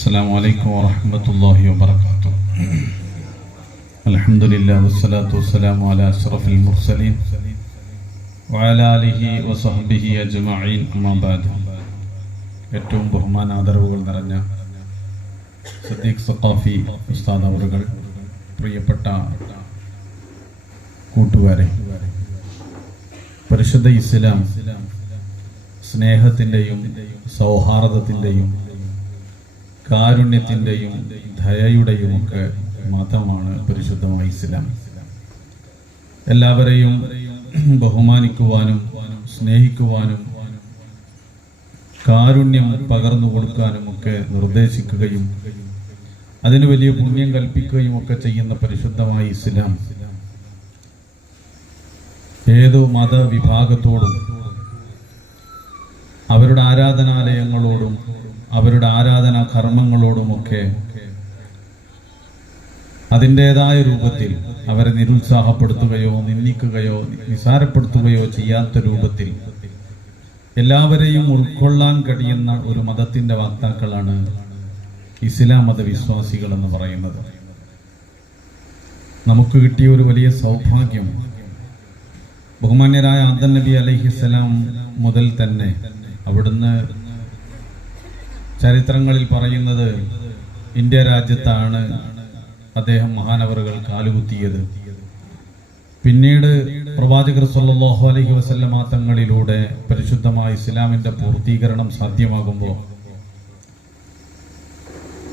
السلام عليكم ورحمة الله وبركاته. الحمد لله والصلاة والسلام على أشرف المرسلين وعلى آله وصحبه أجمعين أما بعد. ഏറ്റവും ബഹുമാന ആദരവുകൾ നിറഞ്ഞ സദീഖ് സഖാഫി ഉസ്താദ് അവറുകൾ, പ്രിയപ്പെട്ട കൂട്ടുകാരെ, പരിശുദ്ധ ഇസ്ലാം സ്നേഹത്തിൻ്റെയും സൗഹാർദ്ദത്തിൻ്റെയും കാരുണ്യത്തിൻ്റെയും ദയയുടെയും ഒക്കെ മതമാണ് പരിശുദ്ധമായ ഇസ്ലാം. എല്ലാവരെയും ബഹുമാനിക്കുവാനും സ്നേഹിക്കുവാനും കാരുണ്യം പകർന്നു കൊടുക്കാനും ഒക്കെ നിർദ്ദേശിക്കുകയും അതിന് വലിയ പുണ്യം കൽപ്പിക്കുകയും ഒക്കെ ചെയ്യുന്ന പരിശുദ്ധമായ ഇസ്ലാം ഏതു മതവിഭാഗത്തോടും അവരുടെ ആരാധനാലയങ്ങളോടും അവരുടെ ആരാധനാ കർമ്മങ്ങളോടുമൊക്കെ അതിൻ്റെതായ രൂപത്തിൽ അവരെ നിരുത്സാഹപ്പെടുത്തുകയോ നിന്ദിക്കുകയോ നിസാരപ്പെടുത്തുകയോ ചെയ്യാത്ത രൂപത്തിൽ എല്ലാവരെയും ഉൾക്കൊള്ളാൻ കഴിയുന്ന ഒരു മതത്തിന്റെ വക്താക്കളാണ് ഇസ്ലാം മതവിശ്വാസികൾ എന്ന് പറയുന്നത്. നമുക്ക് കിട്ടിയ ഒരു വലിയ സൗഭാഗ്യം, ബഹുമാന്യരായ ആദം നബി അലൈഹിസ്സലാം മുതൽ തന്നെ അവിടുന്ന് ചരിത്രങ്ങളിൽ പറയുന്നത് ഇന്ത്യ രാജ്യത്താണ് അദ്ദേഹം മഹാനവറുകൾ കാലുകുത്തിയത്. പിന്നീട് പ്രവാചകർ സല്ലല്ലാഹു അലൈഹി വസല്ലമ തങ്ങളിലൂടെ പരിശുദ്ധമായ ഇസ്ലാമിന്റെ പൂർത്തീകരണം സാധ്യമാകുമ്പോൾ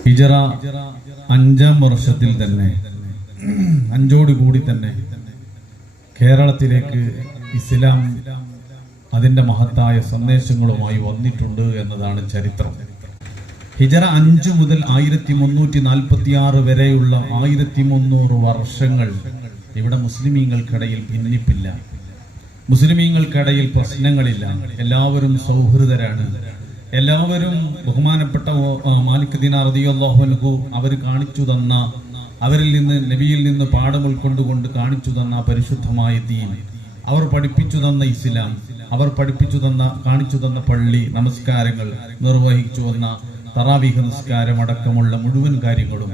ഹിജറ 5-ാം വർഷത്തിൽ തന്നെ 5ഓടുകൂടി തന്നെ കേരളത്തിലേക്ക് ഇസ്ലാം അതിന്റെ മഹത്തായ സന്ദേശങ്ങളുമായി വന്നിട്ടുണ്ട് എന്നതാണ് ചരിത്രം. ഹിജറ 5 മുതൽ 1346 വരെയുള്ള 1300 വർഷങ്ങൾ ഇവിടെ മുസ്ലിമീങ്ങൾക്കിടയിൽ ഭിന്നിപ്പില്ല, മുസ്ലിമീങ്ങൾക്കിടയിൽ പ്രശ്നങ്ങളില്ല. എല്ലാവരും സൗഹൃദരാണ്. എല്ലാവരും ബഹുമാനപ്പെട്ട മാലിക് ദിനാർ റളിയല്ലാഹു അൻഹു അവർ കാണിച്ചു തന്ന, അവരിൽ നിന്ന് നബിയിൽ നിന്ന് പാഠം ഉൾക്കൊണ്ടുകൊണ്ട് കാണിച്ചു തന്ന പരിശുദ്ധമായ ദീൻ, അവർ പഠിപ്പിച്ചു തന്ന ഇസ്ലാം, അവർ പഠിപ്പിച്ചു തന്ന കാണിച്ചു തന്ന പള്ളി നമസ്കാരങ്ങൾ, നിർവഹിച്ചു വന്ന തറാവീഹ് നിസ്കാരം അടക്കമുള്ള മുഴുവൻ കാര്യങ്ങളും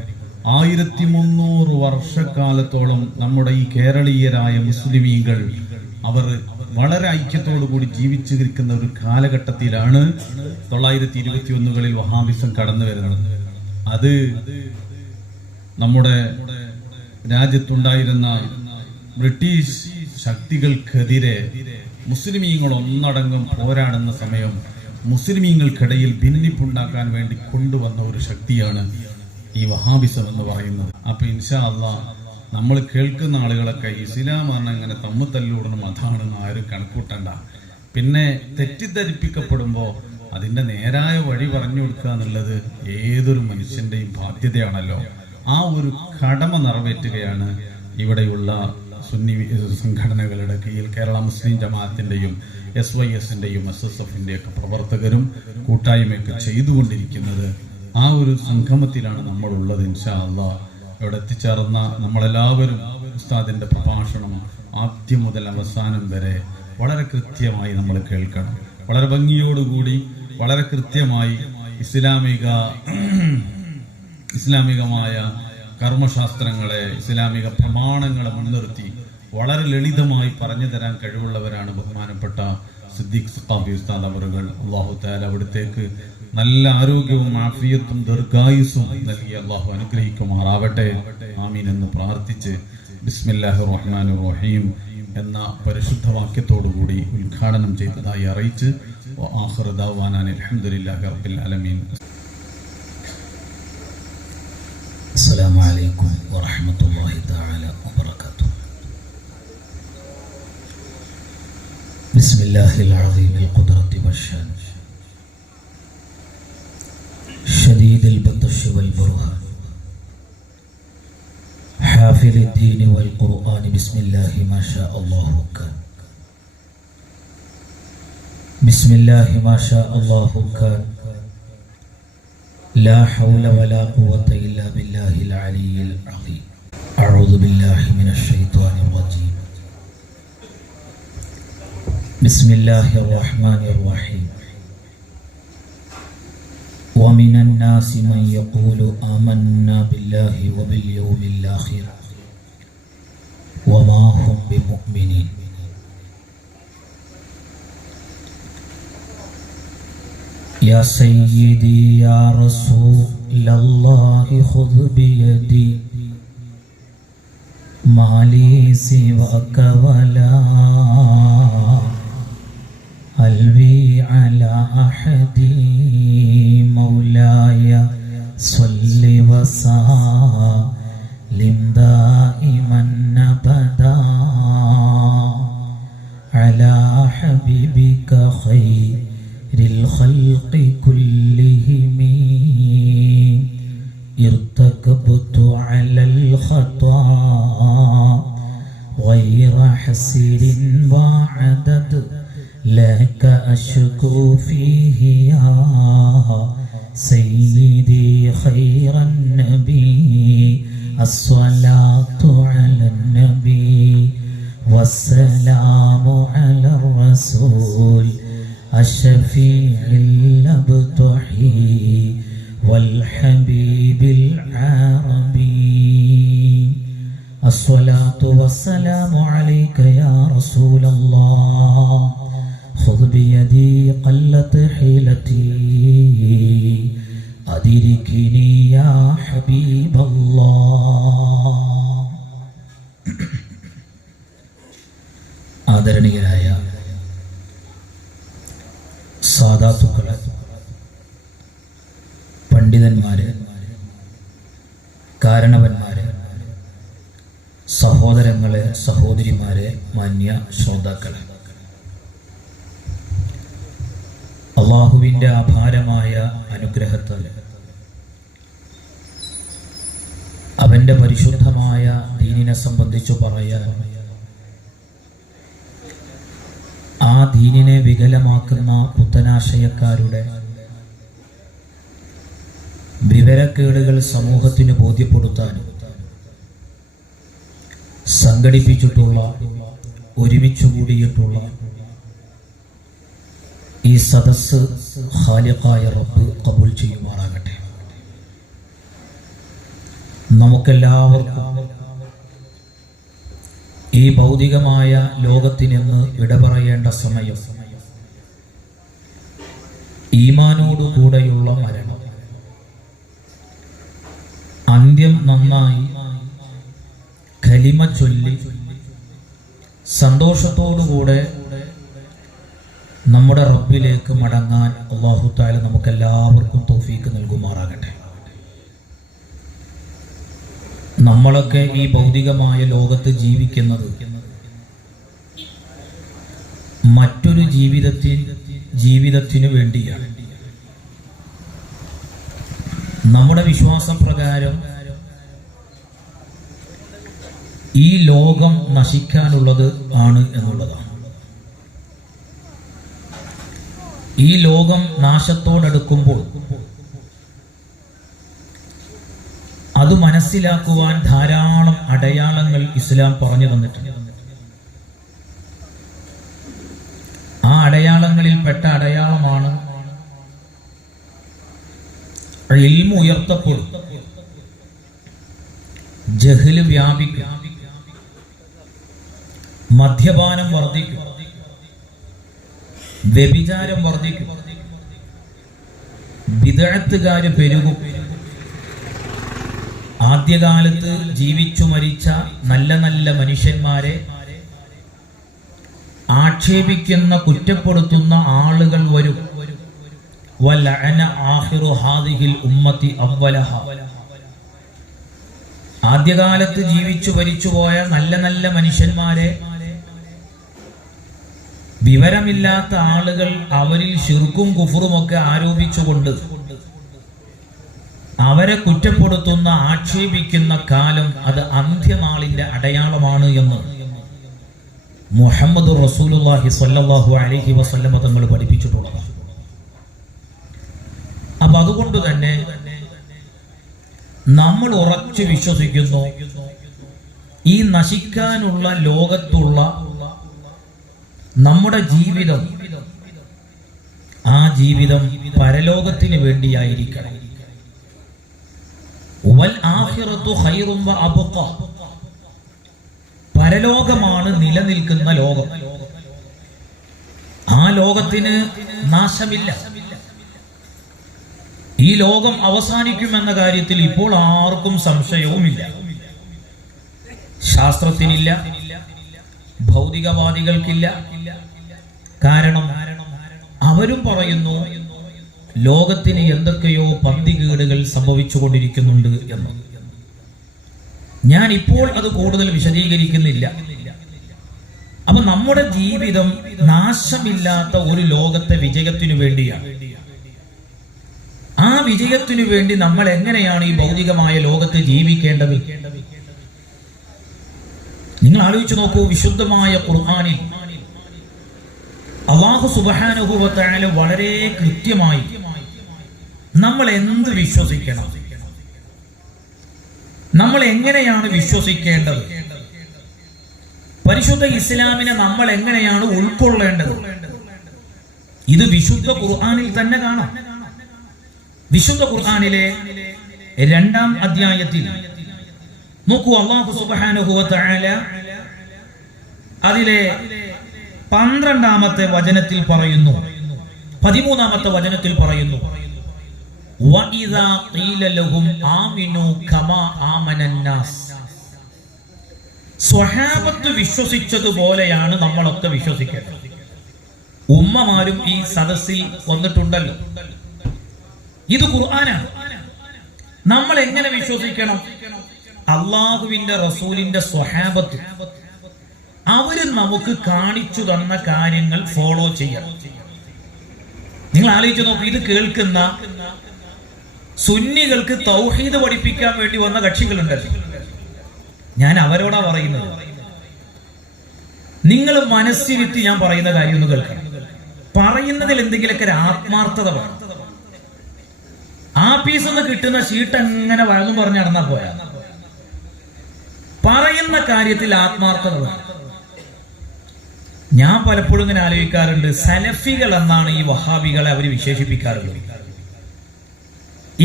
1300 വർഷക്കാലത്തോളം നമ്മുടെ ഈ കേരളീയരായ മുസ്ലിമീങ്ങൾ അവർ വളരെ ഐക്യത്തോടു കൂടി ജീവിച്ചിരിക്കുന്ന ഒരു കാലഘട്ടത്തിലാണ് 921കളിൽ വഹാബിസം കടന്നു വരുന്നത്. അത് നമ്മുടെ രാജ്യത്തുണ്ടായിരുന്ന ബ്രിട്ടീഷ് ശക്തികൾക്കെതിരെ മുസ്ലിമീങ്ങൾ ഒന്നടങ്കം പോരാടുന്ന സമയം മുസ്ലിമീങ്ങൾക്കിടയിൽ ഭിന്നിപ്പുണ്ടാക്കാൻ വേണ്ടി കൊണ്ടുവന്ന ഒരു ശക്തിയാണ് ഈ വഹാബിസം എന്ന് പറയുന്നത്. അപ്പൊ ഇൻഷാ അല്ലാഹ് നമ്മൾ കേൾക്കുന്ന ആളുകളൊക്കെ ഇസ്ലാം പറഞ്ഞ ഇങ്ങനെ തമ്മിൽ തല്ലൂടുന്ന മതമാണെന്ന് ആരും കണക്കൂട്ടണ്ട. പിന്നെ തെറ്റിദ്ധരിപ്പിക്കപ്പെടുമ്പോൾ അതിന്റെ നേരായ വഴി പറഞ്ഞു കൊടുക്കുക എന്നുള്ളത് ഏതൊരു മനുഷ്യന്റെയും ബാധ്യതയാണല്ലോ. ആ ഒരു കടമ നിറവേറ്റുകയാണ് ഇവിടെയുള്ള സുന്നി സംഘടനകളുടെ കീഴിൽ കേരള മുസ്ലിം ജമാഅത്തിന്റെയും SYSന്റെയും SSFന്റെയും ഒക്കെ പ്രവർത്തകരും കൂട്ടായ്മയൊക്കെ ചെയ്തുകൊണ്ടിരിക്കുന്നത്. ആ ഒരു സംഗമത്തിലാണ് നമ്മളുള്ളത്. ഇൻഷാ അല്ലാഹ് ഇവിടെ എത്തിച്ചേർന്ന നമ്മളെല്ലാവരും ഉസ്താദിന്റെ പ്രഭാഷണം ആദ്യം മുതൽ അവസാനം വരെ വളരെ കൃത്യമായി നമ്മൾ കേൾക്കണം. വളരെ ഭംഗിയോടുകൂടി വളരെ കൃത്യമായി ഇസ്ലാമികമായ കർമ്മശാസ്ത്രങ്ങളെ, ഇസ്ലാമിക പ്രമാണങ്ങളെ മുൻനിർത്തി വളരെ ലളിതമായി പറഞ്ഞു തരാൻ കഴിവുള്ളവരാണ് ബഹുമാനപ്പെട്ട സിദ്ദീഖ് സഖാഫി ഉസ്താദ് അവറുകൾ. അല്ലാഹു തആല അവിടുത്തേക്ക് നല്ല ആരോഗ്യവും ആഫിയത്തും ദീർഘായുസ്സും നൽകി അല്ലാഹു അനുഗ്രഹിക്കുമാറാവട്ടെ. ആമീൻ എന്ന് പ്രാർത്ഥിച്ച് ബിസ്മില്ലാഹിർ റഹ്മാനിർ റഹീം എന്ന പരിശുദ്ധ വാക്യത്തോടുകൂടി ഉദ്ഘാടനം ചെയ്തതായി അറിയിച്ച് വആഖിറു ദഅവാനാ അൽഹംദുലില്ലാഹി റബ്ബിൽ ആലമീൻ. السلام عليكم ورحمة الله تعالى وبركاته. بسم الله العظيم القدرة والشان، شديد البطش والبرهان، حافظ الدين والقرآن. بسم الله ما شاء الله كان، بسم الله ما شاء الله كان، لا حول ولا قوة إلا بالله العلي العظيم. أعوذ بالله من الشيطان الرجيم. بسم الله الرحمن الرحيم. ومن الناس من يقول آمنا بالله وباليوم الآخر وما هم بمؤمنين. يا سيدي يا رسول الله خذ بيدي ما لي سواك ولا قلبي على أحد مولاي صل وسلم دائما أبدا على حبيبك خير الخلق كلهم. ارتكبت على الخطا غير حسير وعدد لك أشكو فيه يا سيدي خير النبي. الصلاة على النبي والسلام على الرسول الشفيع الأبطحي والحبيب العربي. الصلاة والسلام عليك يا رسول الله خذ بيدي قلت حيلتي أدركني يا حبيب الله. ആദരണീയരായ സാദാത്തുക്കളെ, പണ്ഡിതന്മാരെ, കാരണവന്മാരെ, സഹോദരങ്ങളെ, സഹോദരിമാരെ, മാന്യ ശ്രോതാക്കളെ, അള്ളാഹുവിൻ്റെ അപാരമായ അനുഗ്രഹത്താൽ അവൻ്റെ പരിശുദ്ധമായ ദീനിനെ സംബന്ധിച്ചു പറയാൻ, ആ ദീനിനെ വികലമാക്കുന്ന പുത്തനാശയക്കാരുടെ വിവരക്കേടുകൾ സമൂഹത്തിന് ബോധ്യപ്പെടുത്താൻ സംഘടിപ്പിച്ചിട്ടുള്ള, ഒരുമിച്ചു കൂടിയിട്ടുള്ള ഈ സദസ്സ് ഖാലിഖായ റബ്ബ് ഖബൂൽ ചെയ്യുമാറാകട്ടെ. നമുക്കെല്ലാവർക്കും ഈ ഭൗതികമായ ലോകത്തിനിന്ന് വിട പറയേണ്ട സമയം, ഈമാനോടുകൂടെയുള്ള മരണം, അന്ത്യം നന്നായി കലിമ ചൊല്ലി സന്തോഷത്തോടുകൂടെ നമ്മുടെ റബ്ബിലേക്ക് മടങ്ങാൻ അല്ലാഹു തആല നമുക്കെല്ലാവർക്കും തൗഫീക്ക് നൽകുമാറാകട്ടെ. നമ്മളൊക്കെ ഈ ഭൗതികമായ ലോകത്ത് ജീവിക്കുന്നത് മറ്റൊരു ജീവിതത്തിനു വേണ്ടിയാണ്. നമ്മുടെ വിശ്വാസപ്രകാരം ഈ ലോകം നശിക്കാനുള്ളത് ആണ് എന്നുള്ളതാണ്. ഈ ലോകം നാശത്തോടടുക്കുമ്പോൾ അത് മനസ്സിലാക്കുവാൻ ധാരാളം അടയാളങ്ങൾ ഇസ്ലാം പറഞ്ഞു തന്നിട്ടുണ്ട്. ആ അടയാളങ്ങളിൽപ്പെട്ട അടയാളമാണ് ഇൽമു ഉയർത്തപ്പെടും, ജഹ്ല് വ്യാപിക്കും, മദ്യപാനം വർദ്ധിക്കും, വ്യഭിചാരം വർദ്ധിക്കും, ബിദ്അത്തുകാര് പെരുകും. ആദ്യകാലത്ത് ജീവിച്ചു മരിച്ച നല്ല നല്ല മനുഷ്യന്മാരെ ആക്ഷേപിക്കുന്ന, കുറ്റപ്പെടുത്തുന്ന ആളുകൾ വരും. വലഅന ആഖിറു ഹാദിഹിൽ ഉമ്മത്തി അവ്വലഹ. ആദ്യകാലത്ത് ജീവിച്ചു മരിച്ചുപോയ നല്ല നല്ല മനുഷ്യന്മാരെ വിവരമില്ലാത്ത ആളുകൾ അവരിൽ ശിർക്കും കുഫറുമൊക്കെ ആരോപിച്ചുകൊണ്ട് അവരെ കുറ്റപ്പെടുത്തുന്ന, ആക്ഷേപിക്കുന്ന കാലം അത് അന്ത്യനാളിന്റെ അടയാളമാണ് എന്ന് മുഹമ്മദ് റസൂലുള്ളാഹി സ്വല്ലല്ലാഹു അലൈഹി വസല്ലം തങ്ങൾ പഠിപ്പിച്ചിട്ടുള്ളതാണ്. അപ്പൊ അതുകൊണ്ട് തന്നെ നമ്മൾ ഉറച്ചു വിശ്വസിക്കുന്നു, ഈ നശിക്കാനുള്ള ലോകത്തുള്ള നമ്മുടെ ജീവിതം ആ ജീവിതം പരലോകത്തിന് വേണ്ടിയായിരിക്കണം. വൽ ആഖിറത്തു ഖൈറും വ അബ്ഖ, പരലോകമാണ് നിലനിൽക്കുന്ന ലോകം. ആ ലോകത്തിന് നാശമില്ല. ഈ ലോകം അവസാനിക്കുമെന്ന കാര്യത്തിൽ ഇപ്പോൾ ആർക്കും സംശയവുമില്ല. ശാസ്ത്രത്തിനില്ല, ഭൗതികവാദികൾക്കില്ല. കാരണം അവരും പറയുന്നു ലോകത്തിന് എന്തൊക്കെയോ പന്തികേടുകൾ സംഭവിച്ചുകൊണ്ടിരിക്കുന്നുണ്ട് എന്ന്. ഞാൻ ഇപ്പോൾ അത് കൂടുതൽ വിശദീകരിക്കുന്നില്ല. അപ്പൊ നമ്മുടെ ജീവിതം നാശമില്ലാത്ത ഒരു ലോകത്തെ വിജയത്തിനു വേണ്ടിയാണ്. ആ വിജയത്തിനു വേണ്ടി നമ്മൾ എങ്ങനെയാണ് ഈ ഭൗതികമായ ലോകത്ത് ജീവിക്കേണ്ടത്? നിങ്ങൾ ആലോചിച്ചു നോക്കൂ. വിശുദ്ധമായ ഖുർആനിൽ അല്ലാഹു സുബ്ഹാനഹു വ തആല വളരെ കൃത്യമായി നമ്മൾ എന്ത് വിശ്വസിക്കണം, നമ്മൾ എങ്ങനെയാണ് വിശ്വസിക്കേണ്ടത്, പരിശുദ്ധ ഇസ്ലാമിനെ നമ്മൾ എങ്ങനെയാണ് ഉൾക്കൊള്ളേണ്ടത്, ഇത് വിശുദ്ധ ഖുർആനിൽ തന്നെ കാണാം. വിശുദ്ധ ഖുർആനിലെ 2-ാം അധ്യായത്തിൽ നോക്കൂ, അല്ലാഹു സുബ്ഹാനഹു വ തആല അതിലെ 12-ാമത്തെ വചനത്തിൽ പറയുന്നു, 13-ാമത്തെ വചനത്തിൽ പറയുന്നു, വഇദാ ഖീല ലഹും ആമിനു കമാ ആമനന്നാസ്. സ്വഹാബത്ത് വിശ്വസിച്ചതുപോലെയാണ് നമ്മളൊക്കെ വിശ്വസിക്കേണ്ടത്. ഉമ്മമാരും ഈ സദസ്സിൽ വന്നിട്ടുണ്ടല്ലോ. ഇത് ഖുർആനാണ്. നമ്മൾ എങ്ങനെ വിശ്വസിക്കണം? അള്ളാഹുവിന്റെ റസൂലിന്റെ സ്വഹാബത്ത് അവര് നമുക്ക് കാണിച്ചു തന്ന കാര്യങ്ങൾ ഫോളോ ചെയ്യണം. നിങ്ങൾ ആലോചിച്ച് നോക്കൂ. ഇത് കേൾക്കുന്ന സുന്നികൾക്ക് തൗഹീദ് പഠിപ്പിക്കാൻ വേണ്ടി വന്ന കക്ഷികളുണ്ടല്ലോ. ഞാൻ അവരോടാ പറയുന്നത്, നിങ്ങൾ മനസ്സിരുത്തി ഞാൻ പറയുന്ന കാര്യം ഒന്ന് കേൾക്കണം. പറയുന്നതിൽ എന്തെങ്കിലുമൊക്കെ ഒരു ആത്മാർത്ഥത വേണം. ആപ്പീസ് ഒന്ന് കിട്ടുന്ന ഷീട്ട് എങ്ങനെ വഴങ്ങും പറഞ്ഞ് നടന്നാ പോരാ. പറയുന്ന കാര്യത്തിൽ ആത്മാർത്ഥത വേണം. ഞാൻ പലപ്പോഴും ഇങ്ങനെ ആലോചിക്കാറുണ്ട്, സലഫികൾ എന്നാണ് ഈ വഹാബികളെ അവർ വിശേഷിപ്പിക്കാറുള്ളത്.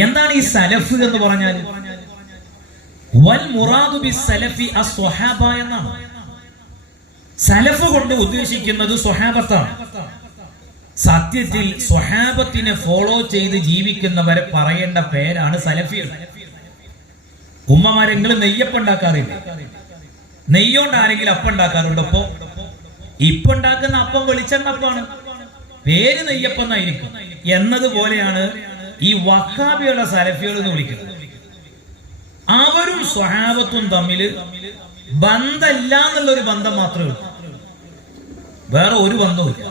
എന്താണ് ഈ സലഫ് എന്ന് പറഞ്ഞാൽ? വൽ മുറാദു ബി സലഫി അസ്വഹാബ എന്നാണ്. സലഫ് കൊണ്ട് ഉദ്ദേശിക്കുന്നത് സ്വഹാബത്താണ്. സത്യത്തിൽ സ്വഹാബത്തിനെ ഫോളോ ചെയ്ത് ജീവിക്കുന്നവരെ പറയേണ്ട പേരാണ് സലഫികൾ. ഉമ്മമാരെങ്കിലും നെയ്യപ്പം ഉണ്ടാക്കാറില്ല. നെയ്യോണ്ട് ആരെങ്കിലും അപ്പം ഉണ്ടാക്കാറുണ്ട്? അപ്പോ ഇപ്പൊ ഉണ്ടാക്കുന്ന അപ്പം വെളിച്ചെണ്ണപ്പാണ്, പേര് നെയ്യപ്പം എന്നായിരിക്കും. എന്നതുപോലെയാണ് ഈ വഹാബിയുള്ള സലഫികൾ എന്ന് വിളിക്കുന്നത്. അവരും സ്വഹാബത്തും തമ്മിൽ ബന്ധമില്ല എന്നുള്ളൊരു ബന്ധം മാത്രമേ ഉള്ളൂ, വേറെ ഒരു ബന്ധവുമില്ല.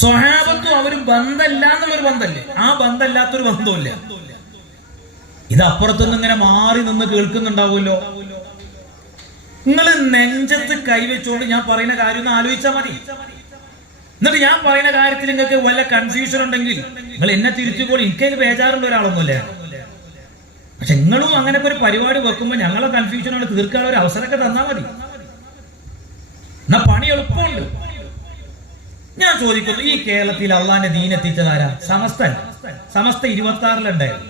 സ്വഹാബത്തും അവരും ബന്ധമില്ല എന്നുള്ളൊരു ബന്ധമല്ലേ, ആ ബന്ധമില്ലാത്തൊരു ബന്ധവുമില്ല. ഇത് അപ്പുറത്തുനിന്ന് ഇങ്ങനെ മാറി നിന്ന് കേൾക്കുന്നുണ്ടാവുമല്ലോ. നിങ്ങൾ നെഞ്ചത്ത് കൈവച്ചുകൊണ്ട് ഞാൻ പറയുന്ന കാര്യം ഒന്ന് ആലോചിച്ചാൽ മതി. എന്നിട്ട് ഞാൻ പറയുന്ന കാര്യത്തിൽ നിങ്ങൾക്ക് വല്ല കൺഫ്യൂഷൻ ഉണ്ടെങ്കിൽ നിങ്ങൾ എന്നെ തിരിച്ചുപോയി. എനിക്ക് ബേജാറുള്ള ഒരാളൊന്നുമില്ല. പക്ഷെ നിങ്ങളും അങ്ങനെ ഒരു പരിപാടി വെക്കുമ്പോൾ ഞങ്ങളെ കൺഫ്യൂഷനോട് തീർക്കാനുള്ള ഒരു അവസരമൊക്കെ തന്നാൽ മതി. എന്നാ പണി എളുപ്പമുണ്ട്. ഞാൻ ചോദിക്കുന്നു, ഈ കേരളത്തിൽ അള്ളാന്റെ ദീൻ എത്തിച്ചതാരാ? സമസ്ത. സമസ്ത 26-ലുണ്ടായിരുന്നു.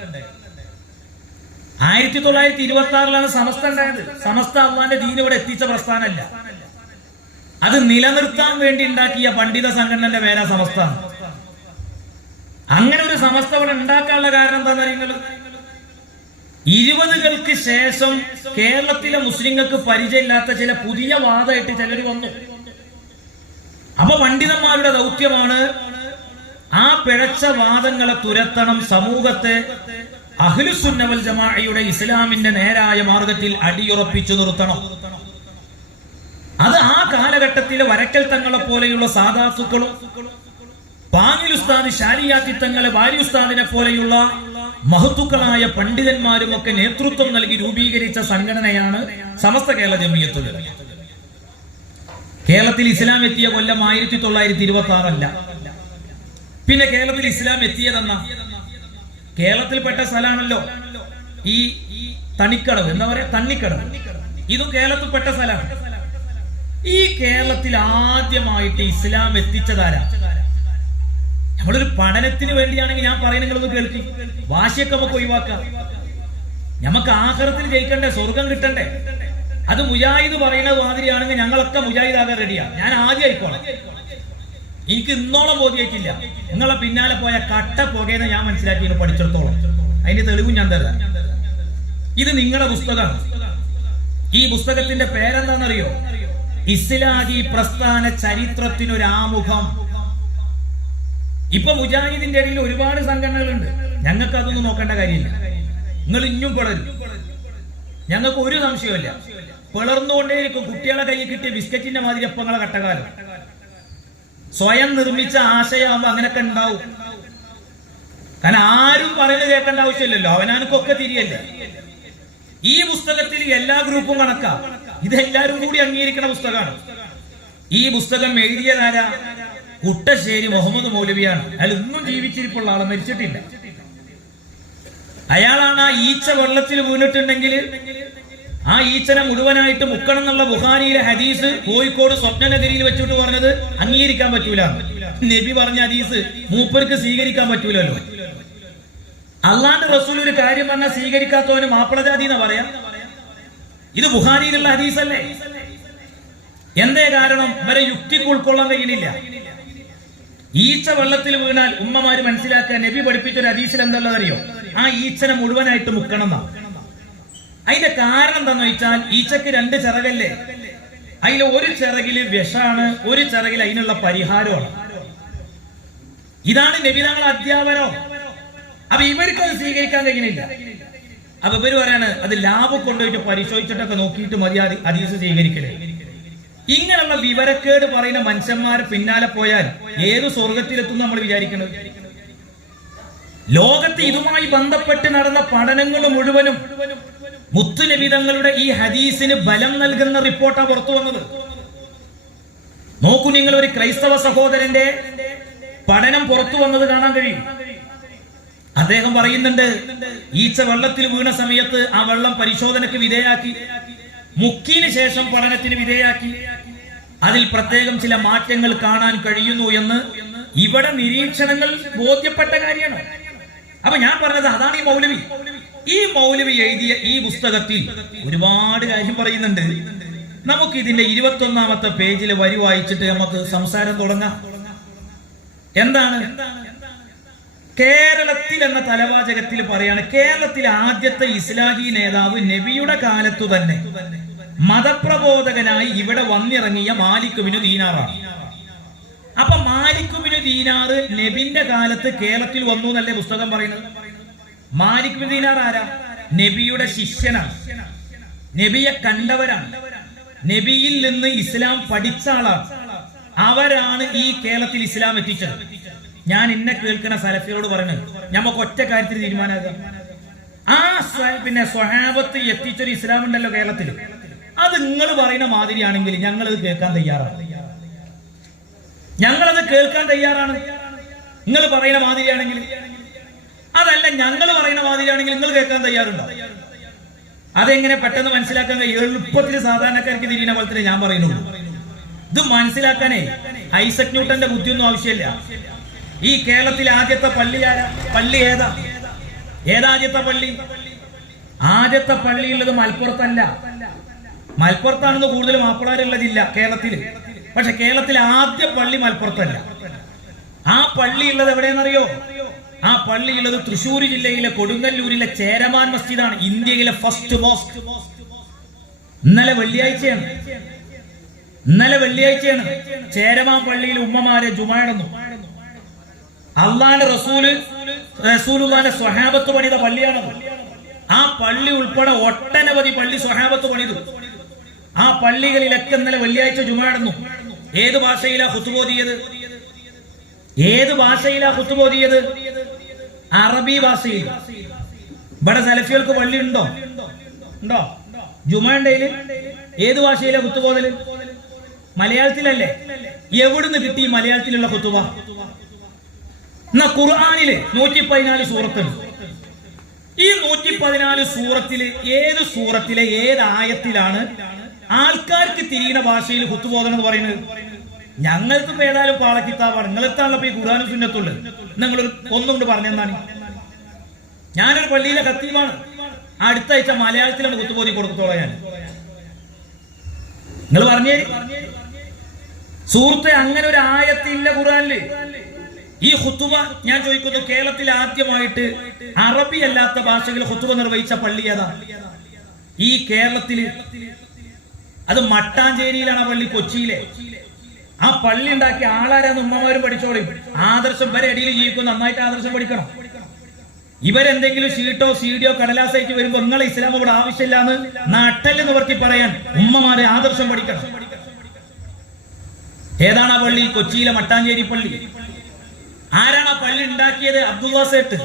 1926-ലാണ് സമസ്ത ഉണ്ടായത്. സമസ്ത അള്ളാന്റെ ദീൻ ഇവിടെ എത്തിച്ച പ്രസ്ഥാനമല്ല. അത് നിലനിർത്താൻ വേണ്ടി ഉണ്ടാക്കിയ പണ്ഡിത സംഘടനന്റെ പേരാ സമസ്ത. അങ്ങനെ ഒരു സമസ്ത ഇവിടെ ഉണ്ടാക്കാനുള്ള കാരണം എന്താണെന്ന് അറിയുന്നത്? 20കൾക്ക് ശേഷം കേരളത്തിലെ മുസ്ലിങ്ങൾക്ക് പരിചയമില്ലാത്ത ചില പുതിയ വാദമായിട്ട് ചിലർ വന്നു. അപ്പൊ പണ്ഡിതന്മാരുടെ ദൗത്യമാണ് ആ പിഴച്ച വാദങ്ങളെ തുരത്തണം, സമൂഹത്തെ അഹ്ലുസുന്ന വൽ ജമാഅയുടെ ഇസ്ലാമിന്റെ നേരായ മാർഗത്തിൽ അടിയുറപ്പിച്ചു നിർത്തണം. അത് ആ കാലഘട്ടത്തിലെ വരക്കൽ തങ്ങളെ പോലെയുള്ള സാദാത്തുക്കളും പാങ്ങിൽ ഉസ്താദ് ഷാരിയാത്തി തങ്ങളെ വാരി ഉസ്താദിനെ പോലെയുള്ള മഹത്തുക്കളായ പണ്ഡിതന്മാരും ഒക്കെ നേതൃത്വം നൽകി രൂപീകരിച്ച സംഘടനയാണ് സമസ്ത കേരള ജമിയത്തുൽ ഉലമ. കേരളത്തിൽ ഇസ്ലാം എത്തിയ കൊല്ലം 1926 അല്ല. പിന്നെ കേരളത്തിൽ ഇസ്ലാം എത്തിയതെന്ന കേരളത്തിൽപ്പെട്ട സ്ഥലമാണല്ലോ ഈ തണിക്കടവ്, എന്താ പറയാ, തണ്ണിക്കടവ്. ഇതും കേരളത്തിൽപ്പെട്ട സ്ഥലമാണ്. ഈ കേരളത്തിൽ ആദ്യമായിട്ട് ഇസ്ലാം എത്തിച്ചതാരാ? നമ്മളൊരു പഠനത്തിന് വേണ്ടിയാണെങ്കിൽ ഞാൻ പറയുന്നത് നിങ്ങളൊന്ന് കേൾക്കി. വാശിയൊക്കെ നമുക്ക് ഒഴിവാക്കാം. നമുക്ക് ആഖിറത്തിൽ ജയിക്കണ്ടേ, സ്വർഗം കിട്ടണ്ടേ. അത് മുജാഹിദ് പറയുന്നത് മാതിരിയാണെങ്കിൽ ഞങ്ങളൊക്കെ മുജാഹിദാകാൻ റെഡിയാണ്. ഞാൻ ആദ്യം ആയിക്കോളാം. എനിക്ക് ഇന്നോളം ബോധ്യമായിട്ടില്ല. നിങ്ങളെ പിന്നാലെ പോയ കട്ട പുകയെന്ന് ഞാൻ മനസ്സിലാക്കി പഠിച്ചിടത്തോളം. അതിന്റെ തെളിവും ഞാൻ തരാം. ഇത് നിങ്ങളുടെ പുസ്തകമാണ്. ഈ പുസ്തകത്തിന്റെ പേരെന്താണെന്നറിയോ? ഇസ്ലാഹി പ്രസ്ഥാന ചരിത്രത്തിനൊരു ആമുഖം. ഇപ്പൊ മുജാഹിദിന്റെ ഇടയിൽ ഒരുപാട് സംഘടനകളുണ്ട്. ഞങ്ങൾക്ക് അതൊന്നും നോക്കേണ്ട കാര്യമില്ല. നിങ്ങൾ ഇഞ്ഞും പിളരും. ഞങ്ങൾക്ക് ഒരു സംശയമില്ല. പിളർന്നുകൊണ്ടേയിരിക്കും. കുട്ടികളെ കയ്യിൽ കിട്ടിയ ബിസ്ക്കറ്റിന്റെ മാതിരി അപ്പങ്ങളെ കട്ടകാലം. സ്വയം നിർമ്മിച്ച ആശയമാകുമ്പോ അങ്ങനെയൊക്കെ ഉണ്ടാവും. കാരണം ആരും പറയുന്നത് കേൾക്കേണ്ട ആവശ്യമില്ലല്ലോ. അവനാനക്കൊക്കെ തിരിയല്ലേ. ഈ പുസ്തകത്തിൽ എല്ലാ ഗ്രൂപ്പും കണക്കാ. ഇതെല്ലാരും കൂടി അംഗീകരിക്കുന്ന പുസ്തകമാണ്. ഈ പുസ്തകം എഴുതിയതാരാ? കുട്ടശ്ശേരി മുഹമ്മദ് മൗലവിയാണ്. അയാൾ ഇന്നും ജീവിച്ചിരിപ്പുള്ള ആളെ, മരിച്ചിട്ടില്ല. അയാളാണ് ആ ഈച്ച വെള്ളത്തിൽ വീണിട്ടുണ്ടെങ്കിൽ ആ ഈച്ചനെ മുഴുവനായിട്ട് മുക്കണം എന്നുള്ള ബുഖാരിയിലെ ഹദീസ് കോഴിക്കോട് സ്വപ്നനഗരിയിൽ വെച്ചിട്ട് പറഞ്ഞത് അംഗീകരിക്കാൻ പറ്റൂല. നബി പറഞ്ഞ ഹദീസ് മൂപ്പർക്ക് സ്വീകരിക്കാൻ പറ്റൂലല്ലോ. അള്ളാന്റെ റസൂൽ ഒരു കാര്യം പറഞ്ഞാൽ സ്വീകരിക്കാത്തവന് മാപ്പിളജാതി എന്നാ പറയാ. ഇത് ബുഖാരിയിലുള്ള ഹദീസല്ലേ? എന്തേ കാരണം? ഇവരെ യുക്തിക്ക് ഉൾക്കൊള്ളാൻ കഴിയുന്നില്ല. ഈച്ച വെള്ളത്തിൽ വീണാൽ ഉമ്മമാര് മനസ്സിലാക്കുക, നബി പഠിപ്പിച്ചൊരു ഹദീസിൽ എന്താണെന്നറിയോ? ആ ഈച്ചനെ മുഴുവനായിട്ട് മുക്കണം എന്നാ. അതിന്റെ കാരണം എന്താന്ന് വെച്ചാൽ ഈച്ചക്ക് രണ്ട് ചിറകല്ലേ? അതിൽ ഒരു ചിറകില് വിഷാണ്, ഒരു ചിറകിൽ അതിനുള്ള പരിഹാരമാണ്. ഇതാണ് നബി തങ്ങളുടെ അധ്യാപനം. അപ്പൊ ഇവർക്ക് അത് സ്വീകരിക്കാൻ കഴിയുന്നില്ല. അപ്പൊ ഇവര് പറയാണ് അത് ലാഭം കൊണ്ടുപോയിട്ട് പരിശോധിച്ചിട്ടൊക്കെ നോക്കിയിട്ട് മതി ഹദീസ് സ്വീകരിക്കലേ. ഇങ്ങനെയുള്ള വിവരക്കേട് പറയുന്ന മനുഷ്യന്മാരെ പിന്നാലെ പോയാൽ ഏത് സ്വർഗത്തിലെത്തും നമ്മൾ വിചാരിക്കുന്നത്? ലോകത്ത് ഇതുമായി ബന്ധപ്പെട്ട് നടന്ന പഠനങ്ങൾ മുഴുവനും മുത്തുനബി തങ്ങളുടെ ഈ ഹദീസിന് ബലം നൽകുന്ന റിപ്പോർട്ടാണ് പുറത്തു വന്നത്. നോക്കൂ നിങ്ങൾ, ഒരു ക്രൈസ്തവ സഹോദരന്റെ പഠനം പുറത്തു വന്നത് കാണാൻ കഴിയും. അദ്ദേഹം പറയുന്നുണ്ട്, ഈച്ച വെള്ളത്തിൽ വീണ സമയത്ത് ആ വെള്ളം പരിശോധനയ്ക്ക് വിധേയാക്കി, മുക്കിന് ശേഷം പഠനത്തിന് വിധേയാക്കി. അതിൽ പ്രത്യേകം ചില മാറ്റങ്ങൾ കാണാൻ കഴിയുന്നു എന്ന് ഇവിടെ നിരീക്ഷണങ്ങൾ ബോധ്യപ്പെട്ട കാര്യമാണ്. അപ്പൊ ഞാൻ പറഞ്ഞത് അതാണ് ഈ മൗലവി. ഈ മൗലവി എഴുതിയ ഈ പുസ്തകത്തിൽ ഒരുപാട് കാര്യം പറയുന്നുണ്ട്. നമുക്ക് ഇതിന്റെ 21ാമത്തെ പേജിൽ വരി വായിച്ചിട്ട് നമുക്ക് സംസാരം തുടങ്ങാം. എന്താണ് കേരളത്തിൽ എന്ന തലവാചകത്തിൽ പറയാണ്, കേരളത്തിലെ ആദ്യത്തെ ഇസ്ലാഹി നേതാവ് നബിയുടെ കാലത്തു തന്നെ മതപ്രബോധകനായി ഇവിടെ വന്നിറങ്ങിയ മാലിക് ബിനു ദീനാറാണ്. അപ്പൊ മാലിക് ബിനു ദീനാർ നബിന്റെ കാലത്ത് കേരളത്തിൽ വന്നു എന്നല്ലേ പുസ്തകം പറയുന്നത്? മാലിക് ബിൻ ദീനാർ ആരാ? നബിയുടെ ശിഷ്യനാണ്, നബിയെ കണ്ടവരാണ്, നബിയിൽ നിന്ന് ഇസ്ലാം പഠിച്ച ആളാണ്. അവരാണ് ഈ കേരളത്തിൽ ഇസ്ലാം എത്തിച്ചത്. ഞാൻ ഇന്നെ കേൾക്കുന്ന സലഫിയോട് പറയുന്നത് നമുക്ക് ഒറ്റ കാര്യത്തിൽ തീരുമാനമാകാം. ആ പിന്നെ സ്വഹാബത്ത് എത്തിച്ചൊരു ഇസ്ലാം ഉണ്ടല്ലോ കേരളത്തിൽ, അത് നിങ്ങൾ പറയുന്ന മാതിരിയാണെങ്കിൽ ഞങ്ങളത് കേൾക്കാൻ തയ്യാറാണ്. ഞങ്ങളത് കേൾക്കാൻ തയ്യാറാണ്. നിങ്ങൾ പറയുന്ന മാതിരിയാണെങ്കിൽ. അതല്ല, ഞങ്ങൾ പറയുന്ന മാതിരിയാണെങ്കിൽ നിങ്ങൾ കേൾക്കാൻ തയ്യാറുണ്ടോ? അതെങ്ങനെ പെട്ടെന്ന് മനസ്സിലാക്കാൻ എളുപ്പത്തിൽ സാധാരണക്കാർക്ക് തിരിയുന്ന പോലെ തന്നെ ഞാൻ പറയുന്നുള്ളൂ. ഇത് മനസ്സിലാക്കാനേ ഐസക് ന്യൂട്ടന്റെ ബുദ്ധിയൊന്നും ആവശ്യമില്ല. ഈ കേരളത്തിലെ ആദ്യത്തെ പള്ളി ആരാ? പള്ളി ഏതാ? ആദ്യത്തെ പള്ളി? ആദ്യത്തെ പള്ളി ഉള്ളത് മലപ്പുറത്തല്ല. മലപ്പുറത്താണെന്ന് കൂടുതൽ മാപ്പിളാരുള്ളതില്ല കേരളത്തില്. പക്ഷെ കേരളത്തിലെ ആദ്യ പള്ളി മലപ്പുറത്തല്ല. ആ പള്ളി ഉള്ളത് എവിടെയെന്നറിയോ? ആ പള്ളി ഉള്ളത് തൃശ്ശൂർ ജില്ലയിലെ കൊടുങ്ങല്ലൂരിലെ ചേരമാൻ മസ്ജിദാണ്, ഇന്ത്യയിലെ ഫസ്റ്റ് മോസ്ക്. ഇന്നലെ വെള്ളിയാഴ്ചയാണ് ചേരമാൻ പള്ളിയിൽ ഉമ്മമാരെ ജുമാ നടന്നു. അള്ളാന്റെ റസൂലുള്ളാന്റെ സ്വഹാബത്ത് പണിത പള്ളിയാണത്. ആ പള്ളി ഉൾപ്പെടെ ഒട്ടനവധി പള്ളി സ്വഹാബത്ത് പണിതു. ആ പള്ളികളിലൊക്കെ ഇന്നലെ വെള്ളിയാഴ്ച ജുമാ നടന്നു. ഏത് ഭാഷയിലാ ഖുത്ബ ഓതിയത്? അറബി ഭാഷയിൽ. ഇവിടെ സലഫികൾക്ക് പള്ളി ഉണ്ടോ? ജുമാ ഉണ്ടെങ്കിൽ ഏത് ഭാഷയിലാ ഖുത്ബ ഓതല്? മലയാളത്തിലല്ലേ? എവിടുന്ന് കിട്ടി മലയാളത്തിലുള്ള ഖുത്ബ? എന്നാ ഖുർആനില് 114 സൂറത്തുണ്ട്. ഈ 114 സൂറത്തില് ഏത് സൂറത്തിലെ ഏത് ആയത്തിലാണ് ആൾക്കാർക്ക് തിരിയുന്ന ഭാഷയിൽ ഖുത്ബ ഓതണം എന്ന് പറയുന്നത്? ഞങ്ങൾക്ക് ഇപ്പൊ ഏതായാലും പാളക്കിത്താവാണ്, നിങ്ങളെത്താണല്ലോ ഈ ഖുർആനും സുന്നത്തുള്ളു. നിങ്ങൾ ഒന്നും കൊണ്ട് പറഞ്ഞെന്താണ്? ഞാനൊരു പള്ളിയിലെ ഖത്തീബാണ്, അടുത്ത ആഴ്ച മലയാളത്തിലാണ് കുത്തുബോധി കൊടുത്തോളാം ഞാൻ. നിങ്ങൾ പറഞ്ഞേ സുഹൃത്തെ, അങ്ങനെ ഒരു ആയത്തില്ല ഖുർആനില്. ഈ ഖുതുബ ഞാൻ ചോദിക്കുന്നു, കേരളത്തിൽ ആദ്യമായിട്ട് അറബി അല്ലാത്ത ഭാഷയിൽ ഖുതുബ നിർവഹിച്ച പള്ളി ഏതാ ഈ കേരളത്തില്? അത് മട്ടാഞ്ചേരിയിലാണ് പള്ളി, കൊച്ചിയിലെ. ആ പള്ളി ഉണ്ടാക്കിയ ആളാരാന്ന് ഉമ്മമാരും പഠിച്ചോളും. ആദർശം വരെ അടിയിൽ ജീവിക്കും, നന്നായിട്ട് ആദർശം പഠിക്കണം. ഇവരെന്തെങ്കിലും ഷീട്ടോ സീഡിയോ കടലാസായിട്ട് വരുമ്പോ നിങ്ങളെ ഇസ്ലാം ഇവിടെ ആവശ്യമില്ലാന്ന് നട്ടല് നിവർത്തി പറയാൻ ഉമ്മമാരെ ആദർശം പഠിക്കണം. ഏതാണ് ആ പള്ളി? കൊച്ചിയിലെ മട്ടാഞ്ചേരി പള്ളി. ആരാണ് ആ പള്ളി ഉണ്ടാക്കിയത്? അബ്ദുള്ള സേട്ട്.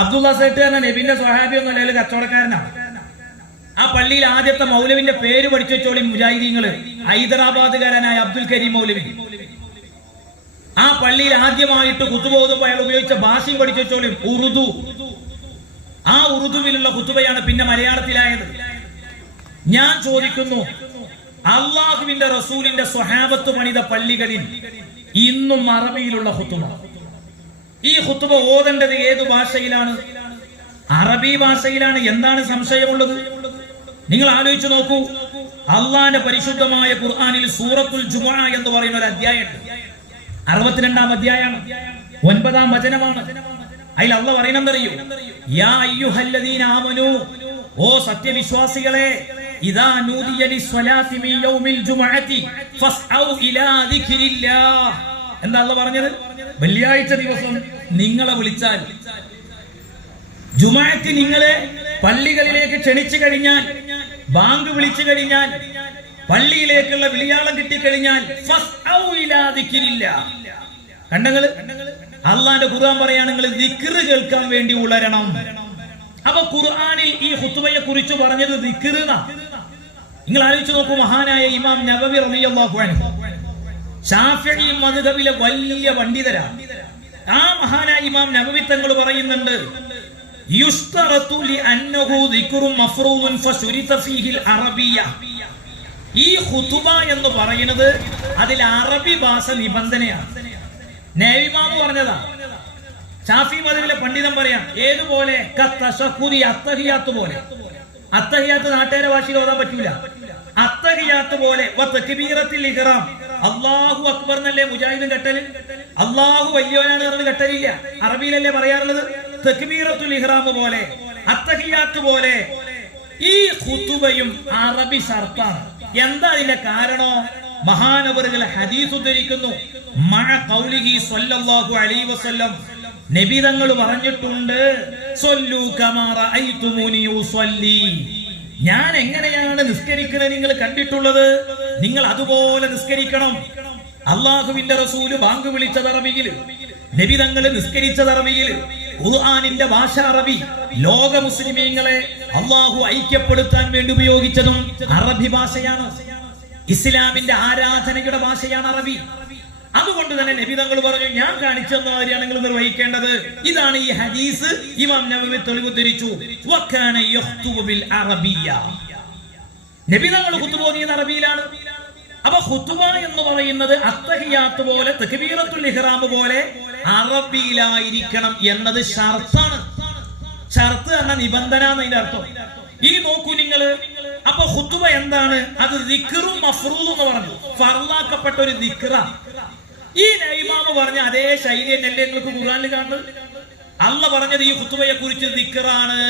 അബ്ദുള്ള സേട്ട് എന്ന നബിന്റെ സ്വഹാബി ഒന്നും അല്ലെങ്കിൽ കച്ചവടക്കാരനാണ്. ആ പള്ളിയിൽ ആദ്യത്തെ മൗലവിന്റെ പേര് പഠിച്ചു വെച്ചോളി മുജാഹിദീങ്ങള്, ഹൈദരാബാദുകാരനായ അബ്ദുൽ കരീം മൗലവി. ആ പള്ളിയിൽ ആദ്യമായിട്ട് ഖുതുബ ഓതുമ്പോൾ അയാൾ ഉപയോഗിച്ച ഭാഷയും പഠിച്ചു വെച്ചോളും, ഉറുദു. ആ ഉറുദുവിലുള്ള ഖുതുബയാണ് പിന്നെ മലയാളത്തിലായത്. ഞാൻ ചോദിക്കുന്നു, അള്ളാഹുവിന്റെ റസൂലിന്റെ സ്വഹാബത്ത് പണിത പള്ളികളിൽ ഇന്നും അറബിയിലുള്ള ഖുതുബ, ഈ ഖുതുബ ഓതേണ്ടത് ഏത് ഭാഷയിലാണ്? അറബി ഭാഷയിലാണ്. എന്താണ് സംശയമുള്ളത്? നിങ്ങൾ ആലോചിച്ചു നോക്കൂ. അള്ളാന്റെ പരിശുദ്ധമായ ഖുർആനിൽ സൂറത്തുൽ ജുമുഅ എന്ന് പറയുന്ന ഒരു അധ്യായമുണ്ട്. 62-ാം അധ്യായമാണ്, 9-ാം വചനമാണ്. അതിൽ അള്ളാഹ് പറയുന്നറിയോ? യാ അയ്യുഹല്ലദീന ആമനൂ, ഓ സത്യവിശ്വാസികളെ, ഇദാ നൂദിയ ലിസ്വലാത്തി മിൻ യൗമിൽ ജുമുഅത്തി ഫസ്ഔ ഇലാ ദിക്രില്ലാഹ്. എന്താ അള്ളാഹ് പറഞ്ഞത്? വെള്ളിയാഴ്ച ദിവസം നിങ്ങളെ വിളിച്ചാൽ, ജുമുഅത്ത് നിങ്ങളെ പള്ളികളിലേക്ക് ക്ഷണിച്ചു കഴിഞ്ഞാൽ, ബാങ്ക് വിളിച്ചു കഴിഞ്ഞാൽ, പള്ളിയിലേക്കുള്ള വിളിയാളം കിട്ടിക്കഴിഞ്ഞാൽ കണ്ടങ്ങള് അള്ളാന്റെ ഖുർആൻ പറയാണ്, നിങ്ങൾ ദിക്ർ കേൾക്കാൻ വേണ്ടി ഉളരണം. അപ്പൊ ഖുർആനിൽ ഈ ഖുതുബയെ കുറിച്ച് പറഞ്ഞത് ദിക്ർ എന്നാ. നിങ്ങൾ ആലോചിച്ച് നോക്കൂ. മഹാനായ ഇമാം നബവി റളിയല്ലാഹു അൻഹു ശാഫിഈ മദ്ഹബിലെ വലിയ പണ്ഡിതരാണ്. ആ മഹാനായ ഇമാം നബവി തങ്ങൾ പറയുന്നുണ്ട്, യുസ്തറതു ലിഅന്നഹു ദിക്റുൻ മഫ്റൂദുൻ ഫശുരിത ഫീഹിൽ അറബിയ്യ. ഈ ഖുതുബ എന്ന് പറയുന്നത് അതിൽ അറബി ഭാഷ നിബന്ധനയാണ്. നബിമാമു പറഞ്ഞതാ. ശാഫി മദ്ഹബിലെ പണ്ഡിതൻ പറയാം, ഏതുപോലെ? അത്തഹിയാത്ത് പോലെ. അത്തഹിയാത്ത് നാട്ടുകാരെ ഭാഷയിൽ ഓതാൻ പറ്റൂല. അത്തഹിയാത്ത് പോലെ തക്ബീറത്തുൽ ഇഹ്റാം, അല്ലാഹു അക്ബർ എന്നല്ലേ മുജാഹിദും കെട്ടല്? അല്ലാഹു വലിയവനാണ് പറഞ്ഞ് കെട്ടലില്ല, അറബിയിലല്ലേ പറയാറുള്ളത്? തക്ബീറത്തുൽ ഇഹ്റാം പോലെ, അത്തഹിയാത്ത് പോലെ ഈ ഖുതുബയും അറബി ഷർട്ടാണ്. എന്താ അതിന്റെ കാരണോ? മഹാനവറുകൾ ഹദീസ് ഉദ്ധരിക്കുന്നു, മഅ ഖൗലിഹി സ്വല്ലല്ലാഹു അലൈഹി വസല്ലം, നബി തങ്ങൾ പറഞ്ഞിട്ടുണ്ട്, സ്വല്ലു കമാ റഅയ്തുമൂനി ഉസല്ലി, ഞാൻ എങ്ങനെയാണ് നിസ്കരിക്കുന്നത് നിങ്ങൾ കണ്ടിട്ടുള്ളത്, നിങ്ങൾ അതുപോലെ നിസ്കരിക്കണം. അള്ളാഹുവിന്റെ റസൂല് ബാങ്ക് വിളിച്ചത് അറബിയിൽ, നബി തങ്ങൾ നിസ്കരിച്ചത് അറബിയിൽ, ഖുർആനിന്റെ ഭാഷ അറബി. ലോക മുസ്ലിമീങ്ങളെ അള്ളാഹു ഐക്യപ്പെടുത്താൻ വേണ്ടി ഉപയോഗിച്ചതും അറബി ഭാഷയാണ്. ഇസ്ലാമിന്റെ ആരാധനയുടെ ഭാഷയാണ് അറബി. അതുകൊണ്ട് തന്നെ നബി തങ്ങൾ പറഞ്ഞു, ഞാൻ കാണിച്ചു തന്ന കാര്യമാണ് നിങ്ങൾ നിർവഹിക്കേണ്ടത്. ഇതാണ് ഈ ഹദീസ് ഇമാം നബവി തെളിവുദ്ധരിച്ചു. വകാന യഖ്തുബു ബിൽ അറബിയ്യ, നബി തങ്ങൾ ഖുതുബ ഓതിയത് അറബിയിലാണ്. അപ്പൊ ഖുതുബ എന്ന് പറയുന്നത് അത്തഹിയാത്ത് പോലെ, തക്ബീറത്തുൽ ഇഹ്റാം പോലെ അറബിയിലായിരിക്കണം എന്നത് ഷർത്താണ്. ഷർത്ത് എന്ന നിബന്ധന എന്നതിന്റെ അർത്ഥം. ഈ നോക്കൂ നിങ്ങള്. അപ്പൊ ഖുതുബ എന്താണ്? അത് ദിക്റും മഫ്റൂദും എന്ന് പറഞ്ഞു, ഫർളാക്കപ്പെട്ട ഒരു ദിക്റ. ഈ ഇമാമ് പറഞ്ഞ അതേ ശൈലി തന്നെയല്ലേ നിങ്ങൾക്ക് ഖുർആനിൽ കാണുന്നത്? അള്ളാഹ് പറഞ്ഞത് ഈ ഖുതുബയെ കുറിച്ച് ദിക്റാണ്.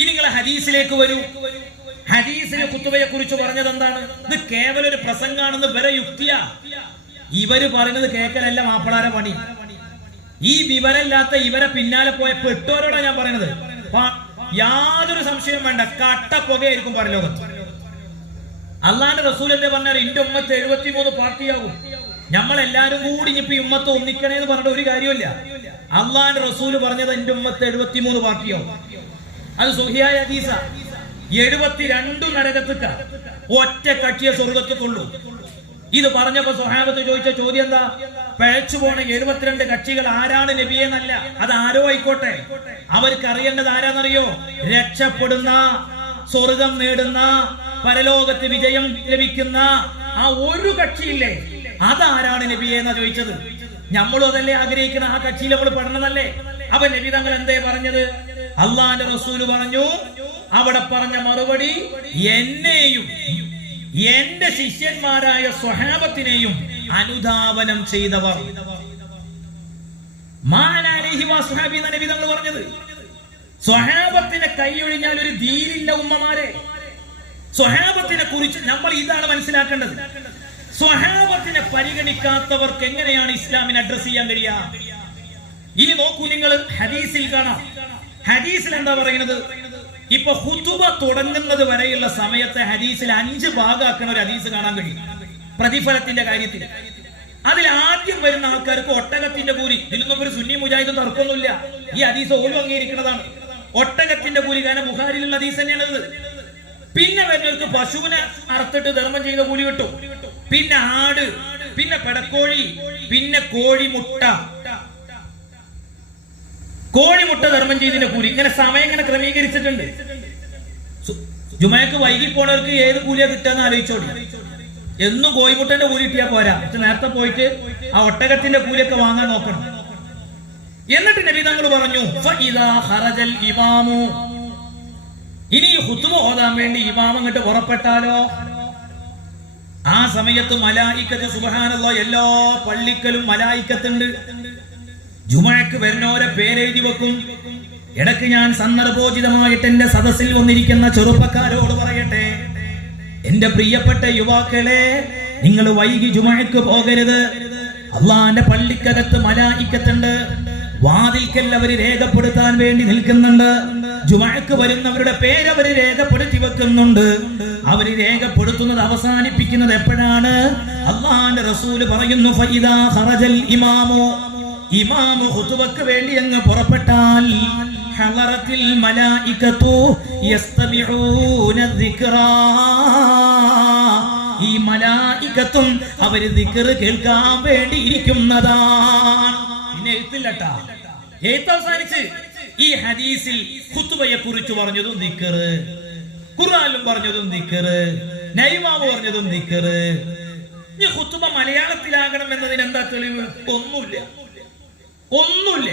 ഇനി നിങ്ങൾ ഹദീസിലേക്ക് വരൂ. ഹദീസിലെ ഖുതുബയെ കുറിച്ച് പറഞ്ഞത് എന്താണ്? ഇത് കേവലം ഒരു പ്രസംഗാണെന്ന് വരെ യുക്തിയാ. ഇവര് പറയുന്നത് കേൾക്കലല്ല മാപ്പിളാരെ പണി. ഈ വിവരമില്ലാത്ത ഇവരെ പിന്നാലെ പോയ പെട്ടോരോടാ ഞാൻ പറയുന്നത്. യാതൊരു സംശയം വേണ്ട, കട്ട പുകയായിരിക്കും പരലോകത്ത്. അള്ളാന്റെ റസൂൽ എന്നെ പറഞ്ഞാൽ എന്റെ ഉമ്മത്ത് 73 പാർട്ടിയാകും. നമ്മളെല്ലാരും കൂടി ഇപ്പൊ ഈ ഉമ്മത്ത് ഒന്നിക്കണേന്ന് പറഞ്ഞിട്ട് ഒരു കാര്യമില്ല. അള്ളാന്റെ റസൂല് പറഞ്ഞത് എന്റെ ഉമ്മത്ത് 73 പാർട്ടിയാകും. അത് സ്വഹിയായ ഹദീസ. 72 നരകത്തുക്ക, ഒറ്റ കക്ഷിയെ സ്വർഗത്തുള്ളൂ. ഇത് പറഞ്ഞപ്പോ സ്വഹാബത്ത് ചോദിച്ച ചോദ്യം എന്താ? പഴച്ചു പോണ 72 കക്ഷികൾ ആരാണ് നബിയെ എന്നല്ല, അത് ആരോ ആയിക്കോട്ടെ, അവർക്ക് അറിയേണ്ടത് ആരാന്നറിയോ? രക്ഷപ്പെടുന്ന, സ്വർഗം നേടുന്ന, പരലോകത്ത് വിജയം ലഭിക്കുന്ന, ആ ഒരു കക്ഷിയില്ലേ, അതാരാണ് നബിയെ എന്നാ ചോദിച്ചത്. നമ്മളും അതല്ലേ ആഗ്രഹിക്കണം, ആ കക്ഷിയിൽ നമ്മൾ പെടണമെന്നല്ലേ. അപ്പൊ നബി തങ്ങൾ എന്തേ പറഞ്ഞത്? അള്ളാന്റെ റസൂല് പറഞ്ഞു, അവിടെ പറഞ്ഞ മറുപടി, എന്നെയും എന്റെ ശിഷ്യന്മാരായ സ്വഹാബത്തിനെയും അനുധാവനം ചെയ്തവർ. നബി തങ്ങൾ പറഞ്ഞത്, സ്വഹാബത്തിനെ കൈയൊഴിഞ്ഞാൽ ഒരു ദീനില്ല ഉമ്മമാരെ. സ്വഹാബത്തിനെ കുറിച്ച് നമ്മൾ ഇതാണ് മനസ്സിലാക്കേണ്ടത്. സ്വഹാബത്തിനെ പരിഗണിക്കാത്തവർക്ക് എങ്ങനെയാണ് ഇസ്ലാമിനെ അഡ്രസ് ചെയ്യാൻ കഴിയുക? ഇനി നോക്കൂ, നിങ്ങൾ ഹദീസിൽ കാണാം. ഹദീസിൽ എന്താ പറയുന്നത്? ഇപ്പൊ ഖുതുബ തുടങ്ങുന്നത് വരെയുള്ള സമയത്തെ ഹദീസിൽ 5 ഭാഗമാക്കുന്ന ഒരു ഹദീസ് കാണാൻ കഴിയും പ്രതിഫലത്തിന്റെ കാര്യത്തിൽ. അതിൽ ആദ്യം വരുന്ന ആൾക്കാർക്ക് ഒട്ടകത്തിന്റെ കൂലി. ഇതിലൊന്നും ഒരു സുന്നി മുജാഹിദും തർക്കമൊന്നുമില്ല, ഈ ഹദീസ് ഓരോ അംഗീകരിക്കുന്നതാണ്. ഒട്ടകത്തിന്റെ കൂലി, കാരണം ബുഖാരിയിലുള്ള ഹദീസ് തന്നെയാണത്. പിന്നെ വരുന്നവർക്ക് പശുവിനെ അറുത്തിട്ട് ധർമ്മം ചെയ്ത കൂലി കിട്ടും. പിന്നെ ആട്, പിന്നെ പെടക്കോഴി, പിന്നെ കോഴിമുട്ട ധർമ്മം ചെയ്തതിന്റെ കൂലി. ഇങ്ങനെ സമയം ഇങ്ങനെ ക്രമീകരിച്ചിട്ടുണ്ട്. ജുമയ്ക്ക് വൈകി പോണവർക്ക് ഏത് കൂലിയാ കിട്ടാന്ന് ആലോചിച്ചോളി. എന്നും കോഴിമുട്ടന്റെ കൂലി കിട്ടിയാ പോരാ, പക്ഷെ നേരത്തെ പോയിട്ട് ആ ഒട്ടകത്തിന്റെ കൂലിയൊക്കെ വാങ്ങാൻ നോക്കണം. എന്നിട്ട് നബി തങ്ങൾ പറഞ്ഞു, ഫഇദാ ഖറജൽ ഇമാമു, ഇനി ഖുതുബ ഓതാൻ വേണ്ടി ഇമാം അങ്ങോട്ട് പുറപ്പെട്ടാലോ, ആ സമയത്ത് മലായിക്കത്ത്, സുബ്ഹാനല്ലാഹ്, എല്ലാ പള്ളിക്കലും മലായിക്കത്തുണ്ട്. ജുമഅക്ക് വരുന്നവരെ പേരെഴുതി വെക്കും. ഇടയ്ക്ക് ഞാൻ സന്ദർഭോചിതമായിട്ട് എന്റെ സദസ്സിൽ വന്നിരിക്കുന്ന ചെറുപ്പക്കാരോട് പറയട്ടെ, എന്റെ പ്രിയപ്പെട്ട യുവാക്കളെ, നിങ്ങൾ വൈകി ജുമഅക്ക് പോകരുത്. അള്ളാന്റെ പള്ളിക്കകത്ത് മലായിക്കത്തുണ്ട്. വാതിൽക്കൽ അവര് രേഖപ്പെടുത്താൻ വേണ്ടി നിൽക്കുന്നുണ്ട്. ജുമഅക്ക് വരുന്നവരുടെ പേര് അവര് രേഖപ്പെടുത്തി വെക്കുന്നുണ്ട്. അവര് രേഖപ്പെടുത്തുന്നത് അവസാനിപ്പിക്കുന്നത് എപ്പോഴാണ്? അള്ളാന്റെ റസൂല് പറയുന്നു, ഫഇദാ ഖറജൽ ഇമാമു, ഇമാമു ഖുതുബക്ക് വേണ്ടി അങ്ങ് പുറപ്പെട്ടാൽ, ഹളറത്തിൽ മലായികതു യസ്തമിഊന ദിക്റാ, ഈ മലായികത്തും അവര് ദിക്ർ കേൾക്കാൻ വേണ്ടി ഇരിക്കുന്നതാണ്. പിന്നെ എഴുത്തില്ലട്ടാ, എഴുത്ത് അവസാനിച്ച് ഈ ഹദീസിൽ ഖുതുബയെ കുറിച്ച് പറഞ്ഞതും ദിക്ർ, ഖുർആനിലും പറഞ്ഞതും ദിക്ർ, നൈമാവ് പറഞ്ഞതും ദിക്ർ. ഈ ഖുതുബ മലയാളത്തിലാകണം എന്നതിന് എന്താ തെളിവ്? ഒന്നുമില്ല.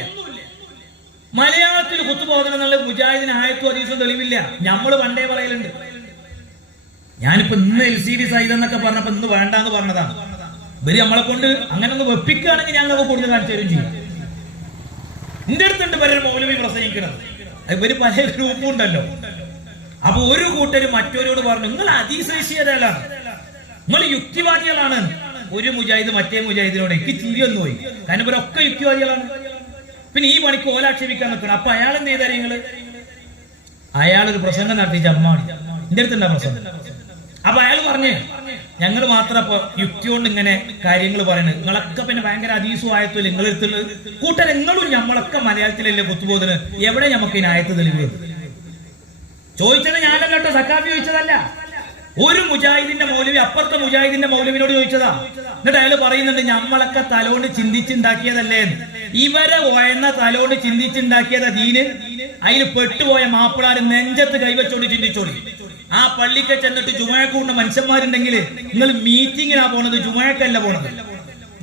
മലയാളത്തിൽ ഖുതുബ ഓതണം എന്നുള്ള മുജാഹിദിന് ആയത്തും ഹദീസും തെളിവില്ല. നമ്മള് പണ്ടേ പറയലുണ്ട്. ഞാനിപ്പോ ഇന്ന് LCD സൈതെന്നൊക്കെ പറഞ്ഞപ്പോ ഇന്ന് വേണ്ടാന്ന് പറഞ്ഞതാണ്. ഇവര് നമ്മളെ കൊണ്ട് അങ്ങനെ ഒന്ന് വെപ്പിക്കുകയാണെങ്കിൽ ഞങ്ങൾക്ക് കൂടുതൽ കാണിച്ചു തരും ചെയ്യും. എന്റെ അടുത്തുണ്ട് പലരും മൗലവി പ്രസംഗിക്കുന്നത്. ഇവര് പല ഗ്രൂപ്പും ഉണ്ടല്ലോ. അപ്പൊ ഒരു കൂട്ടര് മറ്റവരോട് പറഞ്ഞു, നിങ്ങൾ അതിശേഷിയതാണ്, നിങ്ങൾ യുക്തിവാദികളാണ്. ഒരു മുജാഹിദ് മറ്റേ മുജാഹിദിനോട് എനിക്ക് ചിരിയൊന്നു പോയി, കാരണം ഇവരൊക്കെ യുക്തിവാദികളാണ്. പിന്നെ ഈ പണിക്ക് ഓലാക്ഷേപിക്കാൻ നിൽക്കണം. അപ്പൊ അയാൾ എന്ത് ചെയ്താൽ നിങ്ങള്? അയാളൊരു പ്രസംഗം നടത്തി ജമ്മാണ്. എന്റെ അടുത്തുണ്ടാ പ്രസംഗം. അപ്പൊ അയാൾ പറഞ്ഞേ, ഞങ്ങൾ മാത്രം ഇപ്പൊ യുക്തി കൊണ്ട് ഇങ്ങനെ കാര്യങ്ങൾ പറയുന്നത്, നിങ്ങളൊക്കെ പിന്നെ ഭയങ്കര ഹദീസും ആയത്തും നിങ്ങളെടുത്തുള്ളത് കൂട്ടർ, നിങ്ങളും നമ്മളൊക്കെ മലയാളത്തിലല്ലേ കുത്തുബോധന്, എവിടെ നമുക്ക് ഈ ആയത്ത് തെളിവ്? ചോദിച്ചത് ഞാനല്ല കേട്ടോ, സക്കാഫി ചോദിച്ചതല്ല. ഒരു മുജാഹിദിന്റെ മൗലവി അപ്പുറത്തെ മുജാഹിദിന്റെ മൗലവിനോട് ചോദിച്ചതാ. എന്നിട്ട് അയാൾ പറയുന്നുണ്ട്, നമ്മളൊക്കെ തലോണ്ട് ചിന്തിച്ചുണ്ടാക്കിയതല്ലേ. ഇവരെ ഒയന്ന തലോണ്ട് ചിന്തിച്ചുണ്ടാക്കിയതാ ദീന്. അതിൽ പെട്ടുപോയ മാപ്പിളാര് നെഞ്ചത്ത് കൈവച്ചോണ്ട് ചിന്തിച്ചോളി. ആ പള്ളിക്ക് ചെന്നിട്ട് ജുമഅക്ക് കൊണ്ട് മനുഷ്യന്മാരുണ്ടെങ്കിൽ നിങ്ങൾ മീറ്റിങ്ങിനാ പോണത്, ജുമഅക്കല്ല പോണത്.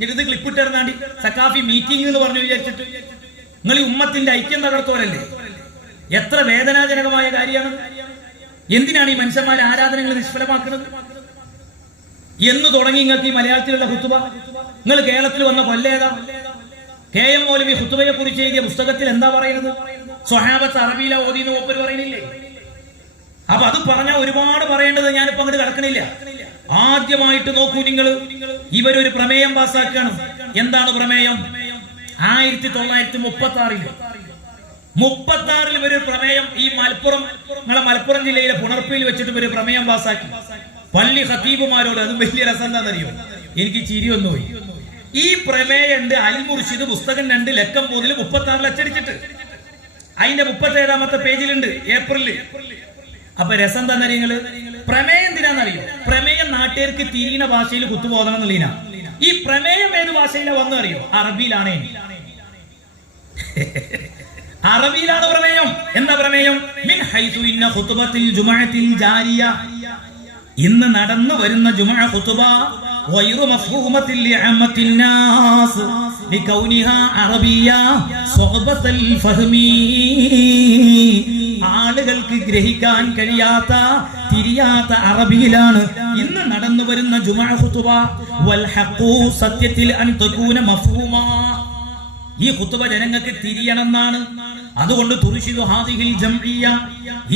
ഇത് ക്ലിപ്പിട്ടിരുന്നാണ്ടി സക്കാഫി മീറ്റിംഗ് എന്ന് പറഞ്ഞു വിചാരിച്ചിട്ട് നിങ്ങൾ ഈ ഉമ്മത്തിന്റെ ഐക്യം തകർത്തോരല്ലേ? എത്ര വേദനാജനകമായ കാര്യമാണ്. എന്തിനാണ് ഈ മനുഷ്യന്മാരെ ആരാധനകൾ നിഷ്ഫലമാക്കുന്നത് എന്ന് തുടങ്ങി നിങ്ങൾക്ക് ഈ മലയാളത്തിലുള്ള ഖുതുബ. നിങ്ങൾ കേരളത്തിൽ വന്ന കൊല്ലേതാ? KM മൗലവി ഖുതുബയെ കുറിച്ച് എഴുതിയ പുസ്തകത്തിൽ എന്താ പറയുന്നത്? സ്വഹാബത്ത് അറബിയില ഓതിന്ന് ഒപ്പര് പറയുന്നില്ലേ? അപ്പൊ അത് പറഞ്ഞാൽ ഒരുപാട് പറയേണ്ടത്, ഞാനിപ്പോ അങ്ങോട്ട് കിടക്കണില്ല. ആദ്യമായിട്ട് നോക്കൂ നിങ്ങൾ, ഇവരൊരു പ്രമേയം പാസ്സാക്കണം. എന്താണ് പ്രമേയം? 1936 ഇവരൊരു പ്രമേയം, ഈ മലപ്പുറം ജില്ലയിലെ പുണർപ്പിൽ വെച്ചിട്ട് ഒരു പ്രമേയം പാസ്സാക്കി. പള്ളി ഖതീബുമാരോട്. അതും വലിയ രസം എന്താണെന്നറിയോ? എനിക്ക് ചിരി വന്നുപോയി. ഈ പ്രമേയം ഉണ്ട് അൽ മുർഷിദ് പുസ്തകം 2 ലക്കം 3 36 അച്ചടിച്ചിട്ട് അതിന്റെ 37ാമത്തെ പേജിലുണ്ട്, ഏപ്രിലിൽ. അപ്പൊ രസം എന്താ നിങ്ങള്? പ്രമേയം എന്തിനാന്നറിയോ? പ്രമേയം നാട്ടുകാർക്ക് തിരിയുന്ന ഭാഷയിൽ കുത്തുബോധനം എന്നുള്ളതിനാ. ഈ പ്രമേയം ഏത് ഭാഷയിലാ വന്നു അറിയോ? അറബിയിലാണ്. അറബിയിലാണ് പ്രമേയം. എന്താ പ്രമേയം? മിൻ ഹൈസു ഇന്ന ഖുതുബത്തിൽ ജുമഅത്തിൽ ജാരിയ, ഇന്ന് നടന്നു വരുന്ന ജുമുഅ ഖുതുബ ഗൈറു മഫ്ഹൂമത്തിൻ ലിഅമ്മത്തിൻ നാസ് ലികൗനിഹാ അറബിയ്യ സ്വഅബത്തൽ ഫഹ്മി. ആളുകൾക്ക് ഗ്രഹിക്കാൻ കഴിയാത്ത തിരിയാത്ത അറബിയിലാണ് ഇന്ന് നടന്നു വരുന്ന ജുമുഅ ഖുതുബ. വൽ ഹഖു സത്യത്തിൽ അൻ തകൂന മഫ്ഹൂമാ. ഈ ഖുതുബ ജനങ്ങൾക്ക് തിരിയണമെന്നാണ്. അതുകൊണ്ട് തുർശിദു ഹാദിഹിൽ ജംഇയ്യ,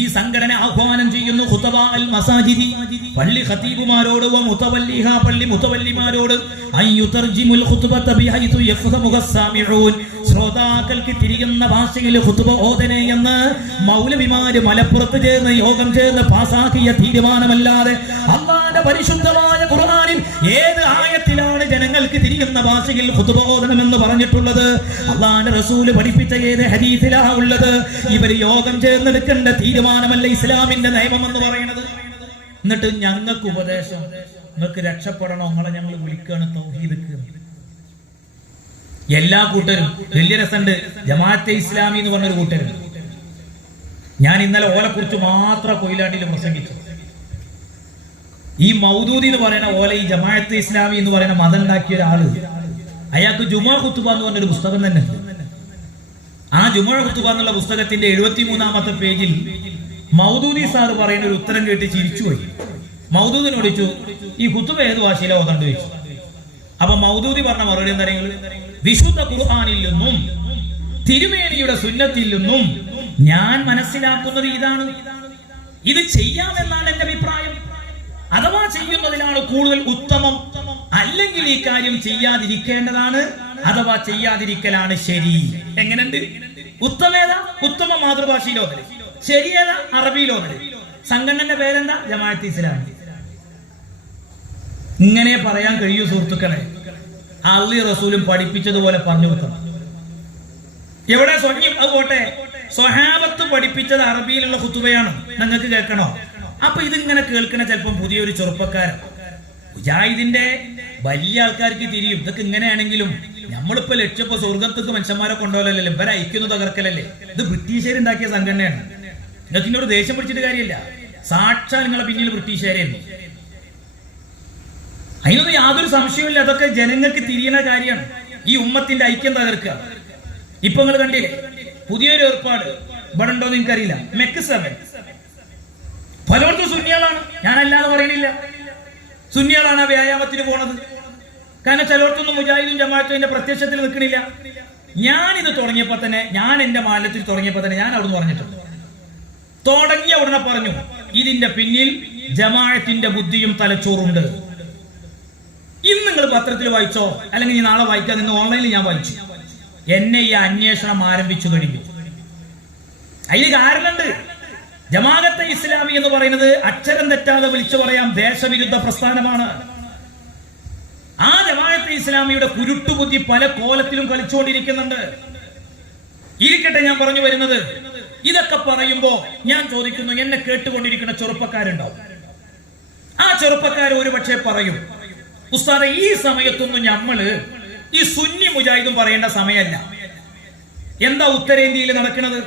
ഈ സംഘടന ആഹ്വാനം ചെയ്യുന്നു ഖുതബ അൽ മസാജിദി, പള്ളി ഖതീബുമാരോട് വ മുതവല്ലിഹ, പള്ളി മുതവല്ലിമാരോട് അയ്യുതർജിമുൽ ഖുതുബത ബിഹൈതു യഫ്ഹമുഹ സാമിഊൻ, ശ്രോതാക്കൾക്ക് തിരിയുന്ന ഭാഷയിൽ ഖുതുബ ഓതനെ എന്ന് മൗലവിമാര് മലപ്പുറത്ത് ചേർന്ന് യോഗം ചേർന്ന് പാസാക്കിയ തീരുമാനമല്ലാതെ അല്ലാഹുവിന്റെ പരിശുദ്ധമായ ഖുർആനിൽ ഏത് ആയത്തിലാണ് ജനങ്ങൾക്ക് തിരിയുന്ന ഭാഷയിൽ ഖുതുബ ഓതണമെന്ന് പറഞ്ഞിട്ടുള്ളത്? അല്ലാഹുവിന്റെ റസൂൽ പഠിപ്പിച്ച ഏത് ഹദീസിലാ ഉള്ളത്? ഇവര് യോഗം ചേർന്നെടുക്കേണ്ട തീരുമാനമല്ല ഇസ്ലാമിന്റെ നിയമം എന്ന് പറയുന്നത്. എന്നിട്ട് ഞങ്ങൾക്ക് ഉപദേശം, നിങ്ങൾക്ക് രക്ഷപ്പെടണോ, നിങ്ങളെ ഞങ്ങൾ വിളിക്കുകയാണ് തൗഹീദ്. എല്ലാ കൂട്ടരും വലിയ രസമുണ്ട്. ജമാഅത്തെ ഇസ്ലാമി എന്ന് പറഞ്ഞൊരു കൂട്ടരും, ഞാൻ ഇന്നലെ ഓലെ കുറിച്ച് മാത്രം കൊയിലാണ്ടിയിൽ പ്രസംഗിച്ചു. ഈ മൗദൂദി എന്ന് പറയുന്ന ഓലെ ഈ ജമാഅത്തെ ഇസ്ലാമി എന്ന് പറയുന്ന മതം ഉണ്ടാക്കിയ ഒരാള്, അയാൾക്ക് ജുമുഅ ഖുതുബ എന്ന് പറഞ്ഞൊരു പുസ്തകം തന്നെ ഉണ്ട്. ആ ജുമുഅ ഖുതുബ എന്നുള്ള പുസ്തകത്തിന്റെ 73-ാമത്തെ പേജിൽ മൗദൂദി സാർ പറയുന്ന ഒരു ഉത്തരം കേട്ട് ചിരിച്ചുപോയി. മൗദൂദിനോട് ചോദിച്ചു, ഈ ഖുതുബ ഏത് ഭാഷയിലാണ് ഓതണ്ട് ചോദിച്ചു. അപ്പൊ മൗദൂദി പറഞ്ഞ മറുപടി എന്താ? വിശുദ്ധ ഖുർആനിൽ നിന്നും തിരുമേനിയുടെ സുന്നത്തിൽ നിന്നും ഞാൻ മനസ്സിലാക്കുന്നത് ഇതാണ്, ഇത് ചെയ്യാമെന്നാണ് എന്റെ അഭിപ്രായം. അഥവാ ചെയ്യുന്നതിനാണ് കൂടുതൽ ഉത്തമം, അല്ലെങ്കിൽ ഈ കാര്യം ചെയ്യാതിരിക്കേണ്ടതാണ്, അഥവാ ചെയ്യാതിരിക്കലാണ് ശരി. എങ്ങനെയുണ്ട്? ഉത്തമേതാ? ഉത്തമ മാതൃഭാഷയിലോതല്. ശരിയേതാ? അറബിയിലോതല്. സംഘടനയുടെ പേരെന്താ? ജമാഅത്തെ ഇസ്ലാമി. ഇങ്ങനെ പറയാൻ കഴിയൂ സുഹൃത്തുക്കളെ? അള്ളാഹുവും റസൂലും പഠിപ്പിച്ചതുപോലെ പറഞ്ഞു വെക്കണം. എവിടെ സ്വഹീഹ്? അത് പോട്ടെ, സ്വഹാബത്ത് പഠിപ്പിച്ചത് അറബിയിലുള്ള ഖുതുബയാണ്, നിങ്ങൾക്ക് കേൾക്കണോ? അപ്പൊ ഇതിങ്ങനെ കേൾക്കണ ചിലപ്പം പുതിയൊരു ചെറുപ്പക്കാരൻ, മുജാഹിദിന്റെ വലിയ ആൾക്കാർക്ക് തിരിയും. ഇതൊക്കെ ഇങ്ങനെയാണെങ്കിലും നമ്മളിപ്പോ ലക്ഷ്യപ്പോ സ്വർഗത്തേക്ക് മനുഷ്യന്മാരെ കൊണ്ടുപോകലല്ലോ, ഇവരെ ഐക്യൊന്നും തകർക്കലല്ലേ. ഇത് ബ്രിട്ടീഷുകാരുണ്ടാക്കിയ സംഘടനയാണ്. നിങ്ങൾക്ക് ഇന്നോട് ദേഷ്യം പിടിച്ചിട്ട് കാര്യമില്ല. സാക്ഷാൽ നിങ്ങളെ പിന്നിൽ ബ്രിട്ടീഷുകാരായിരുന്നു. അതിനൊന്നും യാതൊരു സംശയമില്ല. അതൊക്കെ ജനങ്ങൾക്ക് തിരിയണ കാര്യമാണ്. ഈ ഉമ്മത്തിന്റെ ഐക്യം തകർക്കുക. ഇപ്പൊ നിങ്ങൾ കണ്ടില്ലേ പുതിയൊരു ഏർപ്പാട് ഇവിടെ ഉണ്ടോ എന്ന് എനിക്കറിയില്ല. മെക്ക് 7 പലയിടത്തും സുന്നികളാണ്. ഞാനല്ലാതെ പറയണില്ല, സുന്നികളാണ് ആ വ്യായാമത്തിന് പോണത്. കാരണം ചിലയിടത്തൊന്നും മുജാഹിദും ജമാഅത്തും എന്റെ പ്രത്യക്ഷത്തിൽ നിൽക്കണില്ല. ഞാനിത് തുടങ്ങിയപ്പോ തന്നെ, ഞാൻ എന്റെ മാലത്തിൽ തുടങ്ങിയപ്പോ തന്നെ ഞാൻ അവിടുന്ന് പറഞ്ഞിട്ടുണ്ട്. തുടങ്ങിയ ഉടനെ പറഞ്ഞു, ഇതിന്റെ പിന്നിൽ ജമാഅത്തിന്റെ ബുദ്ധിയും തലച്ചോറുണ്ട്. ഇന്ന് നിങ്ങൾ പത്രത്തിൽ വായിച്ചോ, അല്ലെങ്കിൽ ഈ നാളെ വായിക്കാൻ നിന്ന് ഓൺലൈനിൽ ഞാൻ വായിച്ചു. എന്നെ ഈ അന്വേഷണം ആരംഭിച്ചു കഴിഞ്ഞു. അതിന് കാരണമുണ്ട്. ജമാഅത്തെ ഇസ്ലാമി എന്ന് പറയുന്നത് അക്ഷരം തെറ്റാതെ വിളിച്ചു പറയാം ദേശവിരുദ്ധ പ്രസ്ഥാനമാണ്. ആ ജമാഅത്തെ ഇസ്ലാമിയുടെ കുരുട്ടുബുദ്ധി പല കോലത്തിലും കളിച്ചുകൊണ്ടിരിക്കുന്നുണ്ട്. ഇരിക്കട്ടെ, ഞാൻ പറഞ്ഞു വരുന്നത്, ഇതൊക്കെ പറയുമ്പോ ഞാൻ ചോദിക്കുന്നു, എന്നെ കേട്ടുകൊണ്ടിരിക്കുന്ന ചെറുപ്പക്കാരുണ്ടാവും. ആ ചെറുപ്പക്കാർ ഒരുപക്ഷെ പറയും, ഉസ്താദെ ഈ സമയത്തൊന്നും നമ്മള് ഈ സുന്നി മുജാഹിദും പറയേണ്ട സമയമല്ല. എന്താ ഉത്തരേന്ത്യയിൽ നടക്കുന്നത്?